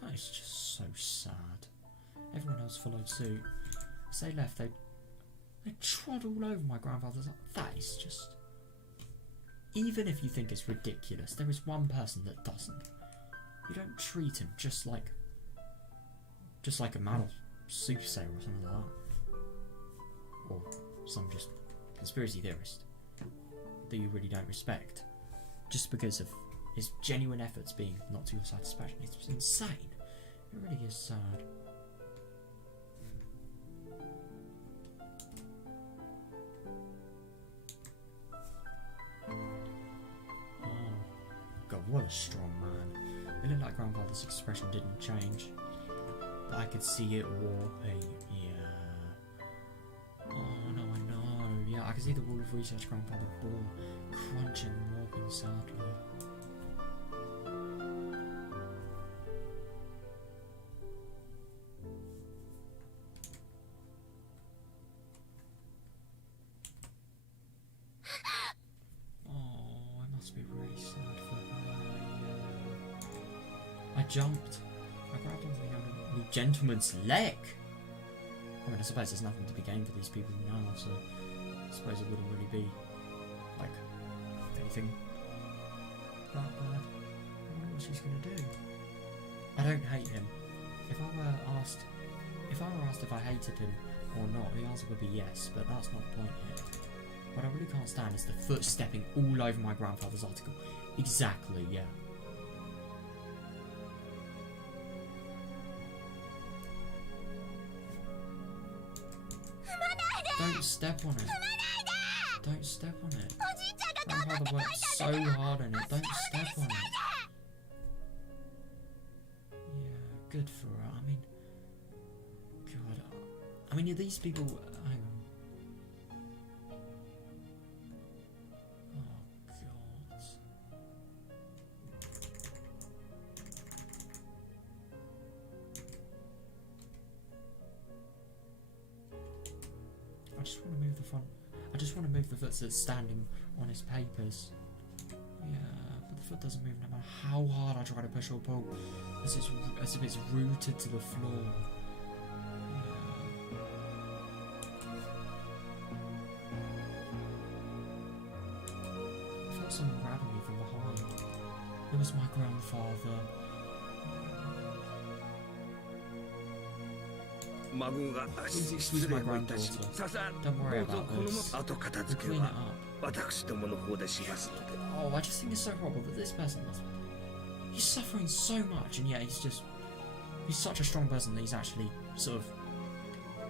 That is just so sad. Everyone else followed suit. As they left, they trod all over my grandfather's. That is just. Even if you think it's ridiculous, there is one person that doesn't. You don't treat him just like a man or soothsayer or something like that, or some just conspiracy theorist that you really don't respect, just because of his genuine efforts being not to your satisfaction. It's insane. It really is sad. God, what a strong man. It looked like grandfather's expression didn't change, but I could see it warping. Yeah. Oh no, I know. Yeah, I could see the wall of research grandfather bore, crunching and warping sadly. Oh, it must be really sad for her. I jumped. I grabbed onto the elderly gentleman's leg. I mean, I suppose there's nothing to be gained for these people now, so I suppose it wouldn't really be like anything that bad. I wonder what she's gonna do. I don't hate him. If I were asked if I hated him or not, the answer would be yes, but that's not the point here. What I really can't stand is the foot stepping all over my grandfather's article. Exactly, yeah. Don't step on it. Don't step on it. Grandfather worked so hard on it. Don't step on it. Yeah, good for her. I mean, God. I mean, these people. Hang on. Oh God. I just want to move the front. I just want to move the foot that's standing on his papers. Yeah, but the foot doesn't move no matter how hard I try to push or pull. As if it's rooted to the floor. Yeah. I felt someone grabbing me from behind. It was my grandfather. Please excuse my granddaughter. Don't worry about this. We'll clean it up. Oh, I just think it's so horrible that this person he's suffering so much, and yet he's such a strong person that he's actually sort of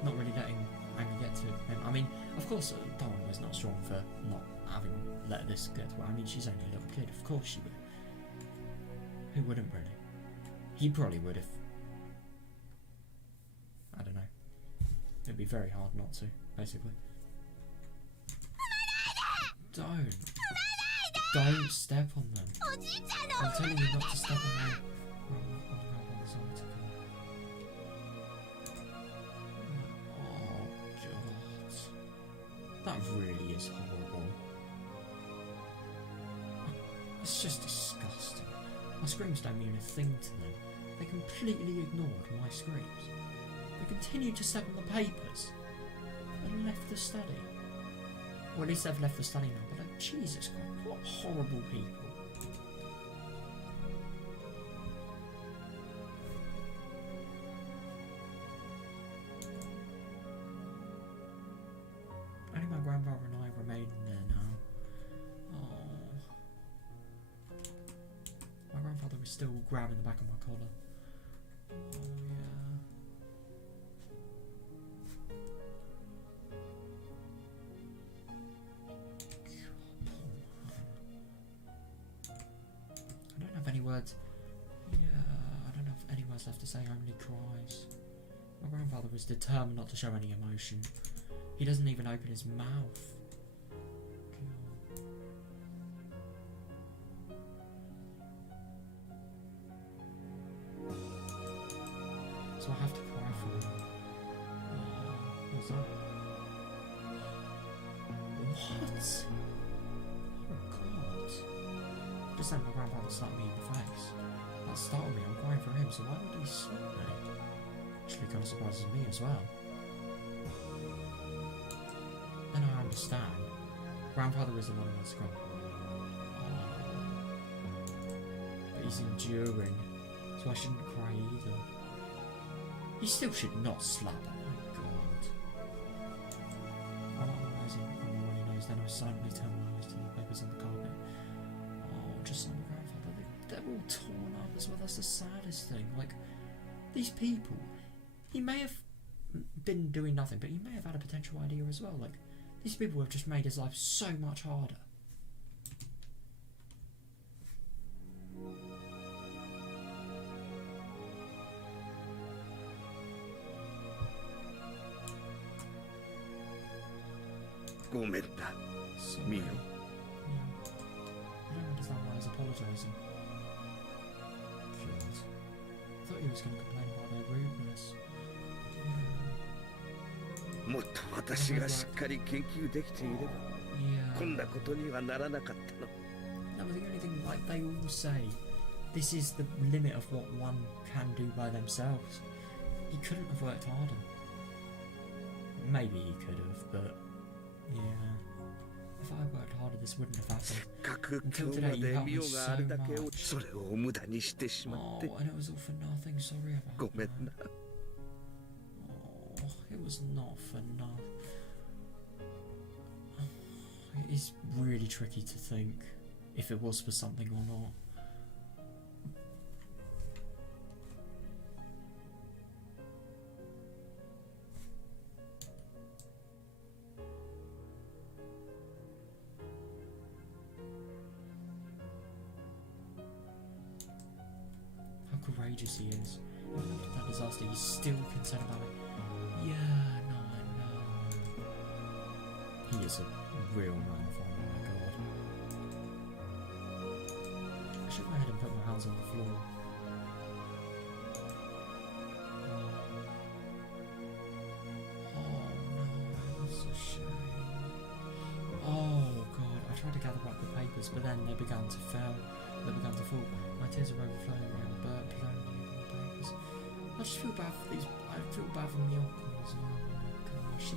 not really letting anger get to him. I mean, of course, Dawn was not strong for not having let this get to her. I mean, she's only a little kid. Of course she would. Who wouldn't really? He probably would if. I don't know. It'd be very hard not to, basically. Don't step on them. I'm telling you not to step on them. Oh God. That really is horrible. It's just disgusting. My screams don't mean a thing to them. They completely ignored my screams. They continued to step on the papers and left the study. Well, at least they've left the study now, but like, Jesus Christ, what horrible people. Only my grandfather and I remain there now. Oh. My grandfather was still grabbing the back of my collar. Oh, yeah. Any words? Yeah, I don't have any words left to say, only cries. My grandfather was determined not to show any emotion. He doesn't even open his mouth. God. So I have to cry for him. What's that? What? Just let my grandfather slap me in the face. That startled me. I'm crying for him, so why would he slap me? Actually kind of surprises me as well. Then I understand. Grandfather is the one who wants to cry. But he's enduring, so I shouldn't cry either. He still should not slap. Oh my God. I'm analysing on the runny nose, then I silently turn my eyes to the papers on the carpet. Just like my grandfather, they're all torn up as well. That's the saddest thing. Like, these people, he may have been doing nothing, but he may have had a potential idea as well. Like, these people have just made his life so much harder. Sorry. I don't understand why he's apologising. God. I thought he was going to complain about their rudeness. Yeah. Now, the only thing, like, they all say, this is the limit of what one can do by themselves. He couldn't have worked harder. Maybe he could have, but yeah. If I worked harder, this wouldn't have happened. 各 Until 今日 today, ま you で helped me 妙があ so るだけを much. それを無駄にしてしまっ Oh, て and it was all for nothing. Sorry about ごめん that. な Oh, it was not for nothing. It's really tricky to think if it was for something or not. How courageous he is. Even after that disaster, he's still concerned about it. Yeah, no, I know. He is a real man of honor, my god. I should go ahead and put my hands on the floor. Oh no, that's a shame. Oh god, I tried to gather up the papers, but then they began to fail. They began to fall. My tears are overflowing and burnt alone in the papers. I just feel bad for these. I feel bad for Miyoko as well. Oh my gosh.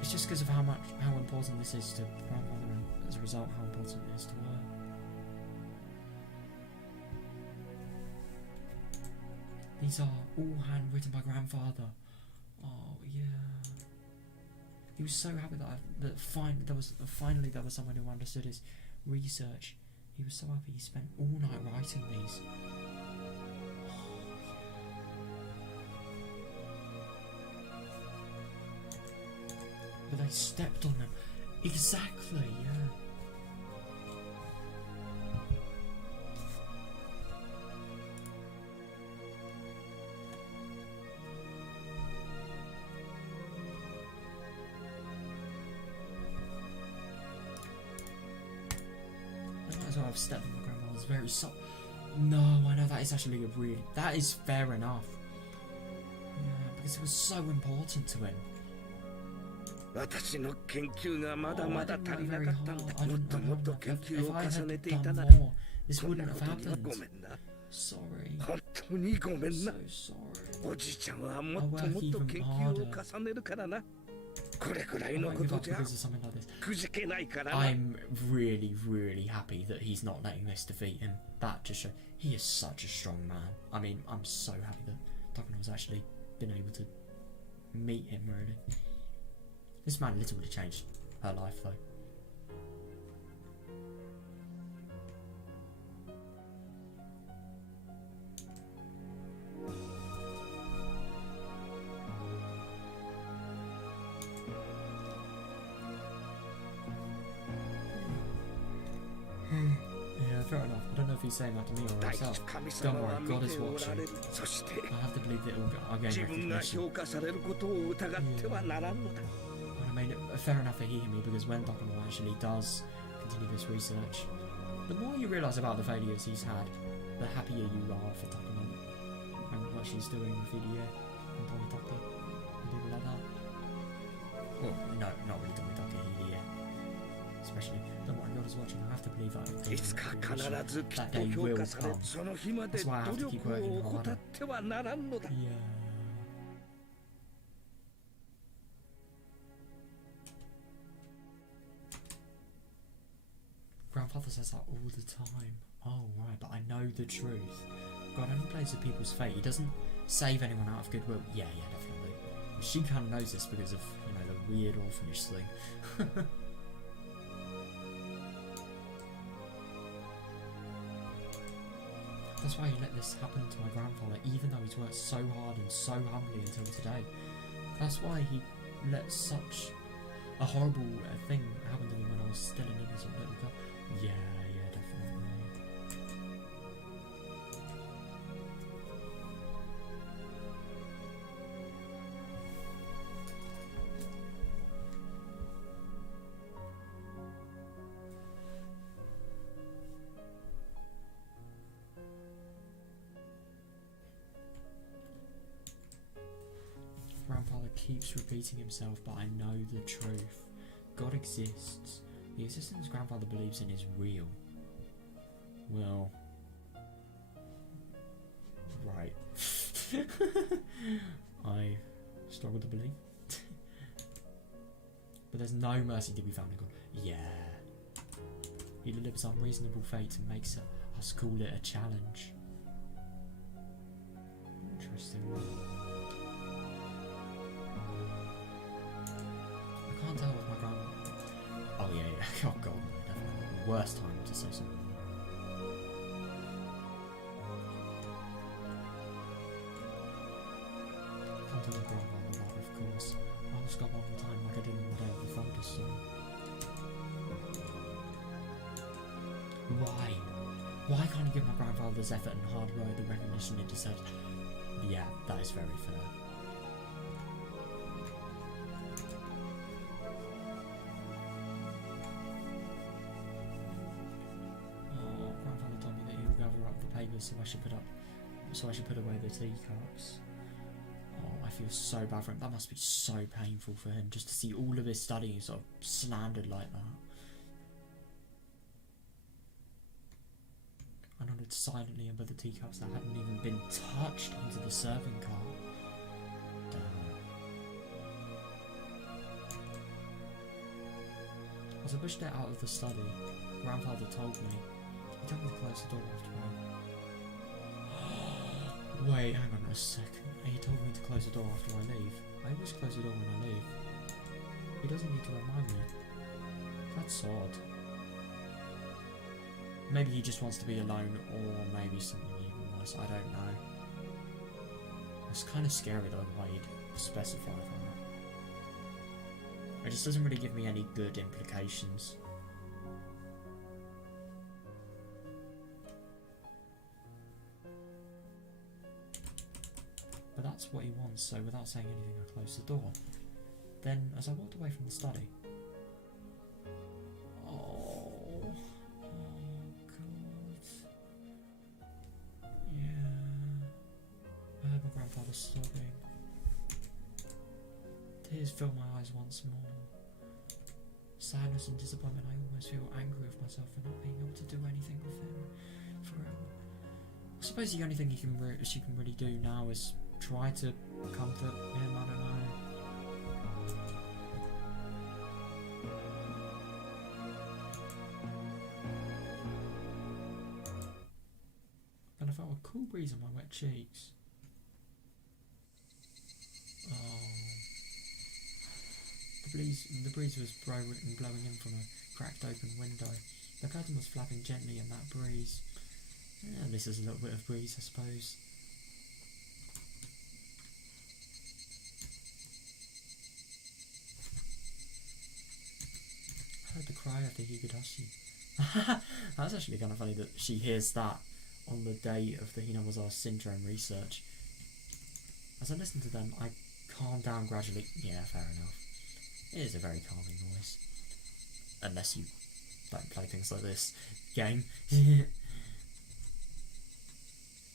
It's just because of how important this is to grandmother, and as a result, how important it is to her. These are all handwritten by grandfather. Oh yeah. He was so happy that finally there was someone who understood his research. He was so happy. He spent all night writing these. But they stepped on them. Exactly, yeah. That's why I've stepped on my grandmother's very soft. No, I know that is actually that is fair enough. Yeah, because it was so important to him. 私の研究がまだまだ足りなかったんだ。 I もっ didn't ともっと研究を if I 重 had ねていた done なら more, this こんな wouldn't こ have とには happened. ごめんな。 Sorry. 本当にごめんな。 So sorry. おじいちゃんはもっともっと研究を重ねるからな。これくらい I の won't こ give と up じゃ because of something like this. くじけないからな。 I'm really, really happy that he's not letting this defeat him. That just shows he is such a strong man. I mean, I'm so happy that Takano's actually been able to meet him, really. This man literally changed her life, though. Yeah, fair enough. I don't know if he's saying that to me or 大 himself. 神 Don't 様は worry, 見 God is ておら watching. れる。そして I have to believe that I'll gain 自分が recognition. 評価されることを疑ってはならんのだ。 I mean, fair enough for hearing me, because when Takano actually does continue this research, the more you realise about the failures he's had, the happier you are for Takano and what she's doing with Hidie and Tomitake. You do like that? Well, no, not really Tomitake, Hidie. Especially, don't worry, God is watching. I have to believe that. いつか必ずきっと評価され、その日まで努力を怠ってはならんのだ。 Yeah. Grandfather says that all the time. Oh, right, but I know the truth. God only plays with people's fate. He doesn't save anyone out of goodwill. Yeah, definitely. She kind of knows this because of, the weird orphanage thing. That's why he let this happen to my grandfather, even though he's worked so hard and so humbly until today. That's why he let such a horrible thing happen to me when I was still an innocent little girl. Yeah, definitely. Grandfather keeps repeating himself, but I know the truth. God exists. The existence grandfather believes in is real. Well, right. I struggle to believe. But there's no mercy to be found in God. Yeah. He delivers unreasonable fate and makes us call it a challenge. Interesting. I can't tell if my grandma... Oh yeah, yeah. Oh god, no, definitely. Worst time to say something. Can't tell my grandmother that, of course. I just got one time like I didn't want to the fondest son. Why? Why can't I give my grandfather's effort and hard work the recognition it deserves? Yeah, that is very fair. Oh, grandfather told me that he would gather up the papers, so I should put away the teacups. Oh, I feel so bad for him. That must be so painful for him, just to see all of his studying sort of slandered like that. I nodded silently above the teacups that hadn't even been touched into the serving cart. Damn. As I pushed it out of the study, grandfather told me. He told me to close the door after I... Wait, hang on a second. He told me to close the door after I leave. I always close the door when I leave. He doesn't need to remind me. That's odd. Maybe he just wants to be alone, or maybe something even worse, I don't know. It's kind of scary though why he'd specify that. It just doesn't really give me any good implications. But that's what he wants, so without saying anything I closed the door. Then, as I walked away from the study, sobbing. Tears fill my eyes once more. Sadness and disappointment. I almost feel angry with myself for not being able to do anything with him for him. I suppose the only thing she can really do now is try to comfort him. I don't know. And I felt a cool breeze on my wet cheeks. The breeze was blowing in from a cracked open window. The curtain was flapping gently in that breeze. Yeah, this is a little bit of breeze, I suppose. I heard the cry of the Higurashi. That's actually kind of funny that she hears that on the day of the Higurashi syndrome research. As I listened to them, I calmed down gradually. Yeah, fair enough. It is a very calming noise. Unless you don't play things like this game.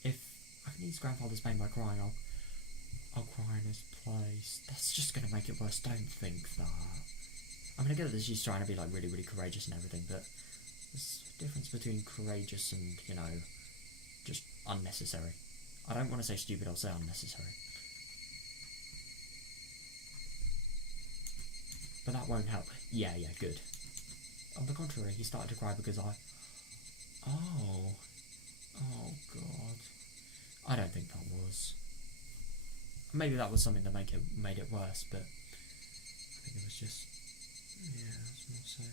If I can ease grandfather's pain by crying, I'll cry in his place. That's just going to make it worse. Don't think that. I mean, I get that she's trying to be like really, really courageous and everything, but there's a difference between courageous and, you know, just unnecessary. I don't want to say stupid, I'll say unnecessary. But that won't help. Yeah, good. On the contrary, he started to cry because I... Oh god. I don't think that was... Maybe that was something that made it worse, but... I think it was just... Yeah, that's more so.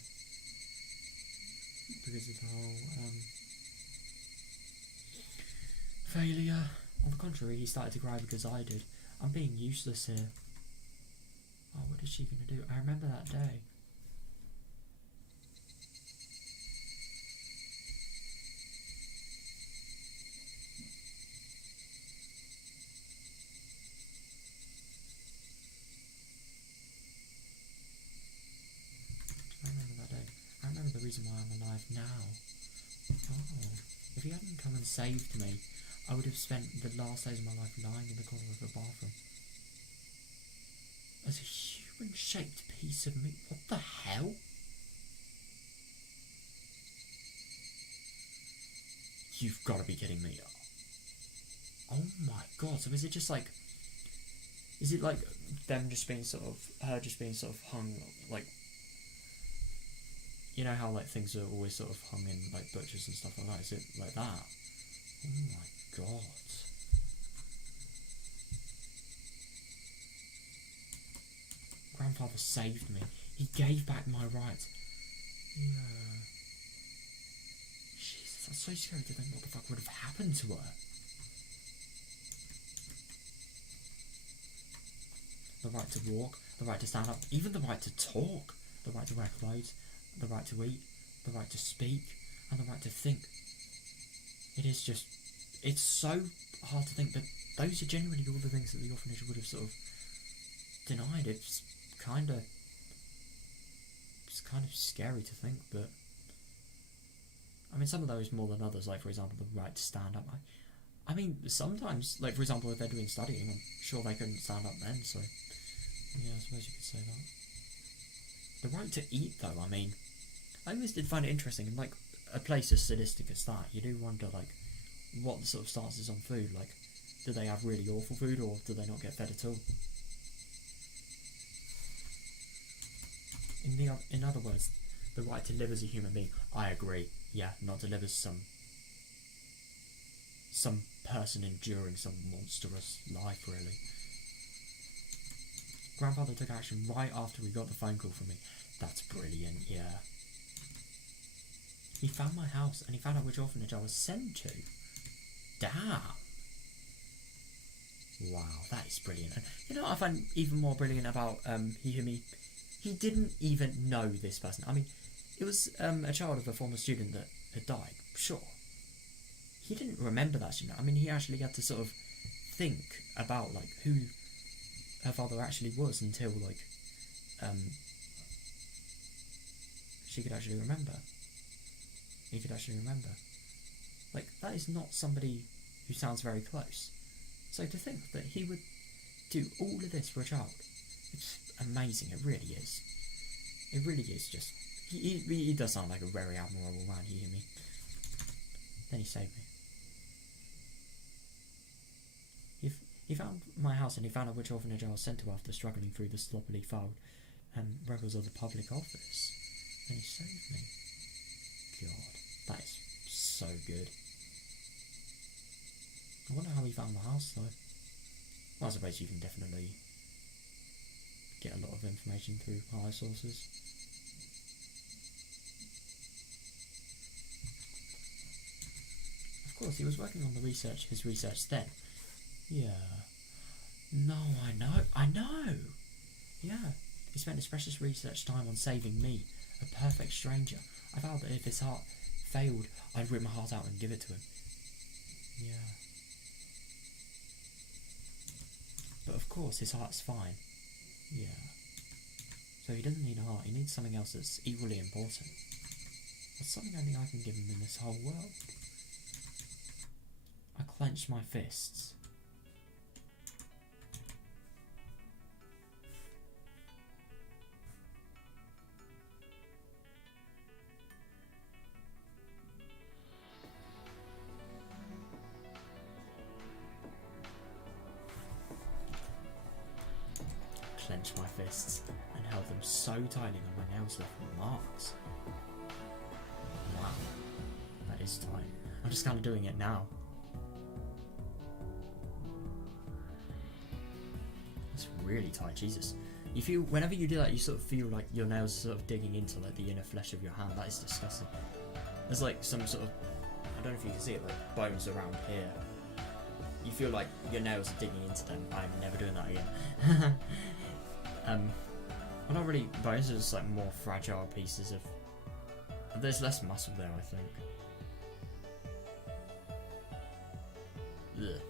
Because of the whole, failure. On the contrary, he started to cry because I did. I'm being useless here. Oh, what is she going to do? I remember that day. I remember the reason why I'm alive now. Oh, if he hadn't come and saved me, I would have spent the last days of my life lying in the corner of the bathroom. As a human-shaped piece of meat. What the hell? You've got to be kidding me. Oh my god, so is it just like... Is it like them just being sort of... Her just being sort of hung, like, you know how like things are always sort of hung in like butchers and stuff like that? Is it like that? Oh my god. Grandfather saved me. He gave back my rights. Yeah. Jesus, that's so scary to think what the fuck would have happened to her. The right to walk, the right to stand up, even the right to talk, the right to wear clothes, the right to eat, the right to speak, and the right to think. It is just, it's so hard to think that those are genuinely all the things that the orphanage would have sort of denied. It's kind of scary to think, but I mean, some of those more than others, like for example the right to stand up. I mean, sometimes, like for example if they're doing studying, I'm sure they couldn't stand up then, so yeah, I suppose you could say that. The right to eat though, I mean, I always did find it interesting, in like a place as sadistic as that, you do wonder like what the sort of stance is on food, like do they have really awful food or do they not get fed at all? In other words, the right to live as a human being, I agree, yeah, not to live as some person enduring some monstrous life, really. Grandfather took action right after we got the phone call from me. That's brilliant, yeah. He found my house and he found out which orphanage I was sent to. Damn. Wow, that is brilliant. And you know what I find even more brilliant about Hihumi? He didn't even know this person. I mean, it was a child of a former student that had died, sure. He didn't remember that student. I mean, he actually had to sort of think about like who her father actually was until like she could actually remember. He could actually remember. Like, that is not somebody who sounds very close. So to think that he would do all of this for a child, it's amazing, it really is. It really is just... He does sound like a very admirable man, you hear me? Then he saved me. He found my house and he found out which orphanage I was sent to after struggling through the sloppily filed records of the public office. And he saved me. God, that is so good. I wonder how he found the house though. Well, I suppose you can definitely get a lot of information through higher sources. Of course, he was working on his research then. Yeah. No, I know! Yeah. He spent his precious research time on saving me, a perfect stranger. I vowed that if his heart failed, I'd rip my heart out and give it to him. Yeah. But of course, his heart's fine. Yeah. So he doesn't need a heart, he needs something else that's equally important. That's something only I can give him in this whole world. I clenched my fists. Clenched my fists and held them so tightly that my nails left marks. Wow, that is tight. I'm just kind of doing it now. It's really tight, Jesus. You feel, whenever you do that, you sort of feel like your nails are sort of digging into like the inner flesh of your hand. That is disgusting. There's like some sort of, I don't know if you can see it, like bones around here. You feel like your nails are digging into them. I'm never doing that again. Well, not really bones, are just like more fragile pieces of... There's less muscle there, I think. Ugh.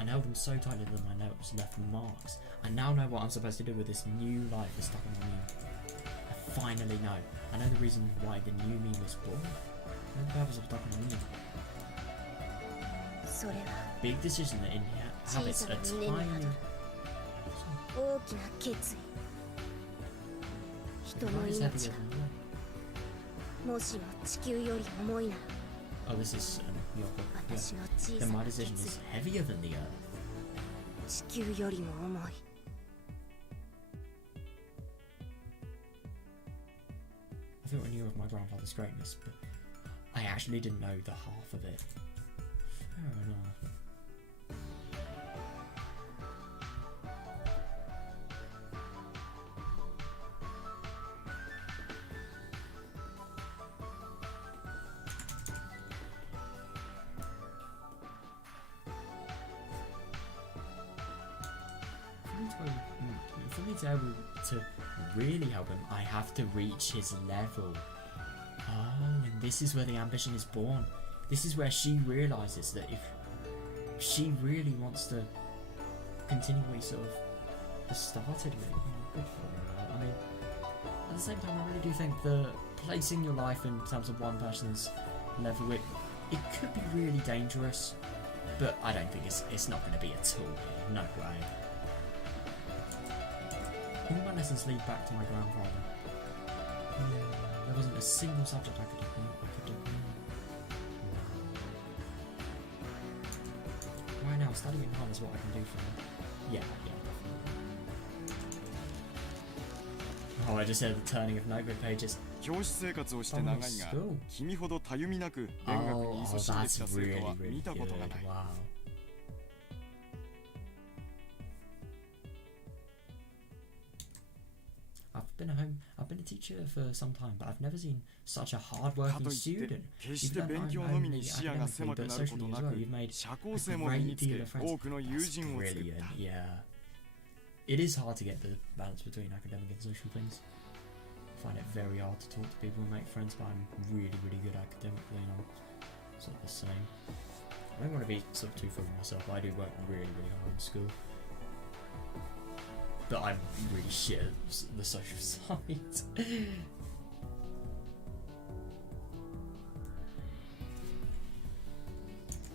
I held them so tightly that my nails left marks. I now know what I'm supposed to do with this new life that's stuck on me. I finally know. I know the reason why the new me was born. I know the purpose of stuck on me. Big decision that inhabits a tiny... 大きな決意。人の命がもしも地球より重いなら Oh, this is Yoko. 私の小 Then さ my な decision 決 is 意 heavier than the Earth. 地球よりも重い I feel knew of my grandfather's greatness, but I actually didn't know the half of it. Fair enough. For me to be able to really help him, I have to reach his level. Oh, and this is where the ambition is born. This is where she realises that if she really wants to continue what he sort of has started with, good for her. I mean, at the same time, I really do think that placing your life in terms of one person's level, it could be really dangerous, but I don't think it's not going to be at all here. No way. All my lessons lead back to my grandfather. Yeah, there wasn't a single subject I could do. Right now, studying hard is what I can do for him. Yeah, definitely. Oh, I just heard the turning of notebook pages. 教師生活をして長いが、君ほどたゆみなく勉学に勤しんできた生徒は見たことがない。Wow. I've been a teacher for some time, but I've never seen such a hard-working student. 決して勉強のみに視野が狭くなることなく、社交性も身につけ、多くの友人を作った。Yeah. It is hard to get the balance between academic and social things. I find it very hard to talk to people and make friends, but I'm really, really good academically, and I'm sort of the same. I don't want to be sort of too full of myself. I do work really, really hard in school. But I'm really shit at the social side.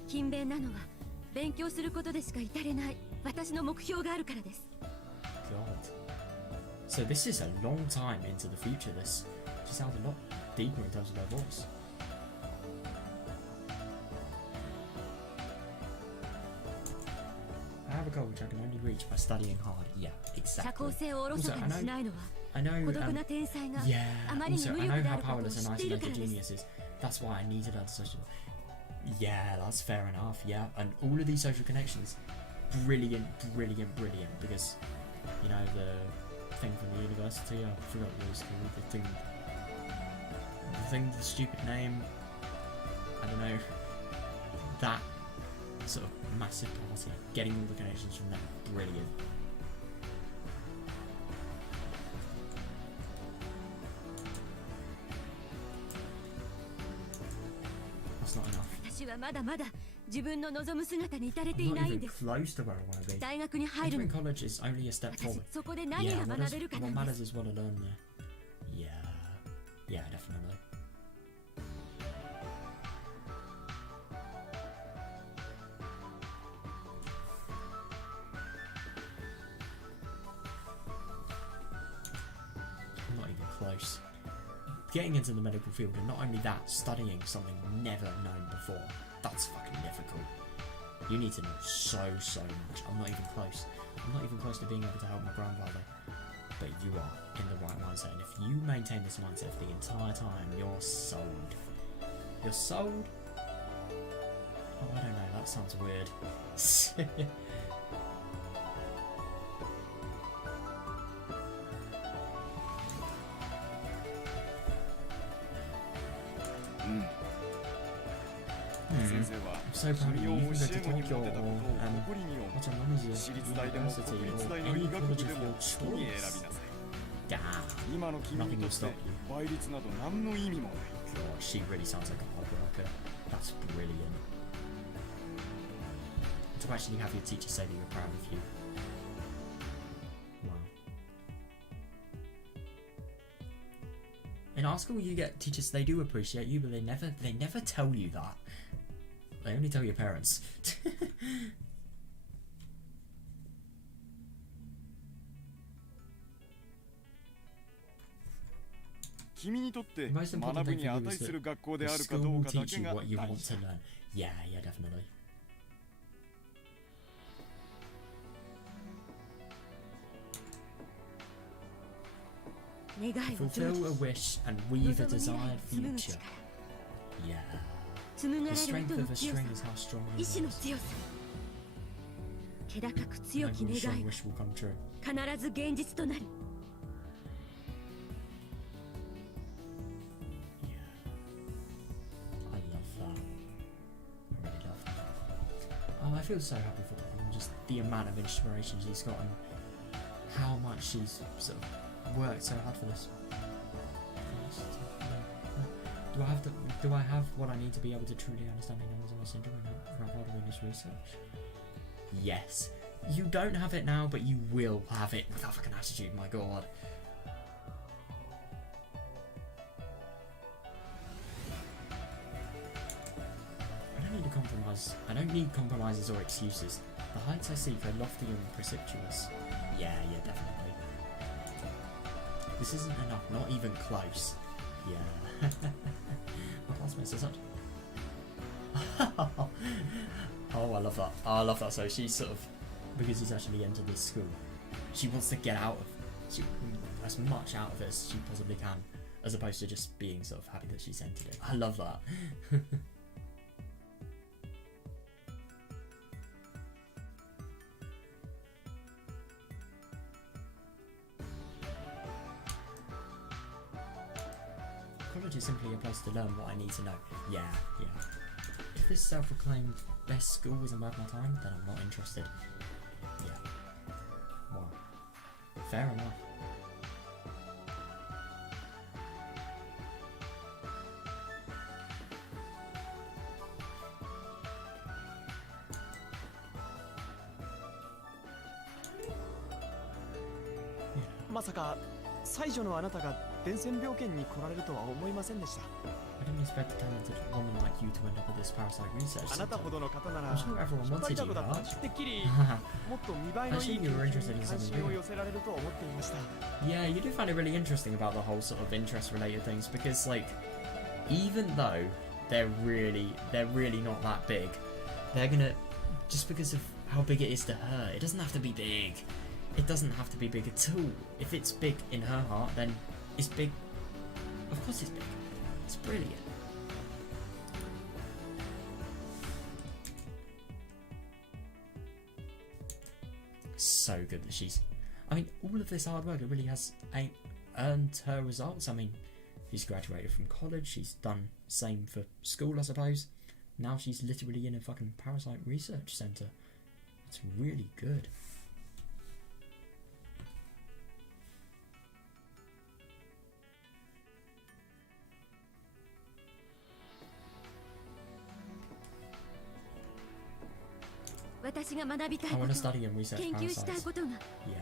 勤勉なのは勉強することでしか至れない私の目標があるからです。God. So this is a long time into the future. This just sounds a lot deeper in terms of their voice. I have a goal which I can only reach by studying hard. Yeah, exactly. 社交性をおろそかにしないのは I know, 孤独な天才が yeah, あまりに also 無 I 力 know であ how ることを powerless 知 and っているか isolated らで genius す。 is. That's why I need to learn social. Yeah, that's fair enough. Yeah, and all of these social connections, brilliant, brilliant, brilliant. Because, you know, the thing from the university, I forgot what it was called. The stupid name. I don't know. That sort of massive party, getting all the connections from that, brilliant. That's not enough. 私はまだまだ自分の望む姿に至れてい I'm な not いん even です close to where I want to be. 大学に入る Entering の college is only a step 私 forward. そこで何 Yeah, が what 学べるかな matters んです is what I learn there. Yeah, yeah, definitely. I'm not even close. Getting into the medical field, and not only that, studying something never known before. That's fucking difficult. You need to know so much. I'm not even close. I'm not even close to being able to help my grandfather. But you are in the right mindset, and if you maintain this mindset for the entire time, you're sold. You're sold? Oh, I don't know, that sounds weird. I'm so proud of you. You can go to Tokyo or Matsuribayashi University or any college of your choice. Damn, nothing will stop you. God, she really sounds like a hard worker. That's brilliant. To actually have your teacher say that you're proud of you. Wow. In our school, you get teachers. They do appreciate you, but they never tell you that. They only tell your parents. The most important thing for you is that the school will teach you what you want to learn. Yeah, definitely. Fulfill a wish and weave a desired future. Yeah. The strength of a string is how strong it is. And every strong wish will come true. Yeah. I love that. I really love that. Oh, I feel so happy for him. Just the amount of inspiration she's got and how much she's sort of worked so hard for this. Do I have what I need to be able to truly understand Higurashi syndrome and how doing this research? Yes. You don't have it now, but you will have it with that fucking attitude, my god. I don't need compromises or excuses. The heights I seek are lofty and precipitous. Yeah, definitely. This isn't enough, not even close. Yeah. My classmates are such... Oh, I love that. I love that. So she's sort of, because he's actually entered this school, she wants to get out of as much out of it as she possibly can, as opposed to just being sort of happy that she's entered it. I love that. College is simply a place to learn what I need to know. Yeah. If this self-proclaimed best school isn't worth my time, then I'm not interested. Yeah. Wow. Fair enough. Masaka, 最初のあなたが伝染病圏に来られるとは思いませんでした。I didn't expect a talented woman like you to end up at this parasite research center. あなたほどの方なら、 I'm sure everyone 引っ張 wanted りだ you, こだ huh? とてっきりもっと見栄えのいい Actually, 研 you were 究 interested に in 関 something 心を new. 寄せられると思っていました。 Yeah, you do find it really interesting about the whole sort of interest-related things because, like, even though they're really not that big, they're gonna, just because of how big it is to her, it doesn't have to be big. It doesn't have to be big at all. If it's big in her heart, then it's big. Of course it's big. It's brilliant. So good that she's... I mean, all of this hard work, it really has earned her results. I mean, she's graduated from college, she's done same for school, I suppose. Now she's literally in a fucking parasite research centre. It's really good. I want to study and research parasites. Yeah.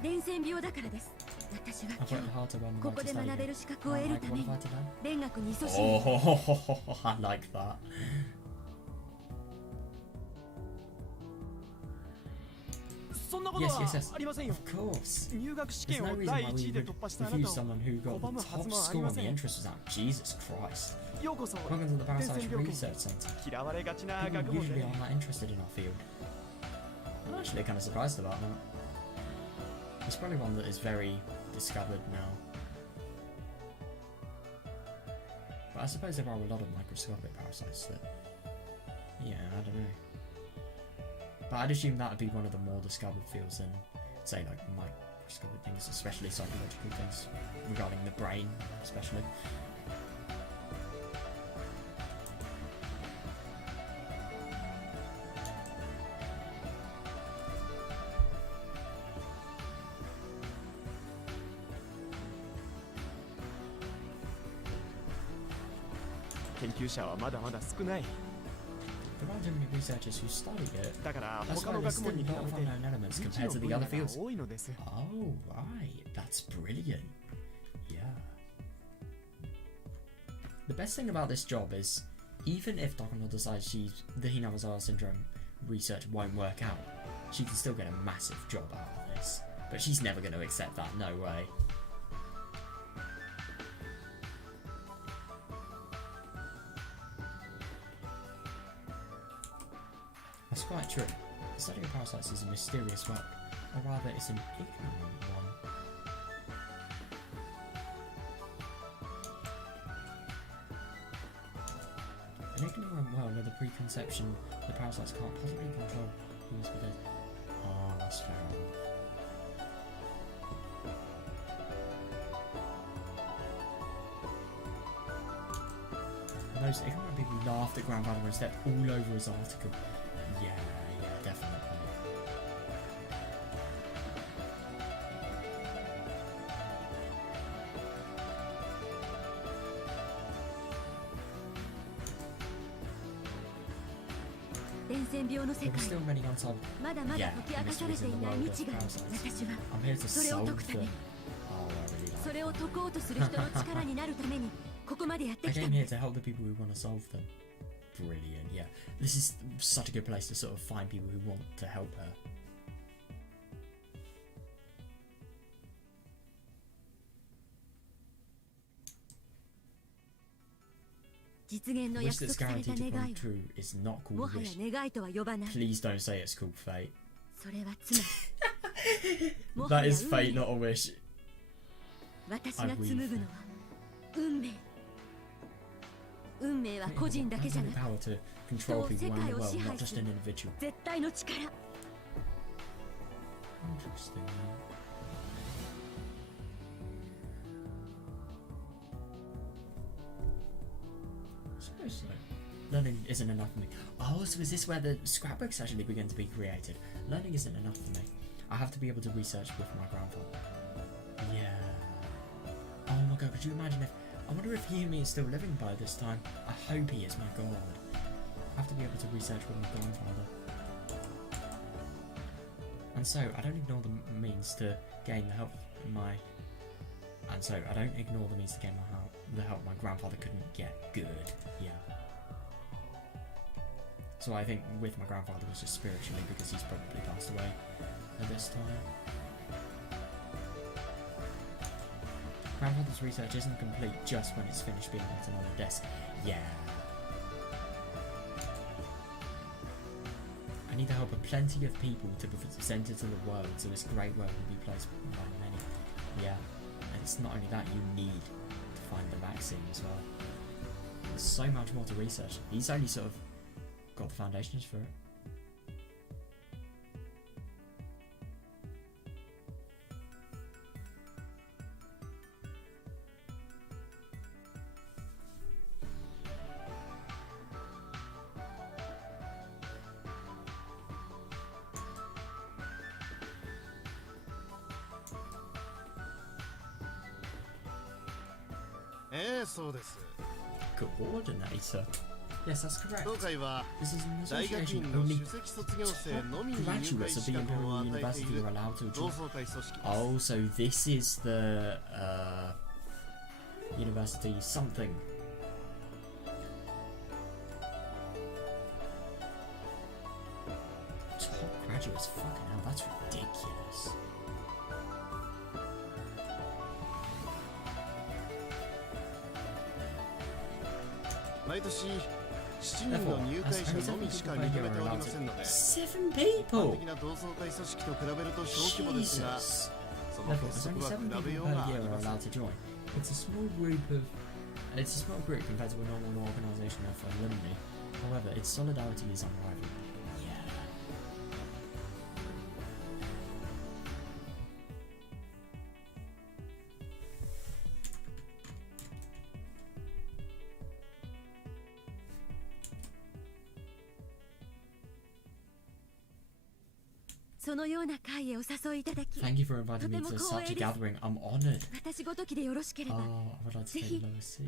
I've worked hard to learn how to study them. Oh, I like that. Yes. Of course. There's no reason why we would refuse someone who got the top score on the entrance exam. Jesus Christ. Welcome to the Parasite Research Centre. People usually aren't that interested in our field. I'm actually kind of surprised about that. It's probably one that is very discovered now. But I suppose there are a lot of microscopic parasites that... Yeah, I don't know. But I'd assume that would be one of the more discovered fields than, say, like microscopic things, especially psychological things regarding the brain, especially. There aren't too many researchers who studied it. だから That's 他 why の there's 学問 still に a 比 lot of べて unknown elements 未知 compared の to 分 the 野 other が fields. 多いのです。 Oh, right. That's brilliant. Yeah. The best thing about this job is, even if Takano decides the Higurashi syndrome research won't work out, she can still get a massive job out of this. But she's never going to accept that, no way. That's quite true. The study of parasites is a mysterious work, or rather it's an ignorant one. well, no, the preconception, the parasites can't possibly control humans because... Oh, that's fair enough. Those ignorant people laughed at Grandfather and stepped all over his article. Yeah, definitely. There were still many unsolved. Yeah, mysteries in the world of parasites. I'm here to solve them. Oh, I really like it. I came here to help the people who want to solve them. Brilliant, yeah. This is such a good place to sort of find people who want to help her. Wish that's guaranteed to come true is not called a wish. Please don't say it's called fate. That is fate, not a wish. I weave. I have the power to control people around the world, not just an individual. Interesting. So, learning isn't enough for me. Oh, so is this where the scrapbooks actually begin to be created? Learning isn't enough for me. I have to be able to research with my grandfather. Yeah. Oh my god, could you imagine if... I wonder if Yumi is still living by this time. I hope he is, my god. I have to be able to research with my grandfather. And so, I don't ignore the means to gain the help my... And so, I don't ignore the means to gain the help my grandfather couldn't get. Good. Yeah. So I think with my grandfather was just spiritually because he's probably passed away at this time. Grandfather's research isn't complete just when it's finished being written on the desk. Yeah. I need the help of plenty of people to present it to the world so this great work will be placed by many. Yeah. And it's not only that, you need to find the vaccine as well. There's so much more to research. He's only sort of got the foundations for it. Coordinator. Yes, that's correct. This is an association only top graduates of the Imperial University are allowed to join. Oh, so this is the university something. Top graduates, fucking hell, that's ridiculous. Seven people! Jesus! Therefore, there's only 7 people per year are allowed to join. It's a small group compared to a normal organisation of alumni. However, its solidarity is unrivaled. Thank you for inviting me to such a gathering. I'm honoured. Oh, I would like to take the lowest seat.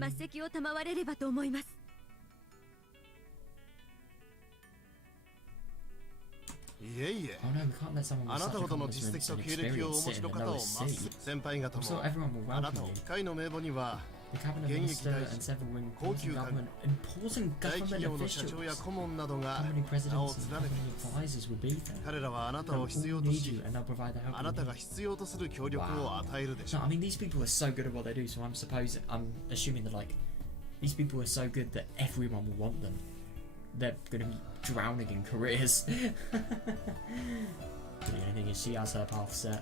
Oh no, we can't let someone with such accomplishments and experience sit in the lowest seat. I'm sure everyone will welcome you. The cabinet minister and several important government officials, company presidents and company advisors will be there. They'll all need you and they'll provide the help you need. Wow. No, I mean, these people are so good at what they do, so I'm assuming that, like, these people are so good that everyone will want them. They're going to be drowning in careers. The only thing is she has her path set.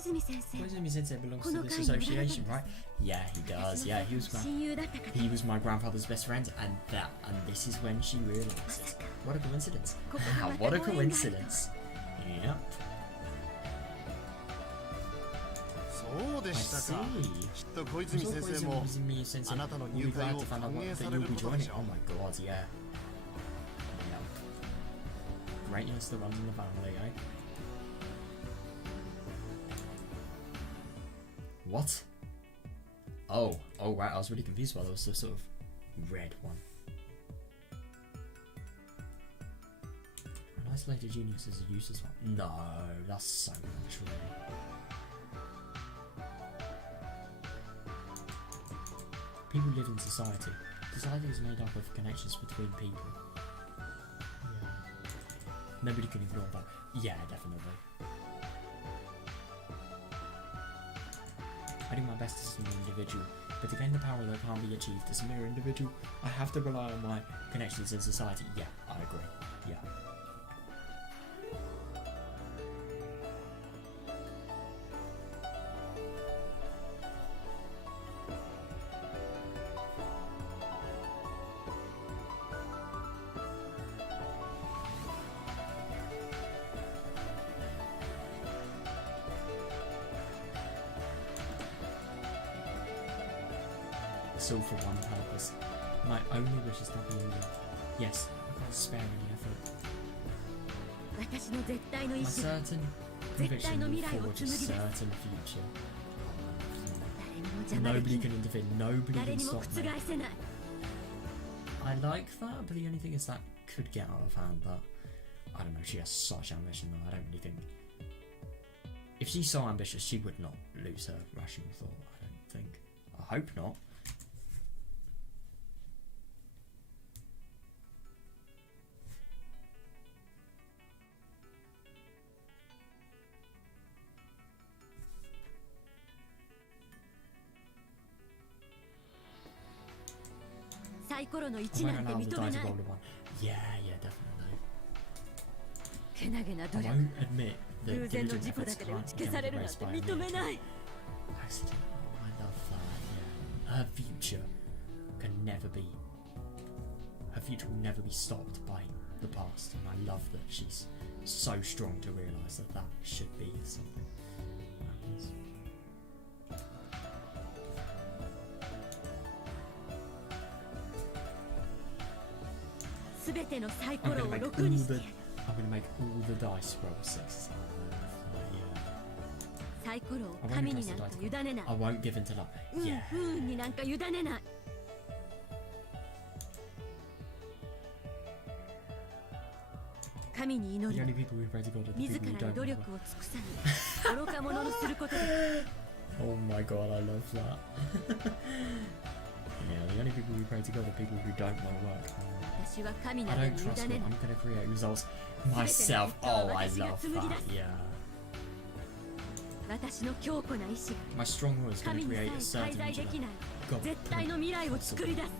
Koizumi Sensei belongs to this association, right? Yeah, he does. Yeah, he was my grandfather's best friend, and this is when she realizes. What a coincidence! Wow, what a coincidence! Yep. そうで I したか see. きっと小泉先生も Koizumi Sensei あなたの will 入 be 会 glad を to find 歓 out 迎 that さ you'll れる be ことで joining. しょ Oh my god, yeah. Yep. Greatness that runs in the family, eh? What? Oh, right, I was really confused by those, the sort of red one. An isolated genius is a useless one. No, that's so not true. People live in society. Society is made up of connections between people. Yeah. Nobody can ignore that. Yeah, definitely. I do my best as an individual, but to gain the power that can't be achieved as a mere individual, I have to rely on my connections in society. Yeah, I agree. Yeah. It's all for one purpose. My only wish is to be in Yes, I can't spare any effort. My certain conviction will forge a certain future. Nobody can interfere, nobody can stop me. I like that, but the only thing is that could get out of hand, but I don't know, she has such ambition though, I don't really think. If she's so ambitious, she would not lose her rational thought, I don't think. I hope not. I won't allow the dice roller one. Yeah, definitely. I won't admit that diligent efforts can't be erased by accident. Oh, I love that, yeah. Her future will never be stopped by the past, and I love that she's so strong to realise that that should be something that happens. I'm gonna make all the dice roll sixes. I won't give in to luck. Yeah. The only people who pray to God are the people who don't know. Oh my god, I love that. Yeah, the only people who pray to God are people who don't know work. I don't trust God, I'm gonna create results myself. Oh, I love that, yeah. My strong will is gonna create a certain God prevent.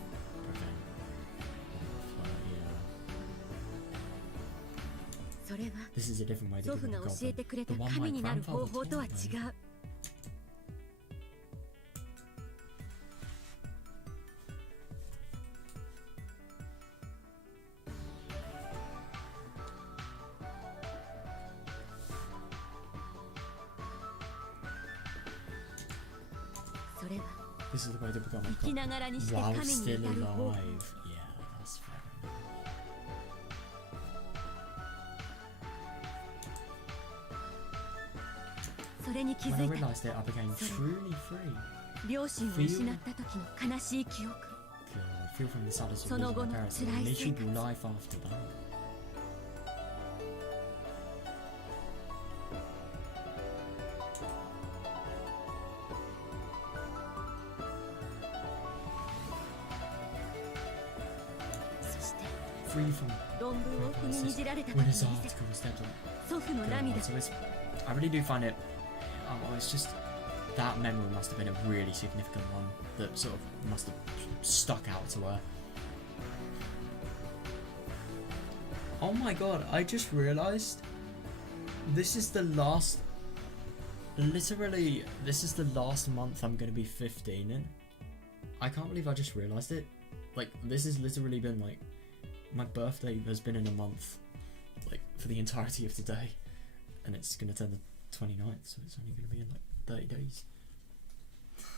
This is a different way to give God. The one my grandfather taught me. This is the way to become a god while still alive. Yeah, that's fair enough. When I realised it, I became truly free. Feel from the saddest of losing my parents and a miserable life after that. Free from when his article was deadly. I really do find it. Oh, it's just that memory must have been a really significant one that sort of must have stuck out to her. Oh my god! I just realised this is the last Literally, this is the last month I'm going to be 15 in. I can't believe I just realised it. Like, this has literally been like, my birthday has been in a month, like, for the entirety of today. And it's going to turn the 29th, so it's only going to be in like 30 days.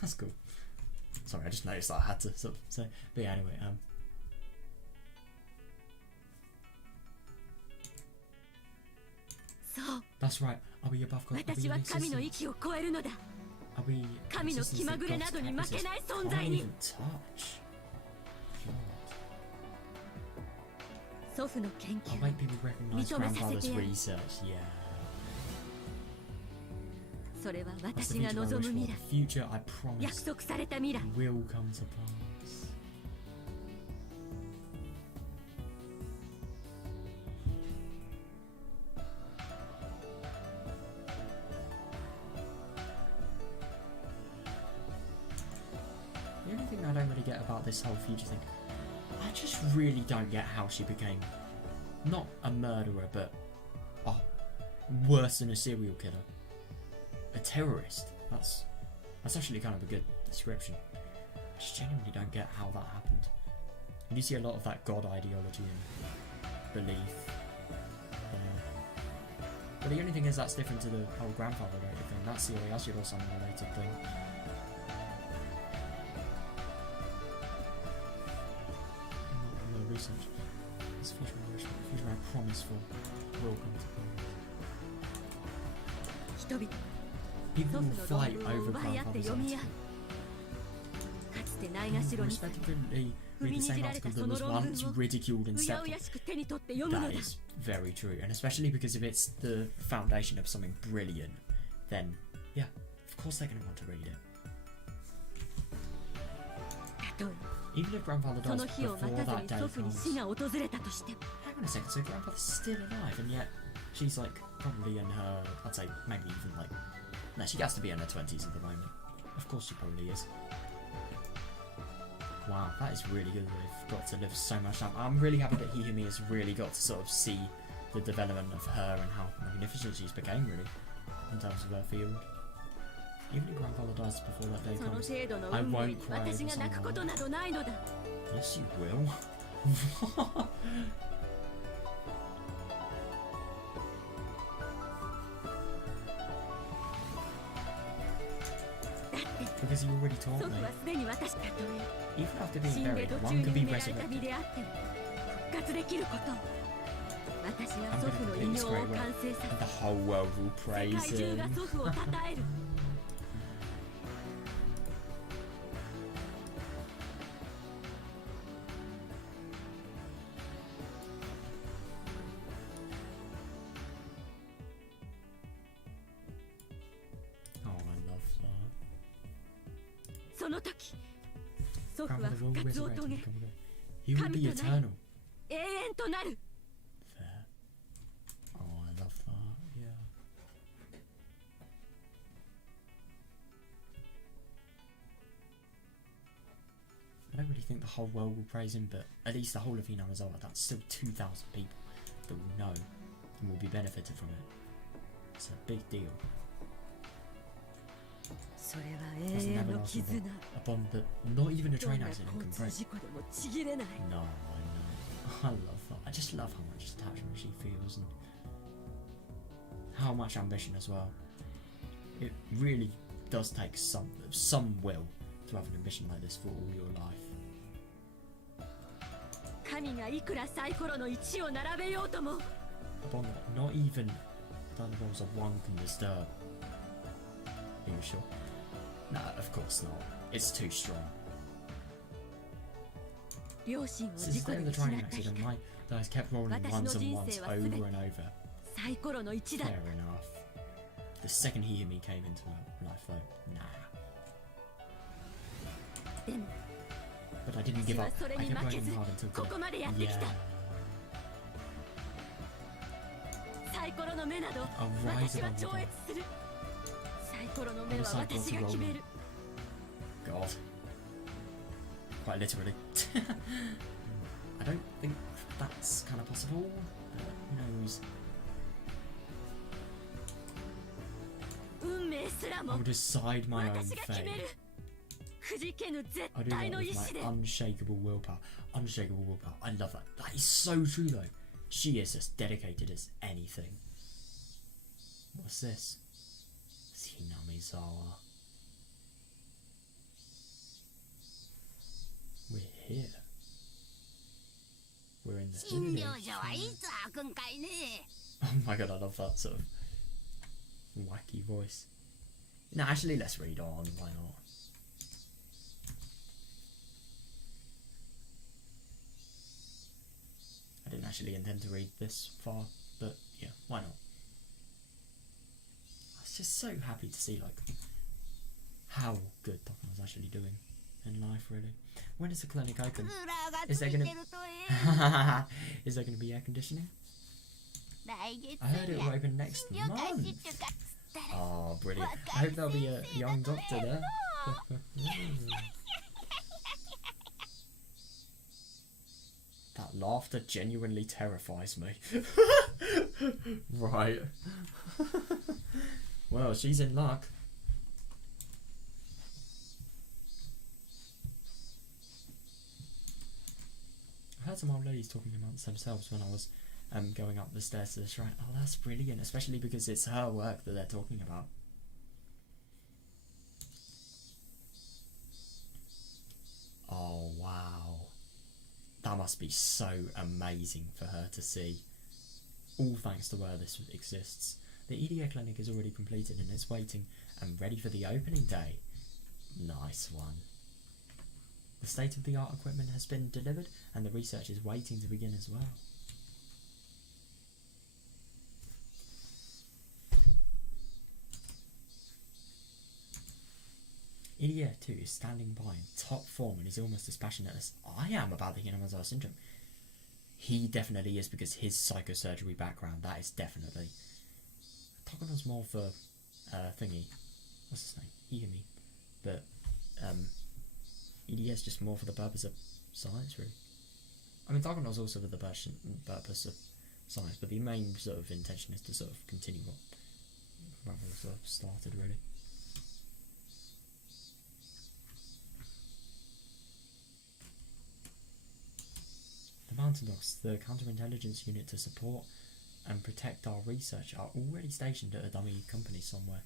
That's cool. Sorry, I just noticed that I had to sort of say. But yeah, anyway, that's right. Are we above God? Are we in existence? Are we in existence that God's purposes can't even touch? God. I'll make people recognise grandfather's research, yeah. That's the future I wish for. The future I promise will come to pass. The only thing I don't really get about this whole future thing, I just really don't get how she became not a murderer, but worse than a serial killer. A terrorist. That's actually kind of a good description. I just genuinely don't get how that happened. And you see a lot of that God ideology and belief. But the only thing is that's different to the whole grandfather related thing. That's the Higurashi or something related thing. No research. This future I promise for will come to pass. People will fight over grandfather's identity. Respectively, read the same article that was once ridiculed and stepped on. That is very true, and especially because if it's the foundation of something brilliant, then yeah, of course they're going to want to read it. Even if grandfather dies before that day comes. Hang on a second, so grandfather's still alive, and yet she's like probably in her, I'd say maybe even like, no, she has to be in her 20s at the moment. Of course she probably is. Wow, that is really good that they've got to live so much time. I'm really happy that Hihime has really got to sort of see the development of her and how magnificent she's became, really, in terms of her field. Even if grandfather dies before that day comes, I won't cry over someone. Yes, you will. Because you already told me. Even after being buried, one could be resurrected. I'm going to complete this great work, and the whole world will praise him. Grandmother will resurrect and become good. He will be eternal. Fair. Oh, I love that, yeah. I don't really think the whole world will praise him, but at least the whole of Hinamizawa, that's still 2,000 people that will know and will be benefited from it. It's a big deal. That's an everlasting bond. A bond that not even a train accident can break. No, I know. I love that. I just love how much attachment she feels and how much ambition as well. It really does take some will to have an ambition like this for all your life. A bond that not even thunderbolts of one can disturb. Are you sure? No, of course not. It's too strong. Since the day of the train accident, my dice kept rolling once and once, over and over. Fair enough. The second Hihime came into my life though, nah. But I didn't give up. I kept working hard until today. Yeah. I'll rise above the God. God. Quite literally. I don't think that's kind of possible, but who knows? I will decide my own fate. I do that with my unshakable willpower. Unshakable willpower. I love that. That is so true though. She is as dedicated as anything. What's this? It's Hinamizawa. We're here. We're in the city. Oh my god, I love that sort of wacky voice. No, actually, let's read on. Why not? I didn't actually intend to read this far, but yeah, why not? I was just so happy to see like how good Takano's actually doing in life, really. When is the clinic open? Is there gonna is there gonna be air conditioning? I heard it will open next month. Oh, brilliant! I hope there'll be a young doctor there. That laughter genuinely terrifies me. Right. Well, she's in luck. I heard some old ladies talking amongst themselves when I was going up the stairs to the shrine. Oh, that's brilliant, especially because it's her work that they're talking about. Oh, wow. That must be so amazing for her to see. All thanks to where this exists. The EDA clinic is already completed and it's waiting and ready for the opening day. Nice one. The state-of-the-art equipment has been delivered and the research is waiting to begin as well. Ilya too is standing by in top form and is almost as passionate as I am about the Hinamizawa syndrome. He definitely is, because his psychosurgery background, that is definitely. Takano's more for thingy. What's his name? Iyumi. But Ilya's just more for the purpose of science, really. I mean, Takano's also for the purpose of science, but the main sort of intention is to sort of continue what Rebel sort of started, really. The Mountain Dogs, the counterintelligence unit to support and protect our research, are already stationed at a dummy company somewhere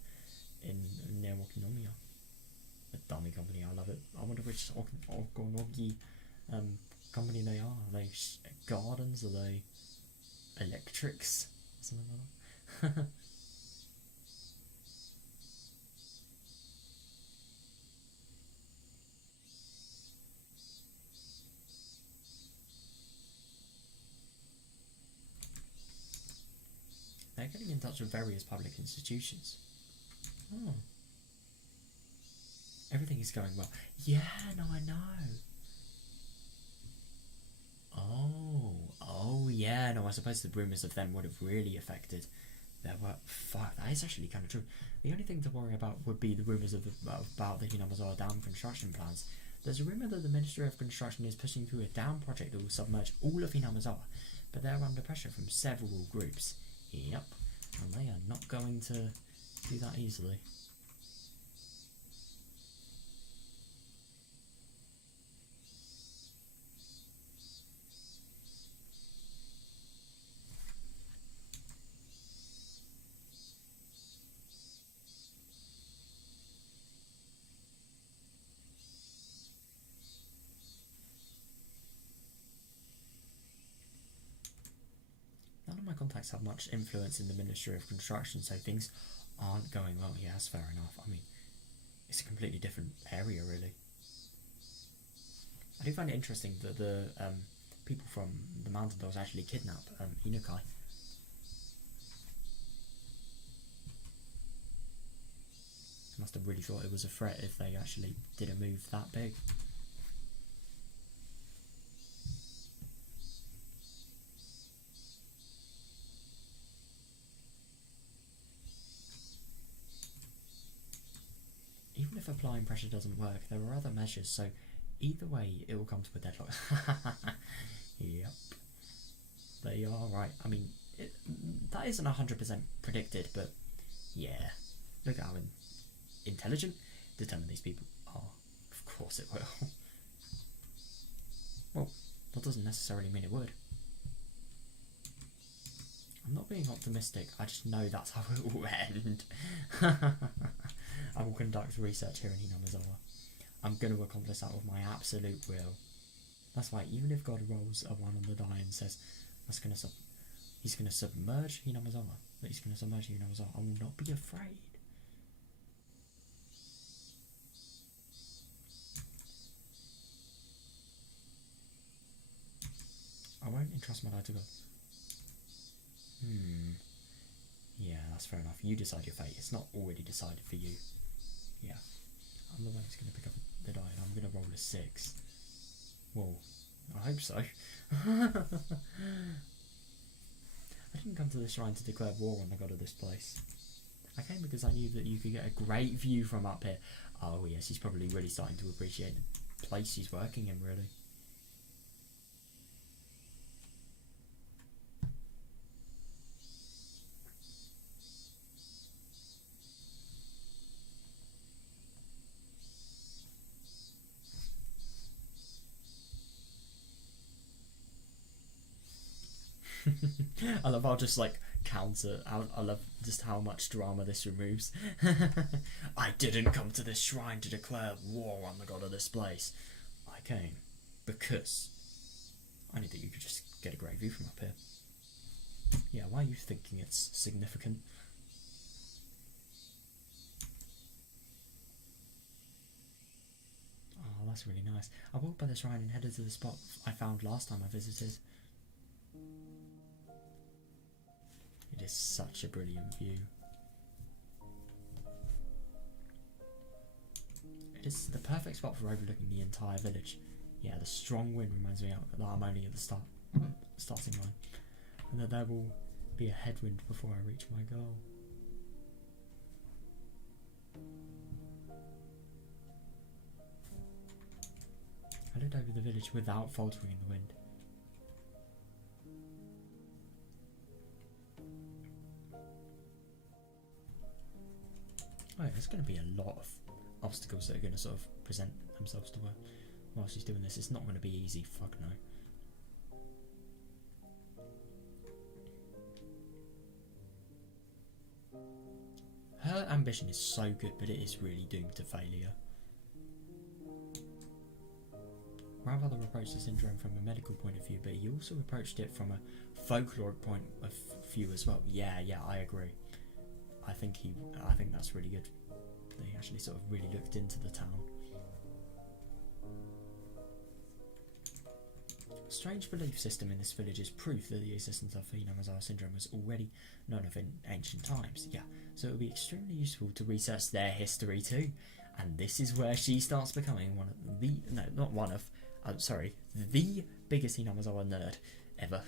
near Wakinomiya. A dummy company, I love it. I wonder which Okonogi company they are. Are they gardens? Are they electrics? Something like that. They're getting in touch with various public institutions. Oh. Everything is going well. Yeah, no, I know. Oh, yeah, no, I suppose the rumours of them would have really affected their work. Fuck, that is actually kind of true. The only thing to worry about would be the rumours of about the Hinamizawa Dam construction plans. There's a rumour that the Ministry of Construction is pushing through a dam project that will submerge all of Hinamizawa, but they're under pressure from several groups. Yep, and they are not going to do that easily. None of my contacts have much influence in the Ministry of Construction, so things aren't going well. Yeah, that's fair enough. I mean, it's a completely different area, really. I do find it interesting that the people from the Mountain Dogs actually kidnap Inukai. They must have really thought it was a threat if they actually did a move that big. Even if applying pressure doesn't work, there are other measures, so either way it will come to a deadlock. Yep. They are right. I mean, that isn't 100% predicted, but yeah. Look at how intelligent, determined these people are. Of course it will. Well, that doesn't necessarily mean it would. I'm not being optimistic, I just know that's how it will end. I will conduct research here in Hinamizawa. I'm going to accomplish that with my absolute will. That's why even if God rolls a 1 on the die and says he's going to submerge Hinamizawa, that he's going to submerge Hinamizawa, I will not be afraid. I won't entrust my die to God. Yeah, that's fair enough. You decide your fate. It's not already decided for you. Yeah. I'm the one who's going to pick up the die and I'm going to roll a 6. Well, I hope so. I didn't come to this shrine to declare war on the god of this place. I came because I knew that you could get a great view from up here. Oh yes, he's probably really starting to appreciate the place he's working in, really. I love how just like counter. I love just how much drama this removes. I didn't come to this shrine to declare war on the god of this place. I came because I knew that you could just get a great view from up here. Yeah, why are you thinking it's significant? Oh, that's really nice. I walked by the shrine and headed to the spot I found last time I visited. It is such a brilliant view. It is the perfect spot for overlooking the entire village. Yeah, the strong wind reminds me that I'm only at the starting line, and that there will be a headwind before I reach my goal. I looked over the village without faltering in the wind. Oh, there's going to be a lot of obstacles that are going to sort of present themselves to her while she's doing this. It's not going to be easy, fuck no. Her ambition is so good, but it is really doomed to failure. Grandfather approached the syndrome from a medical point of view, but he also approached it from a folkloric point of view as well. Yeah, I agree. I think that's really good. They actually sort of really looked into the town. A strange belief system in this village is proof that the existence of Hinamizawa syndrome was already known of in ancient times. Yeah, so it would be extremely useful to research their history too. And this is where she starts becoming one of the the biggest Hinamizawa nerd ever.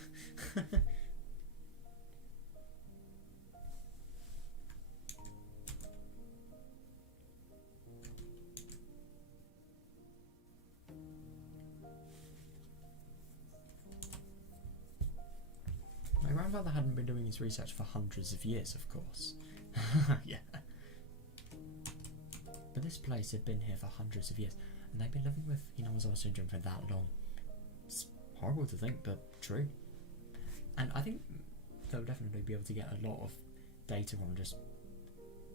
My grandfather hadn't been doing his research for hundreds of years, of course. Yeah. But this place had been here for hundreds of years, and they've been living with Hinamizawa syndrome for that long. It's horrible to think, but true. And I think they'll definitely be able to get a lot of data on just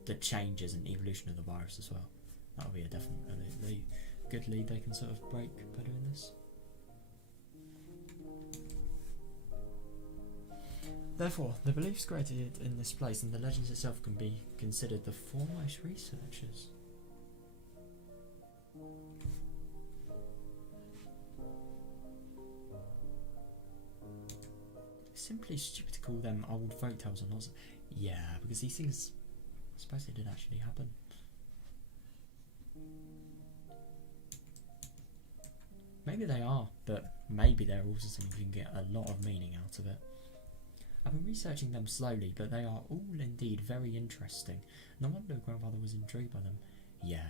the changes and evolution of the virus as well. That'll be a definitely good lead they can sort of break by doing this. Therefore, the beliefs created in this place and the legends itself can be considered the foremost researchers. It's simply stupid to call them old folktales or not. Yeah, because these things, I suppose they did actually happen. Maybe they are, but maybe they're also something you can get a lot of meaning out of it. I've been researching them slowly, but they are all indeed very interesting. No wonder grandfather was intrigued by them. Yeah,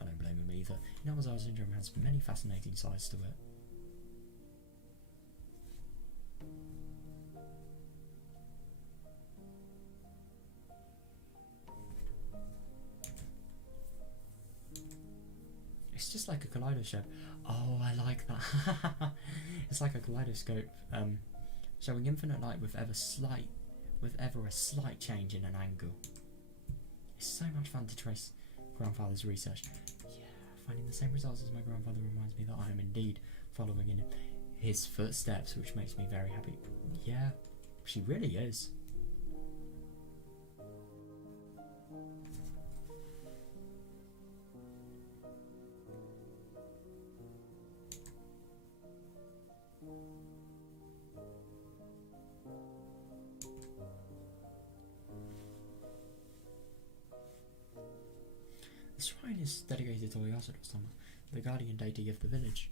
I don't blame him either. Hinamizawa syndrome has many fascinating sides to it. It's just like a kaleidoscope. Oh, I like that. It's like a kaleidoscope, showing infinite light with ever a slight change in an angle. It's so much fun to trace grandfather's research. Yeah, finding the same results as my grandfather reminds me that I am indeed following in his footsteps, which makes me very happy. Yeah, she really is. The shrine is dedicated to Oyasuro-sama, the guardian deity of the village.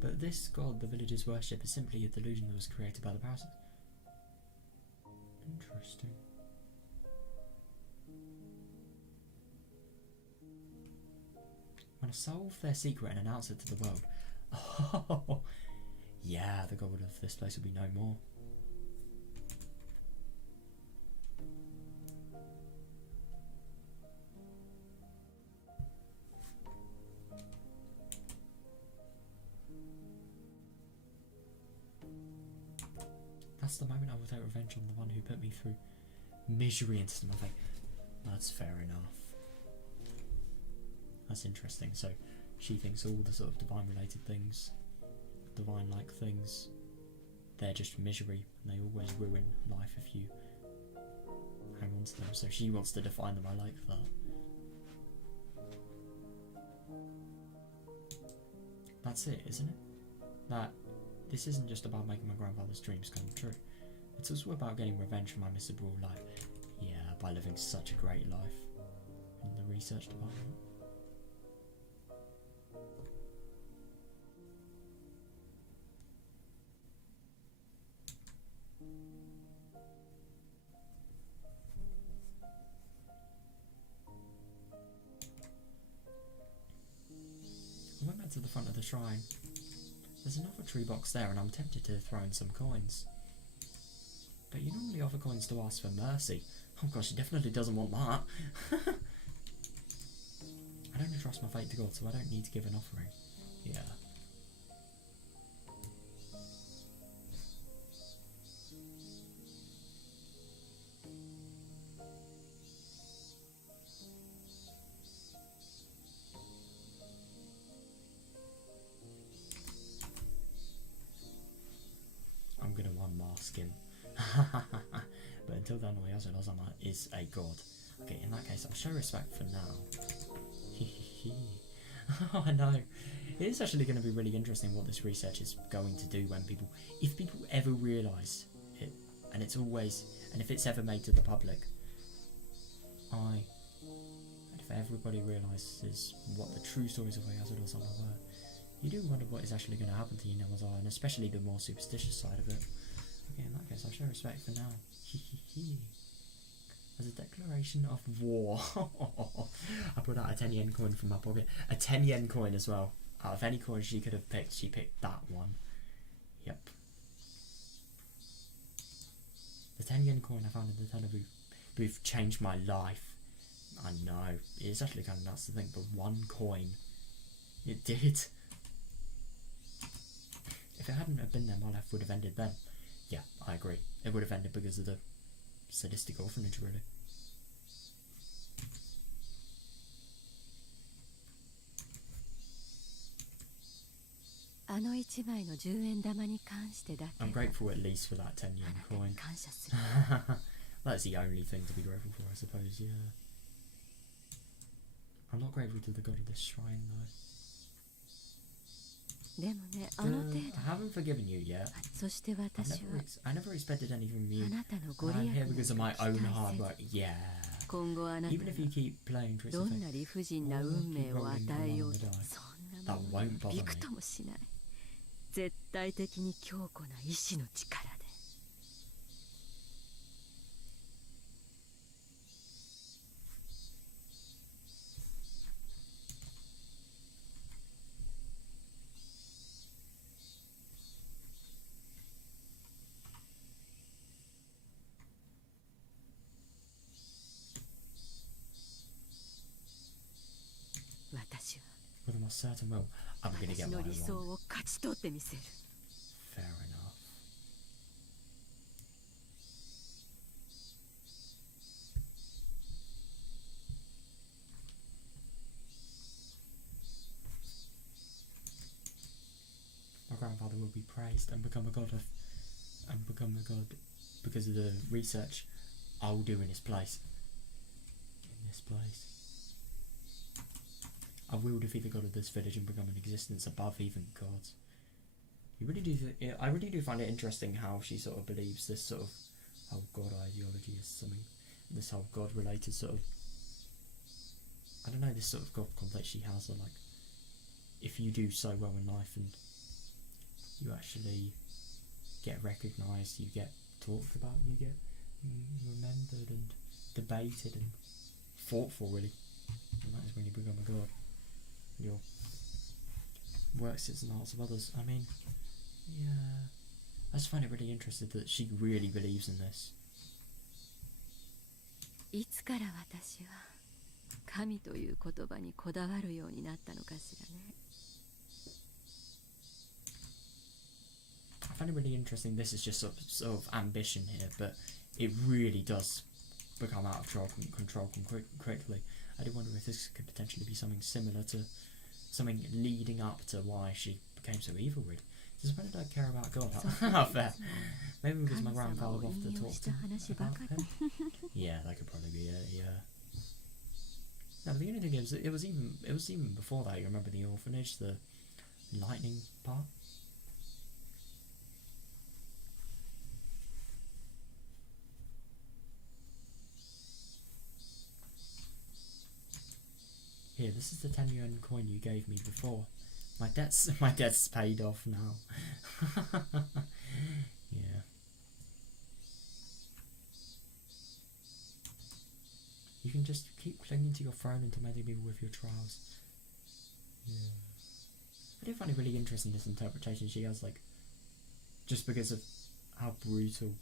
But this god the villagers worship is simply a delusion that was created by the parasites. Interesting. Want to solve their secret and announce it to the world. Oh, yeah, the god of this place will be no more. That's the moment I will take revenge on the one who put me through misery into my fate. That's fair enough. That's interesting. So she thinks all the sort of divine related things, divine like things, they're just misery and they always ruin life if you hang on to them. So she wants to define them. I like that. That's it, isn't it? That this isn't just about making my grandfather's dreams come true. It's also about getting revenge for my miserable life. Yeah, by living such a great life in the research department. I went back to the front of the shrine. There's another tree box there and I'm tempted to throw in some coins. But you normally offer coins to ask for mercy. Oh gosh, she definitely doesn't want that. I don't trust my fate to God, so I don't need to give an offering. Yeah. I'm gonna unmask him. But until then, Oyasuro-sama is a god. Okay, in that case, I'll show respect for now. Oh, I know. It is actually going to be really interesting what this research is going to do when people, if people ever realise it, and it's always, and if it's ever made to the public, and if everybody realises what the true stories of Oyasuro-sama were, you do wonder what is actually going to happen to Hinamazawa, and especially the more superstitious side of it. Okay, in that case, I'll show respect for now. As a declaration of war. I put out a 10 yen coin from my pocket. A 10 yen coin as well. Out of any coin she could have picked, she picked that one. Yep. The 10 yen coin I found in the teller booth changed my life. I know. It's actually kind of nuts to think, but one coin. It did. If it hadn't have been there, my life would have ended then. Yeah, I agree. It would have ended because of the sadistic orphanage, really. I'm grateful at least for that 10 yen coin. That's the only thing to be grateful for, I suppose, yeah. I'm not grateful to the god of this shrine, though. I haven't forgiven you yet. I never expected anything from you. I'm here because of my own hard work. Yeah. Even if you keep playing tricks of fate, or keep rolling the dice, that won't bother me. 絶対的に強固な意志の力で。私は not certain will. I'm gonna get what I want. Fair enough. My grandfather will be praised and become a god because of the research I'll do in his place. In this place. I will defeat the god of this village and become an existence above even gods. You really do. I really do find it interesting how she sort of believes this sort of whole god ideology is something. This whole god-related sort of. I don't know. This sort of god complex she has. Like, if you do so well in life and you actually get recognised, you get talked about, you get remembered and debated and fought for, really. And that is when you become a god. Your work sits in the hearts of others. I mean, yeah, I just find it really interesting that she really believes in this. I find it really interesting. This is just sort of ambition here, but it really does become out of control quickly. I do wonder if this could potentially be something similar to something leading up to why she became so evil, really. Just when did I care about God? How fair. Maybe because my grandfather often talked about him. Yeah, that could probably be it, yeah. No, the only thing is, it was even before that. You remember the orphanage, the lightning part? Here, this is the 10 yuan coin you gave me before. My debt's paid off now. Yeah. You can just keep clinging to your throne until maybe with your trials. Yeah. I do find it really interesting, this interpretation she has, like, just because of how brutal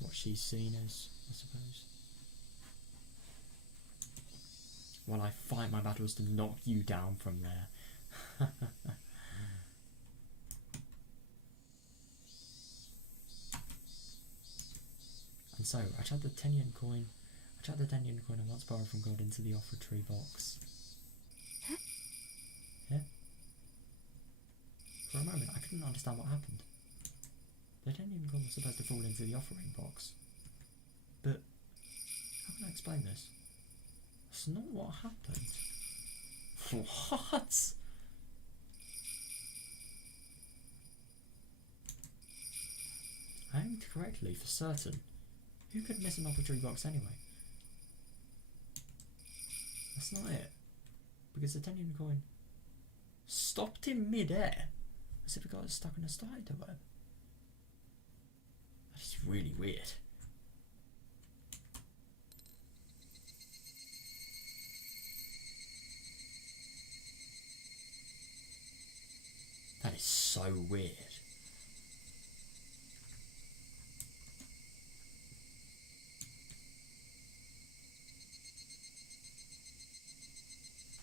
what she's seen as, I suppose. While I fight my battles to knock you down from there. And so, I chucked the 10 yen coin. I chucked the 10 yen coin I once borrowed from God into the offertory box. Yeah? For a moment, I couldn't understand what happened. The 10 yen coin was supposed to fall into the offering box. But, how can I explain this? That's not what happened. What? I aimed correctly, for certain. Who could miss an offertory box anyway? That's not it. Because the 10 yen coin stopped in mid-air, as if it got stuck in a spider web. That is really weird. That is so weird.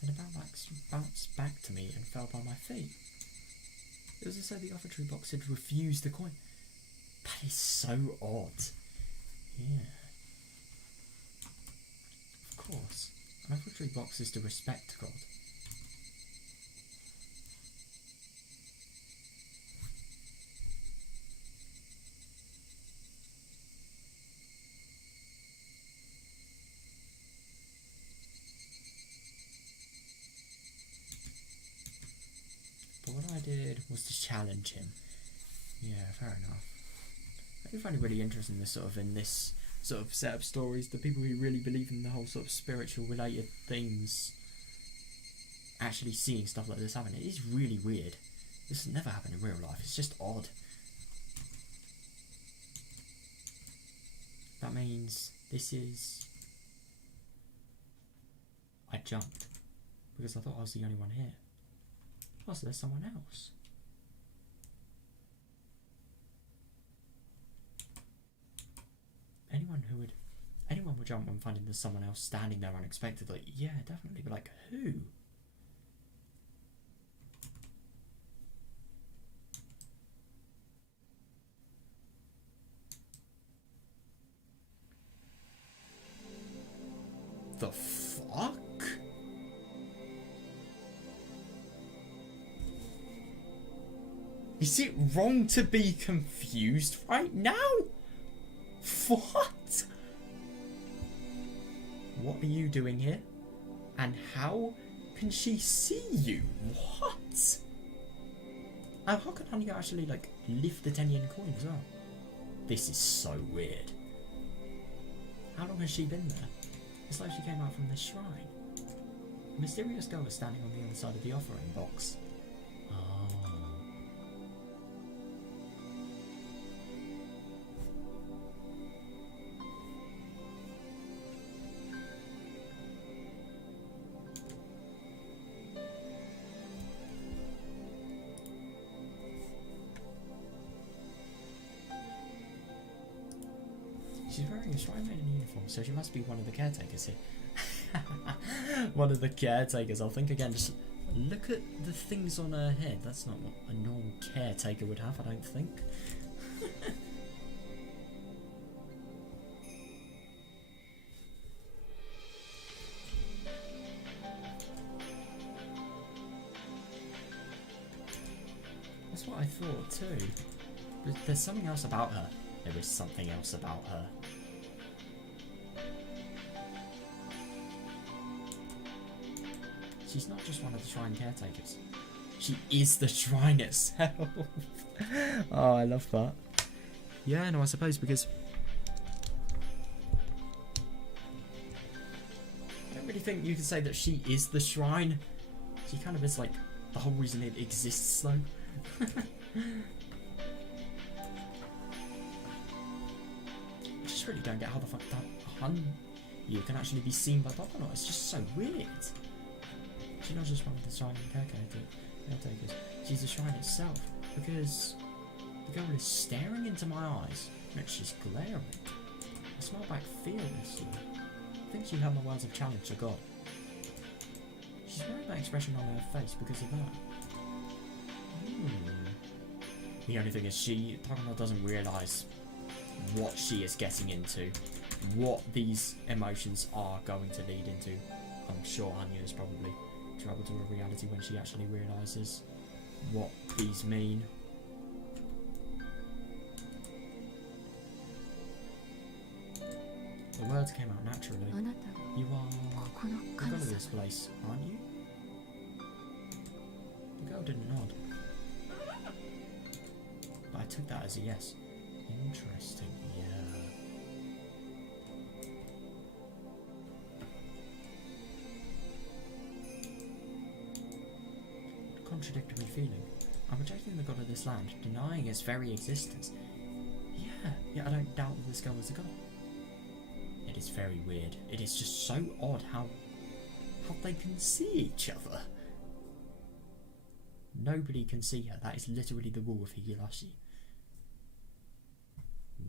And it bounced back to me and fell by my feet. It was as though the offertory box had refused the coin. That is so odd. Yeah. Of course. An offertory box is to respect God. What I did was to challenge him. Yeah, fair enough. I do find it really interesting this sort of set of stories, the people who really believe in the whole sort of spiritual related things actually seeing stuff like this happen. It is really weird. This has never happened in real life. It's just odd. That means this is... I jumped because I thought I was the only one here. Oh, so there's someone else. Anyone would jump when finding there's someone else standing there unexpectedly. Yeah, definitely. But like, who? the fuck? Is it wrong to be confused right now? What? What are you doing here? And how can she see you? What? Oh, how can Hanya actually, like, lift the 10 yen coin as well? This is so weird. How long has she been there? It's like she came out from the shrine. A mysterious girl was standing on the other side of the offering box. Oh. She's wearing a shrine maiden uniform, so she must be one of the caretakers here. One of the caretakers. I'll think again. Just look at the things on her head. That's not what a normal caretaker would have, I don't think. That's what I thought too. But there's something else about her. There is something else about her. She's not just one of the shrine caretakers. She is the shrine itself. Oh, I love that. Yeah, no, I suppose because I don't really think you can say that she is the shrine. She kind of is like the whole reason it exists, though. I just really don't get how the fuck that you can actually be seen by Takano. It's just so weird. She's not just one of the shrine caretakers. She's the shrine itself, because the girl is staring into my eyes and she's glaring. I smell back fearlessly. I think she heard my words of challenge to God. She's wearing that expression on her face because of that. The only thing is Takano doesn't realise what she is getting into, what these emotions are going to lead into. I'm sure Hanya is probably traveled to a reality when she actually realises what these mean. The words came out naturally. You are the god of this place, aren't you? The girl didn't nod. But I took that as a yes. Interesting, yeah. Contradictory feeling. I'm rejecting the god of this land, denying its very existence. Yeah, I don't doubt that this girl was a god. It is very weird. It is just so odd how they can see each other. Nobody can see her. That is literally the rule of Higurashi.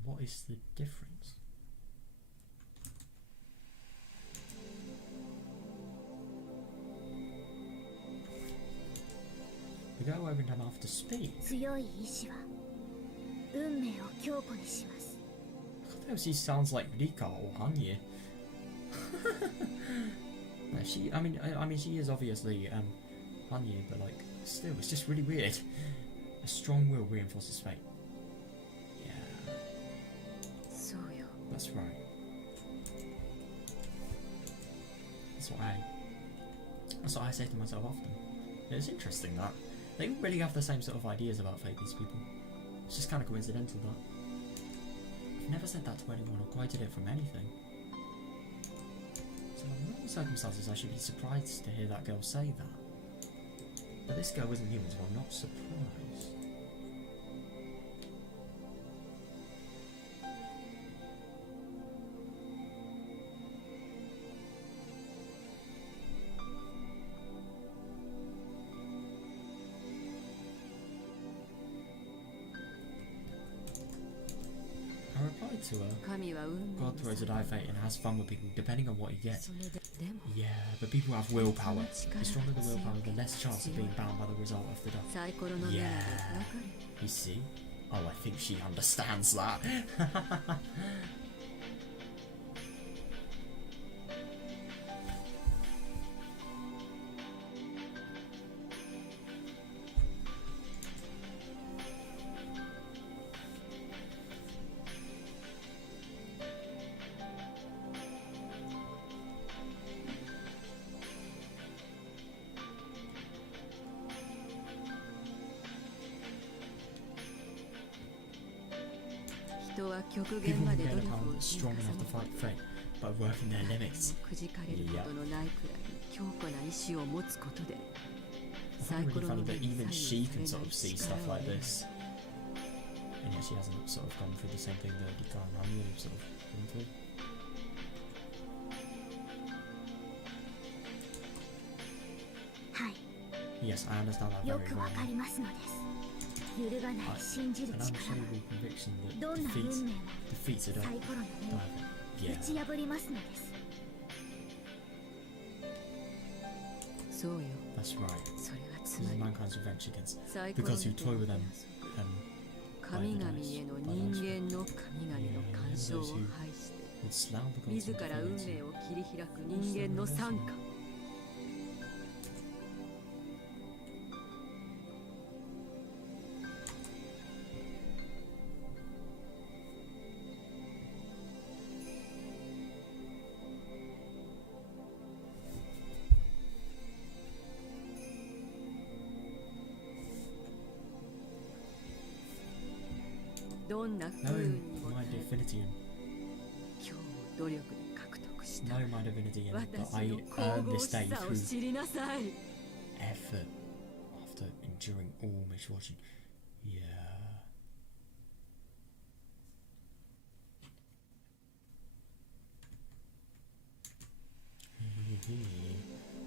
What is the difference? The girl opened her mouth to speak. She sounds like Rika or Hanya. I mean, she is obviously Hanya, but like, still, it's just really weird. A strong will reinforces fate. Yeah. That's right. That's what I say to myself often. It's interesting that they all really have the same sort of ideas about fate, these people. It's just kind of coincidental that I've never said that to anyone or quoted it from anything. So in normal circumstances I should be surprised to hear that girl say that. But this girl isn't human, so I'm not surprised. To her, God throws a die fate and has fun with people depending on what he gets. Yeah, but people have willpower. The stronger the willpower, the less chance of being bound by the result of the die. Yeah. You see? Oh, I think she understands that. People can get strong enough to fight fate by working their limits. Yeah. I find it really funny that even she can sort of see stuff like this. And yet she hasn't sort of gone through the same thing that Takano RISES sort of gone through. Yes, I understand that very well. An unshakable conviction that defeats a diver. Yeah. That's right. This is mankind's revenge against because who toy with them by the dice, those who would slough the gods into divinity. Know my divinity and that I earned this day through effort after enduring all misfortune. Yeah.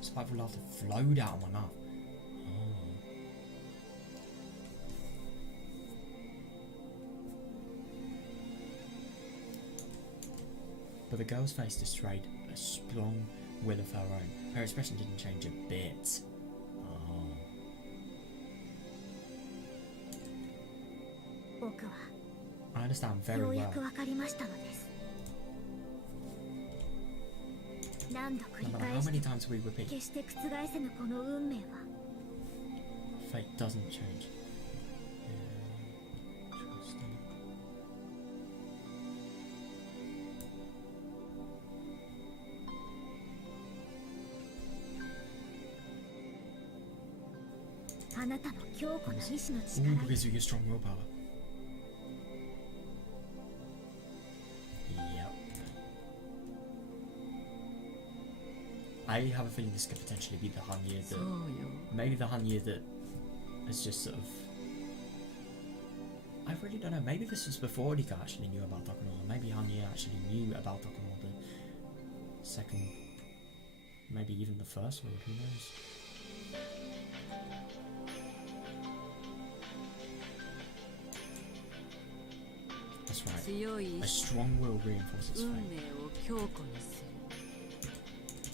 Spiteful laughter flowed out of my mouth. But the girl's face displayed a strong will of her own. Her expression didn't change a bit. I understand very well. No matter how many times we repeat, fate doesn't change. All because of your strong willpower. Yep. I have a feeling this could potentially be the Hanya that... Maybe the Hanya that has just sort of... I really don't know. Maybe this was before Rika actually knew about Takano. Maybe Hanya actually knew about Takano the second... Maybe even the first world, who knows? That's right. A strong will reinforces fate.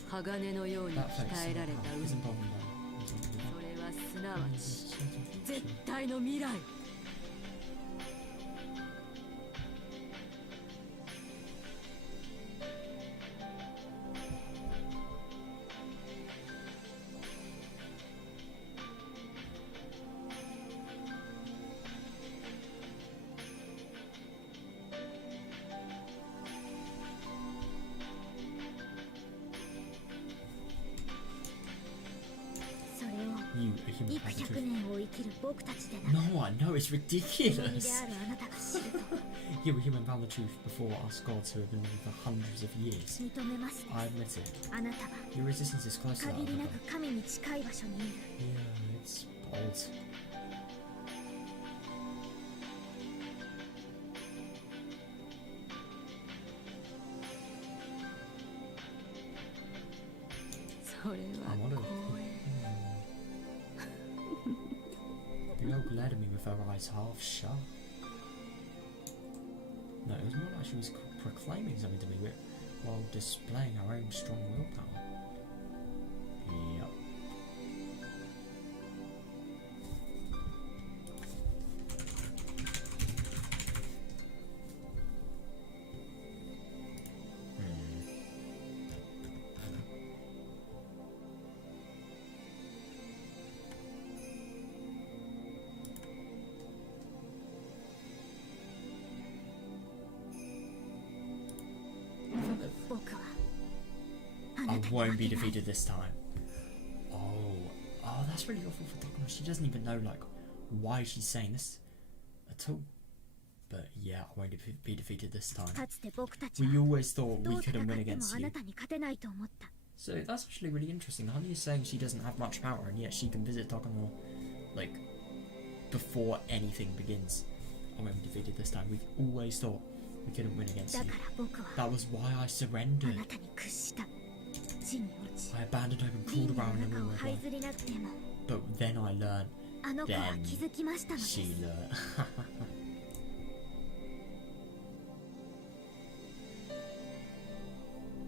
That fate is involved in that. You, a human truth. No, I know, it's ridiculous. You, a human found the truth before us gods who have been living for hundreds of years. I admit it. Your resistance is close to that. Yeah, it's bold. I wonder. The girl glared at me with her eyes half shut. No, it was more like she was proclaiming something to me while displaying her own strong willpower. Yep. I won't be defeated this time. Oh, that's really awful for Takano. She doesn't even know like why she's saying this at all. But yeah, I won't be defeated this time. We always thought we couldn't win against you. So that's actually really interesting. Honey is saying she doesn't have much power, and yet she can visit Takano, like, before anything begins. I won't be defeated this time. We've always thought we couldn't win against you. That was why I surrendered. I abandoned hope and crawled around in a real life. But then I learned. Then she learned.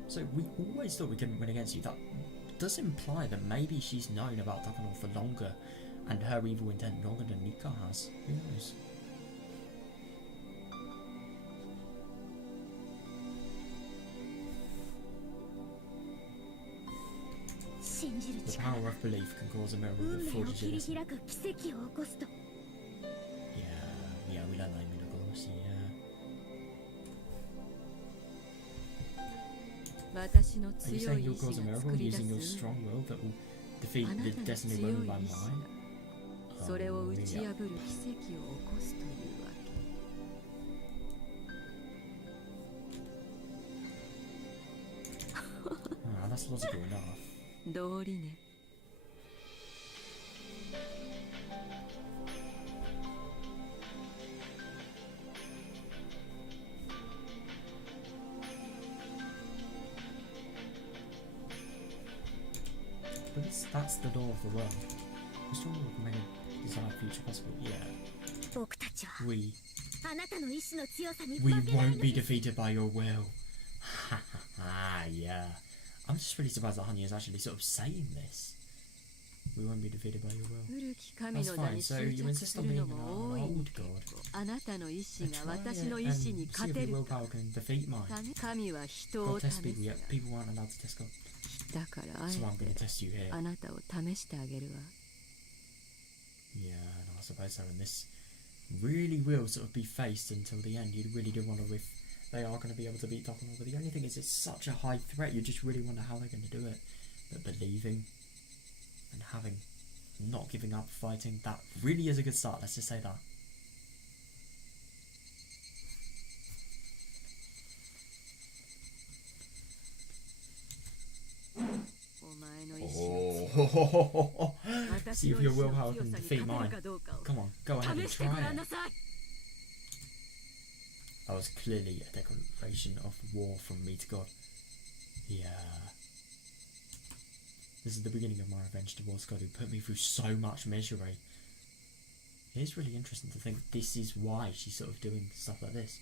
So we always thought we couldn't win against you. That does imply that maybe she's known about Takano for longer, and her evil intent longer than Nika has. Who knows? The power of belief can cause a miracle that forges it. Yeah, we learned that in miracles, yeah. Are you saying you'll cause a miracle using your strong will that will defeat the destiny woven by mine? That's logical enough. But that's the door of the world. The strong will can make a desired future possible. Yeah. We won't be defeated by your will. Yeah. I'm just really surprised that Honey is actually sort of saying this. We won't be defeated by your will. That's fine, so you insist on being an old god. Try it and see if your willpower can defeat mine. God tests people, yet people aren't allowed to test God. So I'm going to test you here. Yeah, and I suppose so, and this really will sort of be faced until the end. You really do wonder if they are going to be able to beat Takano, but the only thing is it's such a high threat, you just really wonder how they're going to do it. But believing and not giving up fighting, that really is a good start, let's just say that. Oh. See if your willpower can defeat mine. Come on, go ahead and try it. That was clearly a declaration of war from me to God. Yeah. This is the beginning of my revenge towards God, who put me through so much misery. It is really interesting to think this is why she's sort of doing stuff like this.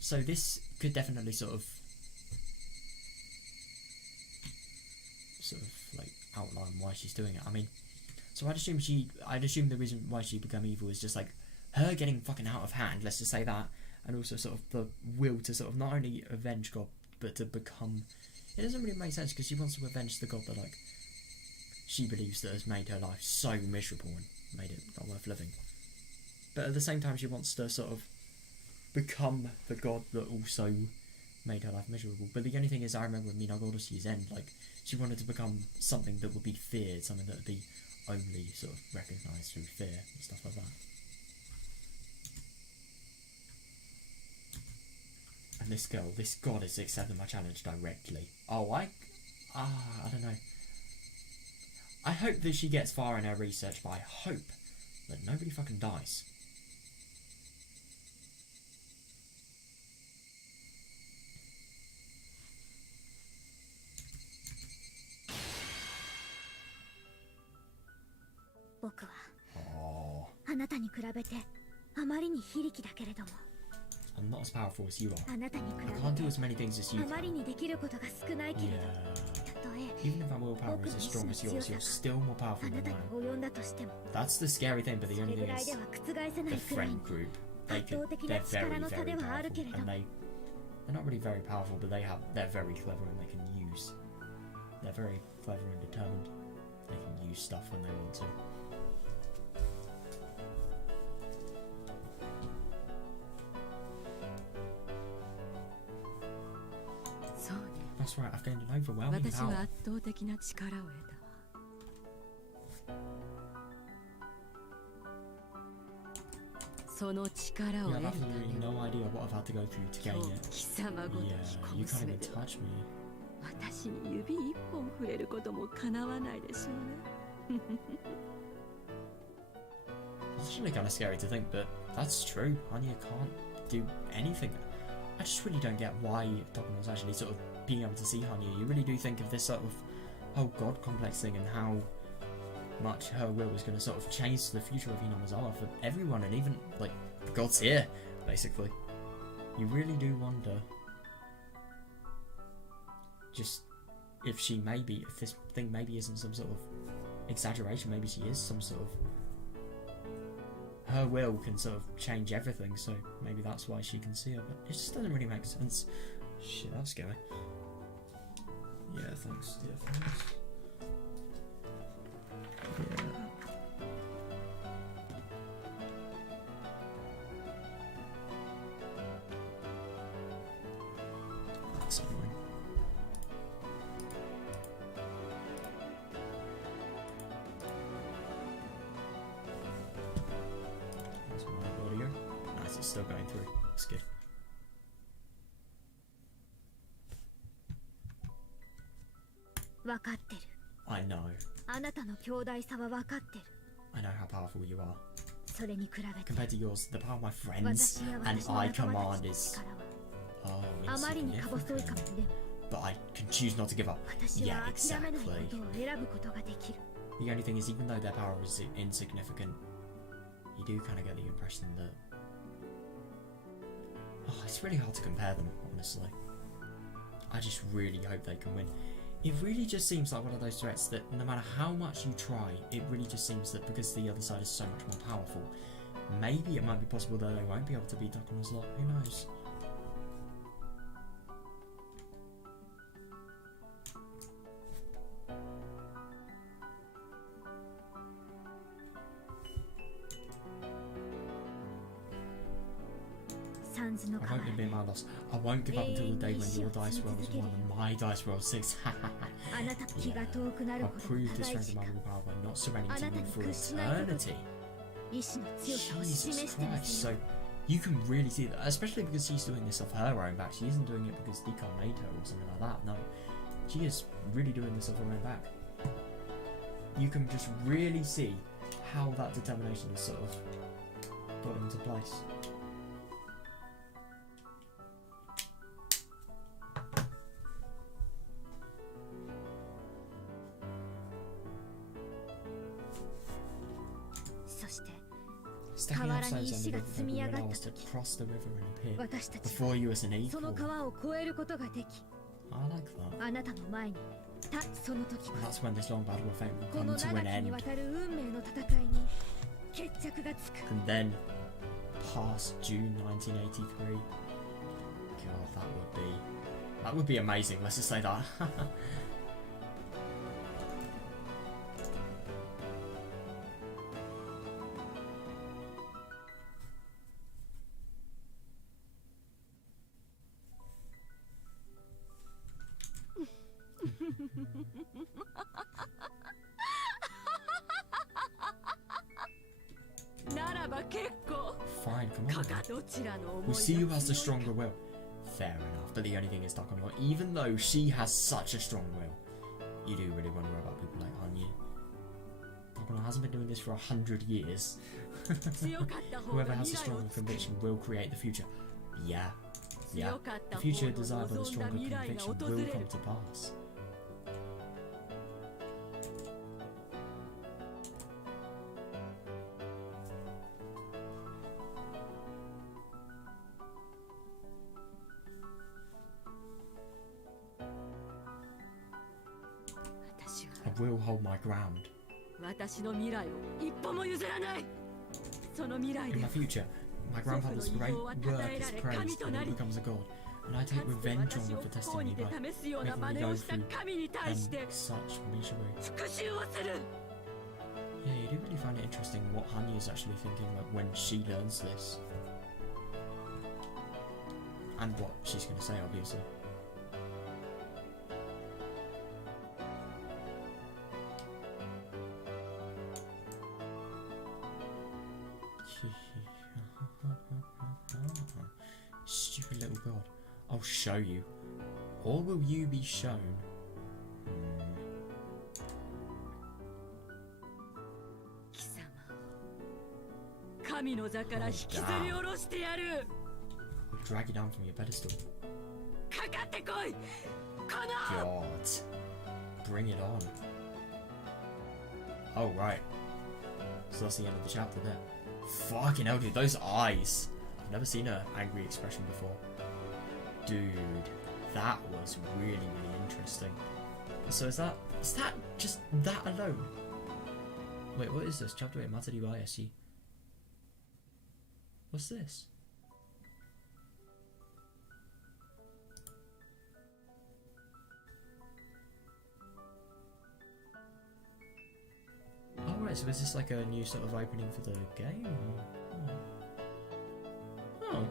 So this could definitely sort of like outline why she's doing it. I mean, so I'd assume the reason why she became evil is just like her getting fucking out of hand, let's just say that, and also sort of the will to sort of not only avenge God, but to become... It doesn't really make sense because she wants to avenge the God that, like, she believes that has made her life so miserable and made it not worth living. But at the same time, she wants to sort of become the God that also made her life miserable. But the only thing is, I remember with Minagoroshi's end, like, she wanted to become something that would be feared, something that would be only sort of recognised through fear and stuff like that. And this god is accepting my challenge directly. Oh, I don't know. I hope that she gets far in her research, but I hope that nobody fucking dies. Oh. I'm not as powerful as you are. I can't do as many things as you can. Yeah. Even if my willpower is as strong as yours, you're still more powerful than I am. That's the scary thing, but the only thing is the friend group. They're very, very powerful. And they're not really very powerful, but they're very clever and they can use. They're very clever and determined. They can use stuff when they want to. That's right, I've gained an overwhelming power. その力を You 得 have るため absolutely no idea what I've had to go through to 今 gain 日 it. 貴様ごと Yeah, き小 you can't 娘 even では touch me. 私に指一本触れることも叶わないでしょうね It's actually kind of scary to think, but that's true. Hanya can't do anything. I just really don't get why Takano's actually sort of being able to see Hanya. You really do think of this sort of whole god complex thing and how much her will is going to sort of change the future of Hinamizawa for everyone and even, like, the gods here, basically. You really do wonder just if this thing maybe isn't some sort of exaggeration, maybe she is some sort of, her will can sort of change everything, so maybe that's why she can see her, but it just doesn't really make sense. Shit, that's scary. Yeah, thanks. Yeah, thanks. Yeah. That's annoying. That's my audio. Nice, it's still going through. That's good. I know. あなたの強大さは分かってる I know how powerful you are. それに比べて Compared to yours, the power of my friends 私や and 私の I 仲間 command たちの is 力は oh あまりにか細いか insignificant. もでも But I can choose not to give up. 私 Yeah, は諦めないこ exactly. とを選ぶことができる The only thing is, even though their power is insignificant, you do kind of get the impression that it's really hard to compare them, honestly. I just really hope they can win. It really just seems like one of those threats that no matter how much you try, it really just seems that because the other side is so much more powerful, maybe it might be possible that they won't be able to beat Takano's lot. Who knows? I won't admit my loss. I won't give up until the day when your dice rolls 1 and my dice rolls 6. Yeah. I'll prove the strength of my willpower by not surrendering to you for eternity. Jesus Christ. So you can really see that, especially because she's doing this off her own back. She isn't doing it because Dika made her or something like that. No, she is really doing this off her own back. You can just really see how that determination is sort of got into place. Stacking up stones on the river table will allow us to cross the river and appear before you as an equal. I like that. And that's when this long battle of fate will come to an end. And then, past June 1983. God, that would be amazing. Let's just say that. Fine, come on. We'll see who has the stronger will. Fair enough, but the only thing is Takano, even though she has such a strong will, you do really wonder about people like Hanya. Takano hasn't been doing this for 100 years. Whoever has a stronger conviction will create the future. Yeah. The future desired by the stronger conviction will come to pass. I will hold my ground. In my future, my grandfather's great work is praised when he becomes a god, and I take revenge on him for testing me by making me go through such misery. Yeah, you do really find it interesting what Hanya is actually thinking like when she learns this. And what she's going to say, obviously. God. I'll show you. Or will you be shown? I'll drag you down from your pedestal. God. Bring it on. Oh, right. So that's the end of the chapter there. Fucking hell, dude. Those eyes. I've never seen an angry expression before. Dude. That was really, really interesting. So is that just that alone? Wait, what is this? Chapter 8, Matsuribayashi. What's this? Alright, so is this like a new sort of opening for the game? Oh.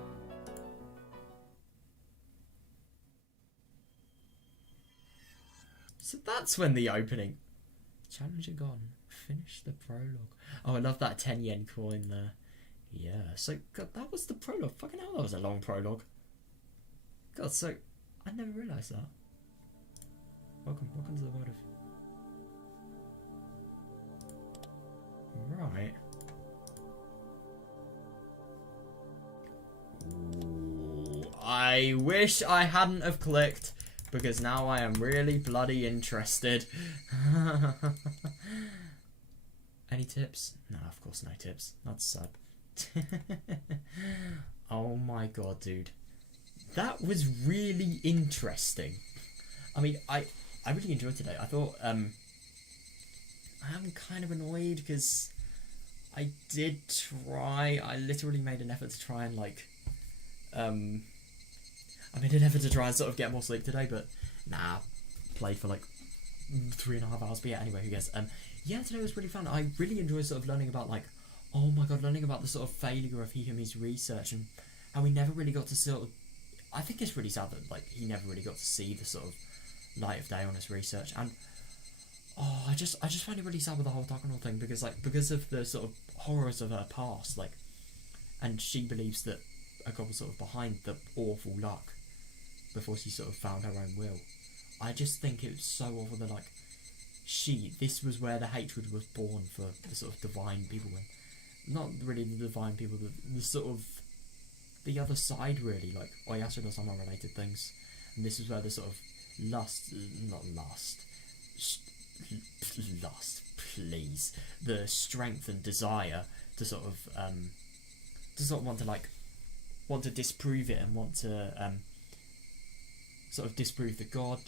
So that's when the opening. Challenger gone. Finish the prologue. Oh, I love that 10 yen coin there. Yeah, so God, that was the prologue. Fucking hell, that was a long prologue. God, so I never realised that. Welcome to the world of... Right. Ooh, I wish I hadn't have clicked, because now I am really bloody interested. Any tips? No, of course no tips. That's sad. Oh my god, dude. That was really interesting. I mean, I really enjoyed today. I thought, I'm kind of annoyed because I did try, I literally made an effort to try and like, I made an effort to try and sort of get more sleep today, but nah, played for like 3.5 hours, but yeah, anyway, who cares. Yeah, today was really fun. I really enjoyed sort of learning about like, oh my god, learning about the sort of failure of Higumi's research and how we never really got to sort of, I think it's really sad that like he never really got to see the sort of light of day on his research. And oh, I just find it really sad with the whole Takano thing, because like, because of the sort of horrors of her past, like, and she believes that a god was sort of behind the awful luck before she sort of found her own will. I just think it was so awful that like this was where the hatred was born for the sort of divine people, and not really the divine people, the sort of the other side, really, like Oyashiro-sama related things. And this is where the sort of lust, please, the strength and desire to sort of want to disprove it and want to sort of disprove the god,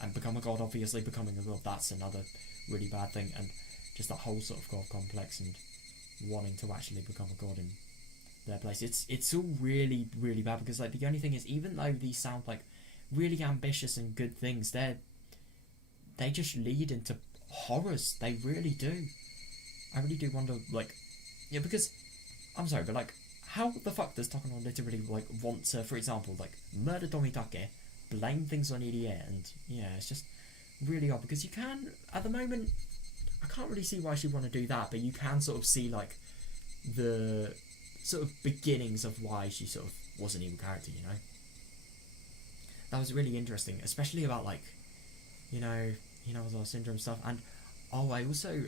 and become a god. Obviously becoming a god, that's another really bad thing, and just that whole sort of god complex and wanting to actually become a god in their place. It's all really, really bad, because like the only thing is, even though these sound like really ambitious and good things, they just lead into horrors. They really do. I really do wonder, like, yeah, because I'm sorry, but like, how the fuck does Takano literally like want to, for example, like murder Tomitake, blame things on EDA, and yeah, it's just really odd, because you can, at the moment, I can't really see why she'd want to do that, but you can sort of see like the sort of beginnings of why she sort of was an evil character, you know. That was really interesting, especially about like, you know, the syndrome stuff. And oh, I also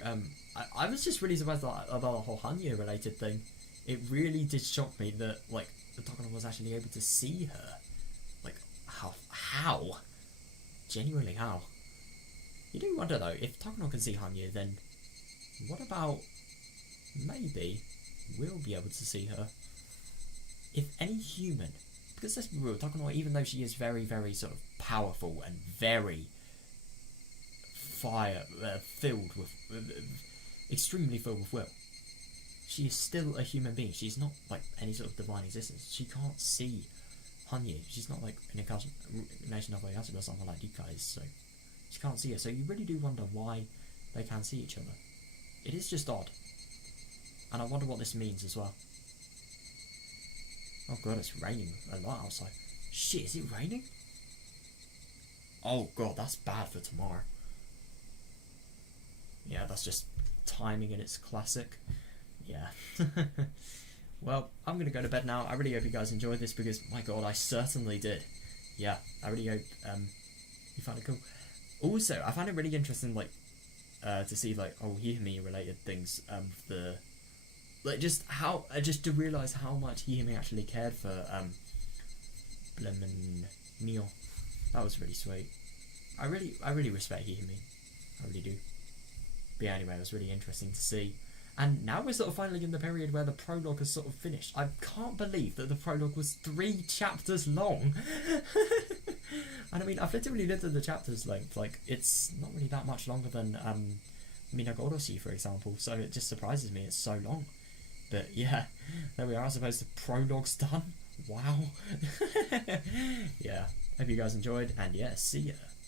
I was just really surprised about the whole Hanyu related thing. It really did shock me that like the Takano was actually able to see her. Like how? Genuinely how? You do wonder though, if Takano can see Hanyu, then what about maybe we'll be able to see her? If any human, because let's be real, Takano, even though she is very, very sort of powerful and very filled with extremely filled with will, she is still a human being. She's not like any sort of divine existence. She can't see Hanyu. She's not like an incarnation of Oyashiro or something like Rika is, so she can't see her. So you really do wonder why they can see each other. It is just odd, and I wonder what this means as well. Oh god, it's raining a lot outside. Shit, is it raining? Oh god, that's bad for tomorrow. Yeah, that's just timing in its classic. Yeah. well, I'm gonna go to bed now. I really hope you guys enjoyed this because, my god, I certainly did. Yeah, I really hope you found it cool. Also, I found it really interesting, like, to see, like, Hihime related things, just to realise how much Hihime actually cared for, Blem and Neil. That was really sweet. I really respect Hihime. I really do. But yeah, anyway, it was really interesting to see. And now we're sort of finally in the period where the prologue has sort of finished. I can't believe that the prologue was 3 chapters long. And I mean, I've literally looked at the chapters length. Like, it's not really that much longer than Minagoroshi, for example. So it just surprises me it's so long. But yeah, there we are. I suppose the prologue's done. Wow. Yeah, hope you guys enjoyed. And yeah, see ya.